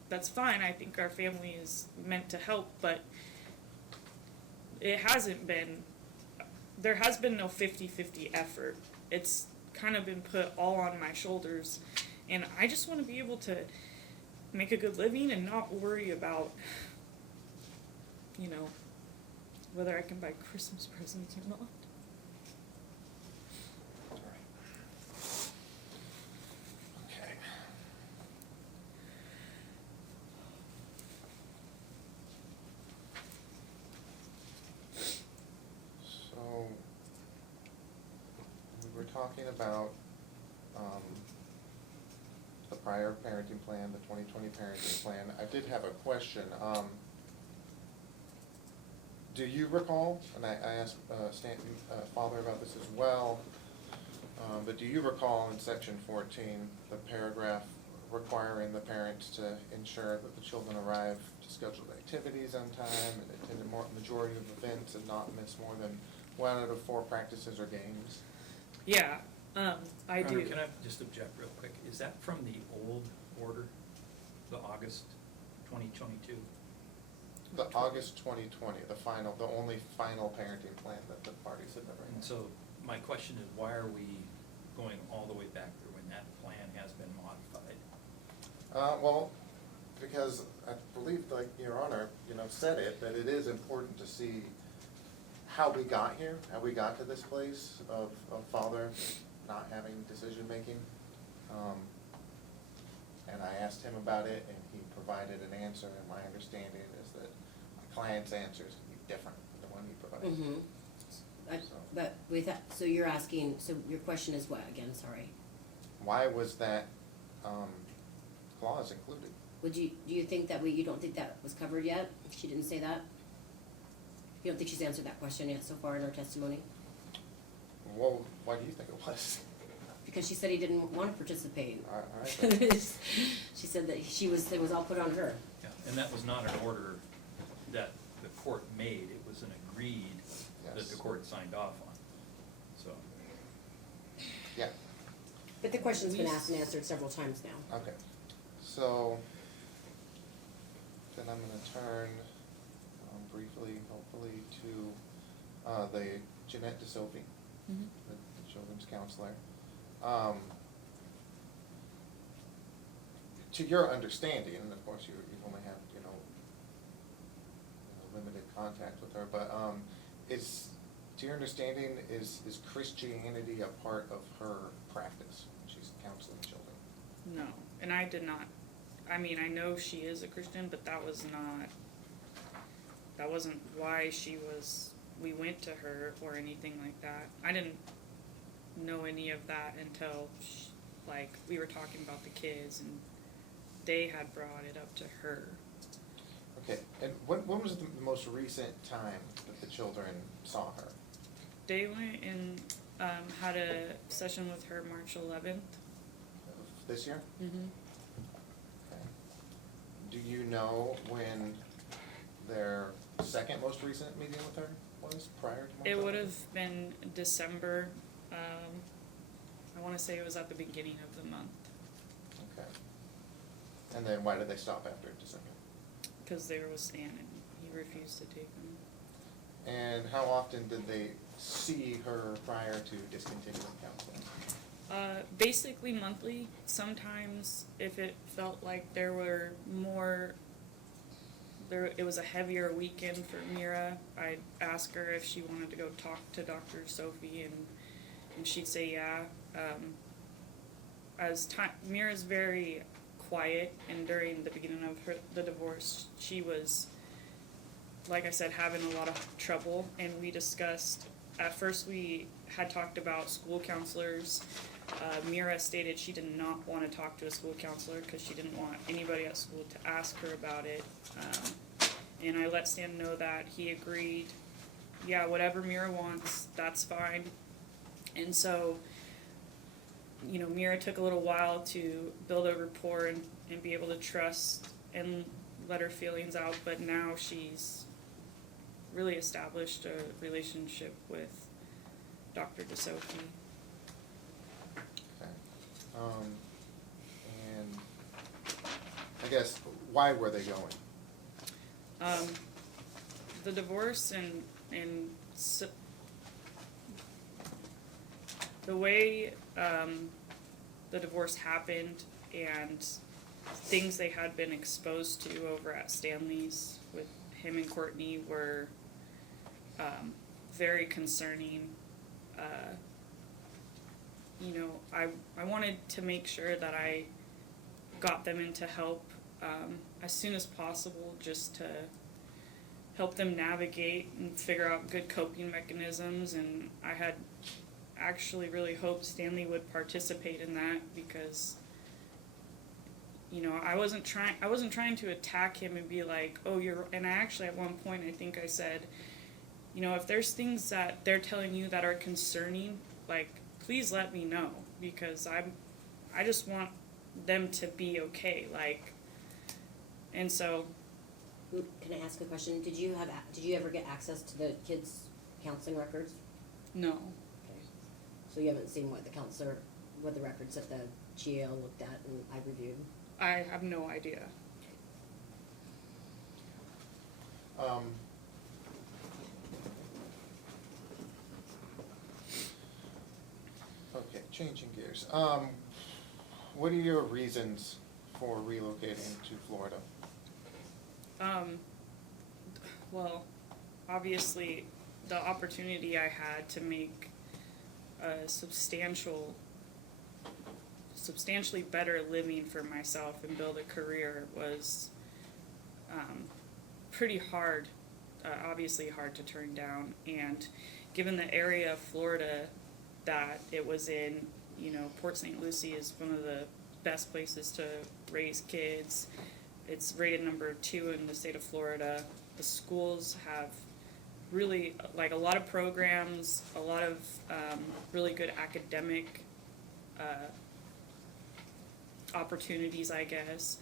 that's fine. I think our family is meant to help, but it hasn't been, there has been no 50-50 effort. It's kind of been put all on my shoulders, and I just want to be able to make a good living and not worry about, whether I can buy Christmas presents or not. Okay. So, we were talking about, the prior parenting plan, the 2020 parenting plan. I did have a question. Do you recall, and I asked Stanton, father about this as well, but do you recall in section 14, the paragraph requiring the parents to ensure that the children arrive to scheduled activities on time and attend a majority of events and not miss more than 1 out of 4 practices or games? Yeah, I do. Can I just object real quick? Is that from the old order, the August 2022? The August 2020, the only final parenting plan that the parties have ever And had. so my question is, why are we going all the way back there when that plan has been modified? Well, because I believe, like Your Honor, said it, that it is important to see how we got here, how we got to this place of father not having decision-making. And I asked him about it, and he provided an answer, and my understanding is that my client's answer is going to be different than the one he provided. So. But with that, so you're asking, so your question is what again, sorry? Why was that clause included? Do you think that you don't think that was covered yet? She didn't say that? You don't think she's answered that question yet so far in her testimony? Well, why do you think it was? Because she said he didn't want to participate. All right. She said that it was all put on her. Yeah, and that was not an order that the court made, it was an agreed that Yes. the court signed off on, so. Yeah, But the question's been asked and answered several times now. okay. So, then I'm gonna turn briefly, hopefully, to the Jeanette DeSophie, the children's counselor. To your understanding, and of course you've only had, limited contact with her, but to your understanding, is Christianity a part of her practice when she's counseling children? No, and I did not. I mean, I know she is a Christian, but that wasn't why we went to her or anything like that. I didn't know any of that until, we were talking about the kids and they had brought it up to her. Okay, and when was the most recent time that the children saw her? They went and had a session with her March 11th. This year? Mm-hmm. Okay. Do you know when their second most recent meeting with her was, prior to March 11th? It would have been December. I want to say it was at the beginning of the month. Okay. And then why did they stop after December? Because they were with Stan and he refused to take them. And how often did they see her prior to discontinuing counseling? Basically monthly. Sometimes if it felt like it was a heavier weekend for Mira, I'd ask her if she wanted to go talk to Dr. Sophie, and she'd say yeah. Mira's very quiet, and during the beginning of the divorce, she was, like I said, having a lot of trouble, and we discussed, at first we had talked about school counselors. Mira stated she did not want to talk to a school counselor because she didn't want anybody at school to ask her about it. And I let Stan know that. He agreed, yeah, whatever Mira wants, that's fine. And so, Mira took a little while to build a rapport and be able to trust and let her feelings out, but now she's really established a relationship with Dr. DeSophie. Okay. And I guess, why were they going? The divorce and the way the divorce happened and things they had been exposed to over at Stanley's with him and Courtney were very concerning. I wanted to make sure that I got them into help as soon as possible, just to help them navigate and figure out good coping mechanisms, and I had actually really hoped Stanley would participate in that because I wasn't trying to attack him and be like, oh, and I actually at one point I think I said, if there's things that they're telling you that are concerning, please let me know, because I just want them to be okay, and so. Can I ask a question? Did you ever get access to the kids' counseling records? No. Okay. So you haven't seen what the records that the GAL looked at and I reviewed? I have no idea. Okay, changing gears. What are your reasons for relocating to Florida? Well, obviously, the opportunity I had to make a substantially better living for myself and build a career was pretty hard, obviously hard to turn down. And given the area of Florida that it was in, you know, Port St. Lucie is one of the best places to raise kids. It's rated number 2 in the state of Florida. The schools have really, like, a lot of programs, a lot of really good academic opportunities, I guess.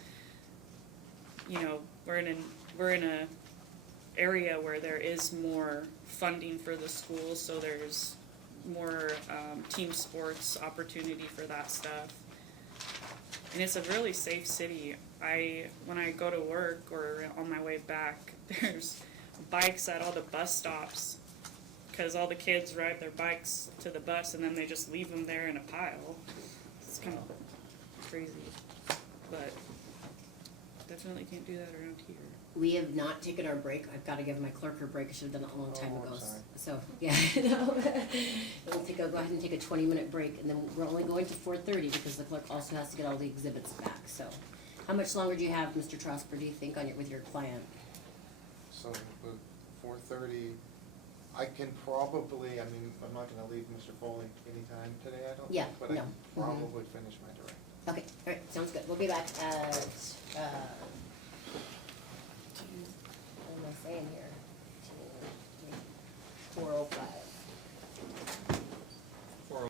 You know, we're in a area where there is more funding for the schools, so there's more team sports opportunity for that stuff. And it's a really safe city. When I go to work or on my way back, there's bikes at all the bus stops because all the kids ride their bikes to the bus and then they just leave them there in a pile. It's kind of crazy, but definitely can't do that around here. We have not taken our break. I've got to give my clerk her break. I should have done it a long time Oh, ago. I'm sorry. So, yeah, no. Go ahead and take a 20-minute break, and then we're only going to 4:30 because the clerk also has to get all the exhibits back. So, how much longer do you have, Mr. Trosper, do you think, with your client? So, 4:30, I can probably, I mean, I'm not gonna leave Mr. Foley anytime today, I don't Yeah, think, but I no. can probably finish my direct. Okay, all right, sounds good. We'll be back at, what am I saying here?